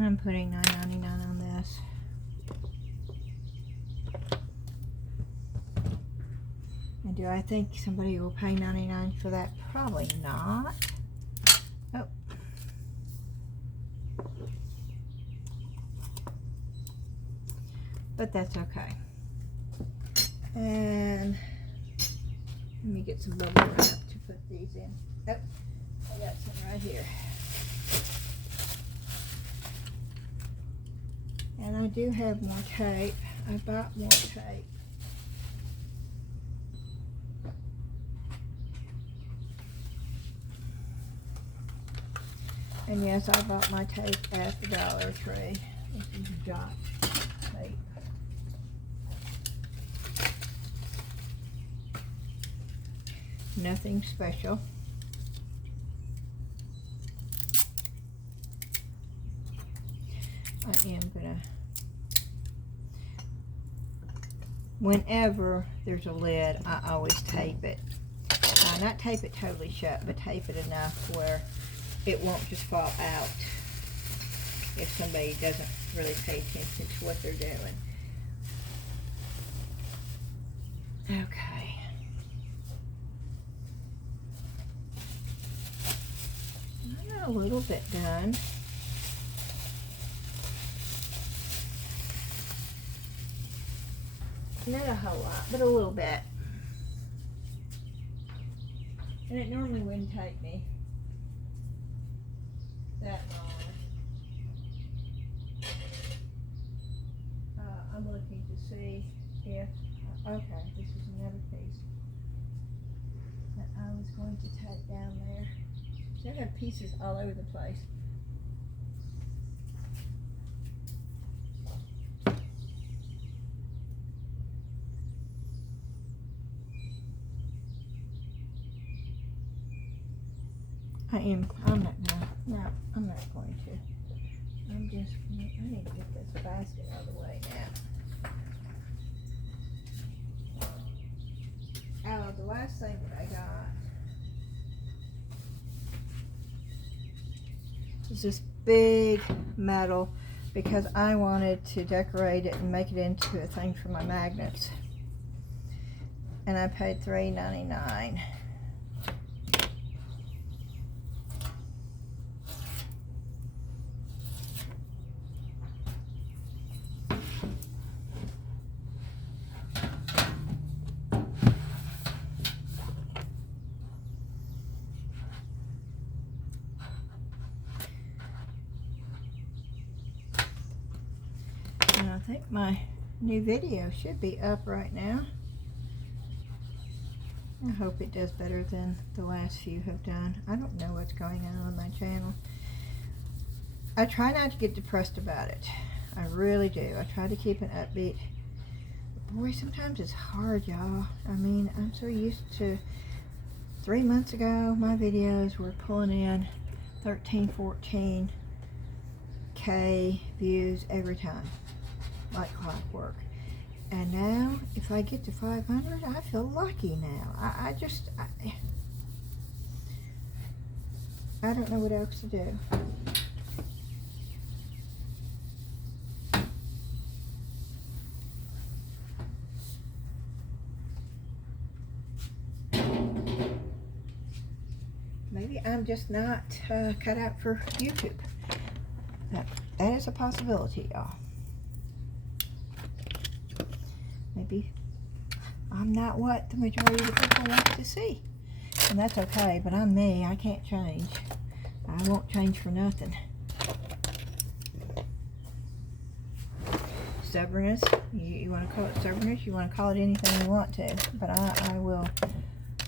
I'm putting $9.99 on this. And do I think somebody will pay $99 for that? Probably not. Oh. But that's okay. And let me get some bubble wrap to put these in. Oh, I got some right here. And I do have more tape. I bought more tape. And yes, I bought my tape at the Dollar Tree. This is dot tape. Nothing special. I am gonna, whenever there's a lid, I always tape it. Not tape it totally shut, but tape it enough where it won't just fall out if somebody doesn't really pay attention to what they're doing. Okay. I got a little bit done. Not a whole lot, but a little bit. And it normally wouldn't take me that long. I'm looking to see if, okay, this is another piece that I was going to tape down there. There are pieces all over the place. I'm not gonna, no, I'm not going to. I'm just, I need to get this basket out of the way now. Oh, the last thing that I got is this big metal because I wanted to decorate it and make it into a thing for my magnets. And I paid $3.99. I think my new video should be up right now. I hope it does better than the last few have done. I don't know what's going on my channel. I try not to get depressed about it. I really do. I try to keep an upbeat. But boy, sometimes it's hard, y'all. I mean, I'm so used to 3 months ago, my videos were pulling in 13, 14K views every time. Like clockwork. And now if I get to 500, I feel lucky now. I don't know what else to do. Maybe I'm just not cut out for YouTube. That is a possibility, y'all. Maybe I'm not what the majority of the people want to see. And that's okay, but I'm me. I can't change. I won't change for nothing. Stubbornness. You want to call it stubbornness? You want to call it anything you want to. But I will.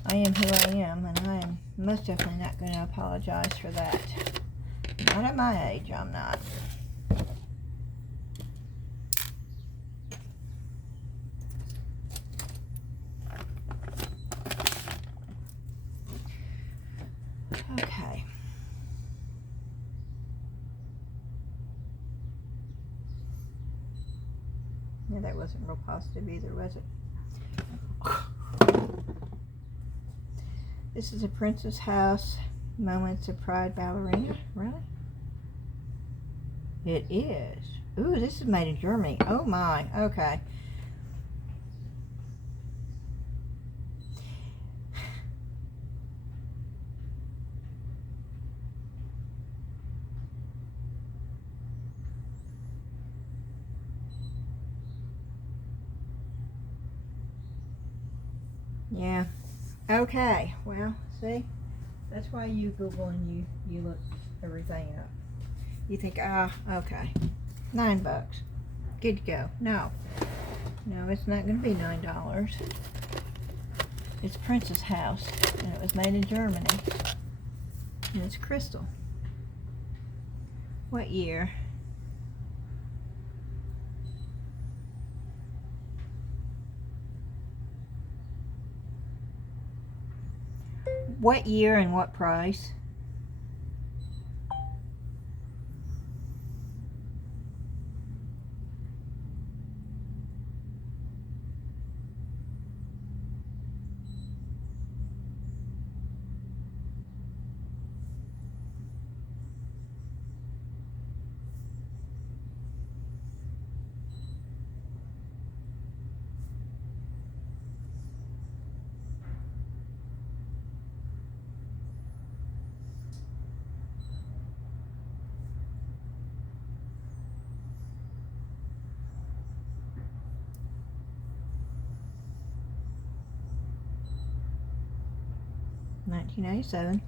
I am who I am, and I am most definitely not going to apologize for that. Not at my age, I'm not. Yeah, that wasn't real positive either, was it? This is a Princess House Moments of Pride ballerina. Really? It is. Ooh, this is made in Germany. Oh my. Okay. Yeah. Okay. Well, see? That's why you Google and you look everything up. You think, okay. $9. Good to go. No. No, it's not going to be $9. It's Princess House, and it was made in Germany. And it's crystal. What year? What year and what price? $19.97.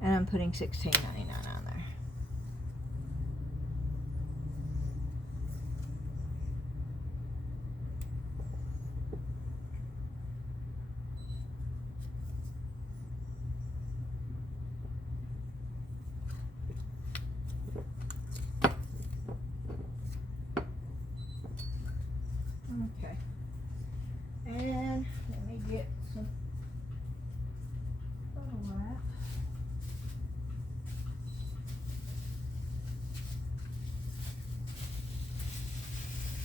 And I'm putting $16.99 on there. Okay. And let me get some bubble wrap.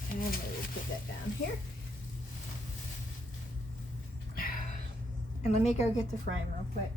And we'll put that down here. And let me go get the frame real quick.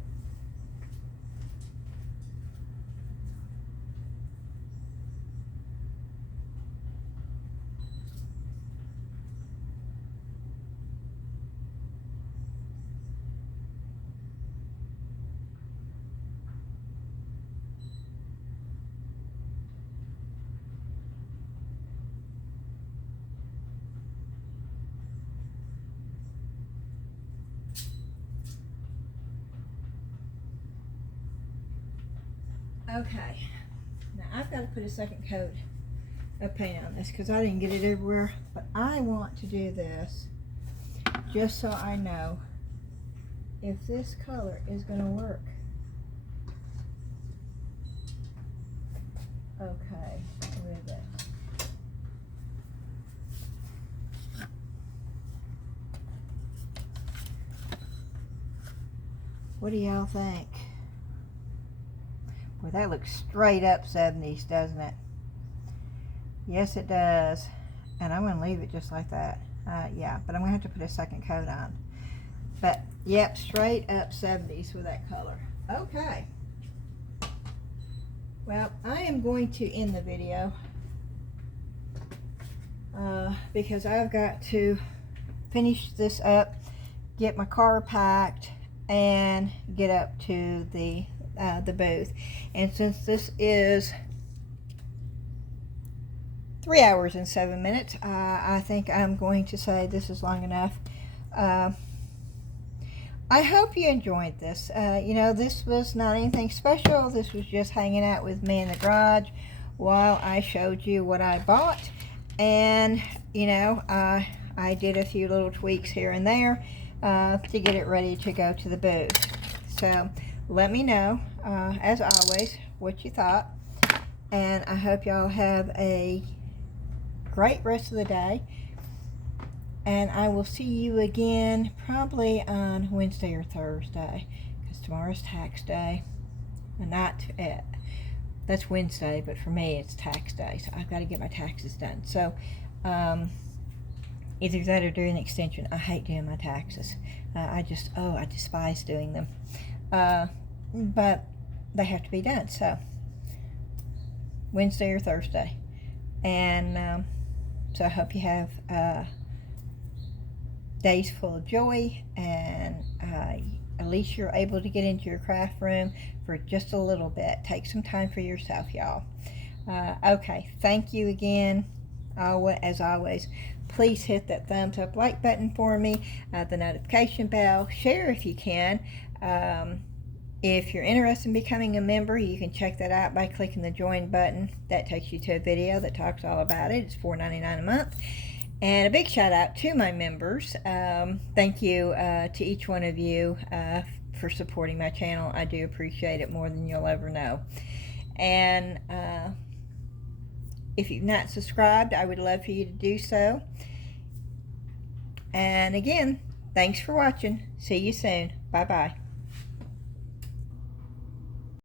Okay, now I've got to put a second coat of paint on this because I didn't get it everywhere, but I want to do this just so I know if this color is going to work. Okay, with it. What do y'all think? Well, that looks straight up 70s, doesn't it? Yes, it does. And I'm going to leave it just like that. Yeah, but I'm going to have to put a second coat on. But, yep, straight up 70s with that color. Okay. Well, I am going to end the video because I've got to finish this up, get my car packed, and get up to the booth. And since this is 3 hours and 7 minutes, I think I'm going to say this is long enough. I hope you enjoyed this. You know, this was not anything special. This was just hanging out with me in the garage while I showed you what I bought. And, you know, I did a few little tweaks here and there to get it ready to go to the booth. So let me know, as always, what you thought. And I hope y'all have a great rest of the day. And I will see you again probably on Wednesday or Thursday, because tomorrow's tax day. Not that's Wednesday, but for me it's tax day, so I've got to get my taxes done. So either that or do an extension. I hate doing my taxes. I despise doing them. But they have to be done, so Wednesday or Thursday. And so I hope you have days full of joy, and at least you're able to get into your craft room for just a little bit. Take some time for yourself, y'all. Okay, thank you again. As always, please hit that thumbs up like button for me, the notification bell, share if you can. If you're interested in becoming a member, you can check that out by clicking the join button. That takes you to a video that talks all about it. It's $4.99 a month. And a big shout out to my members. Thank you to each one of you for supporting my channel. I do appreciate it more than you'll ever know. And if you've not subscribed, I would love for you to do so. And again, thanks for watching. See you soon. Bye-bye.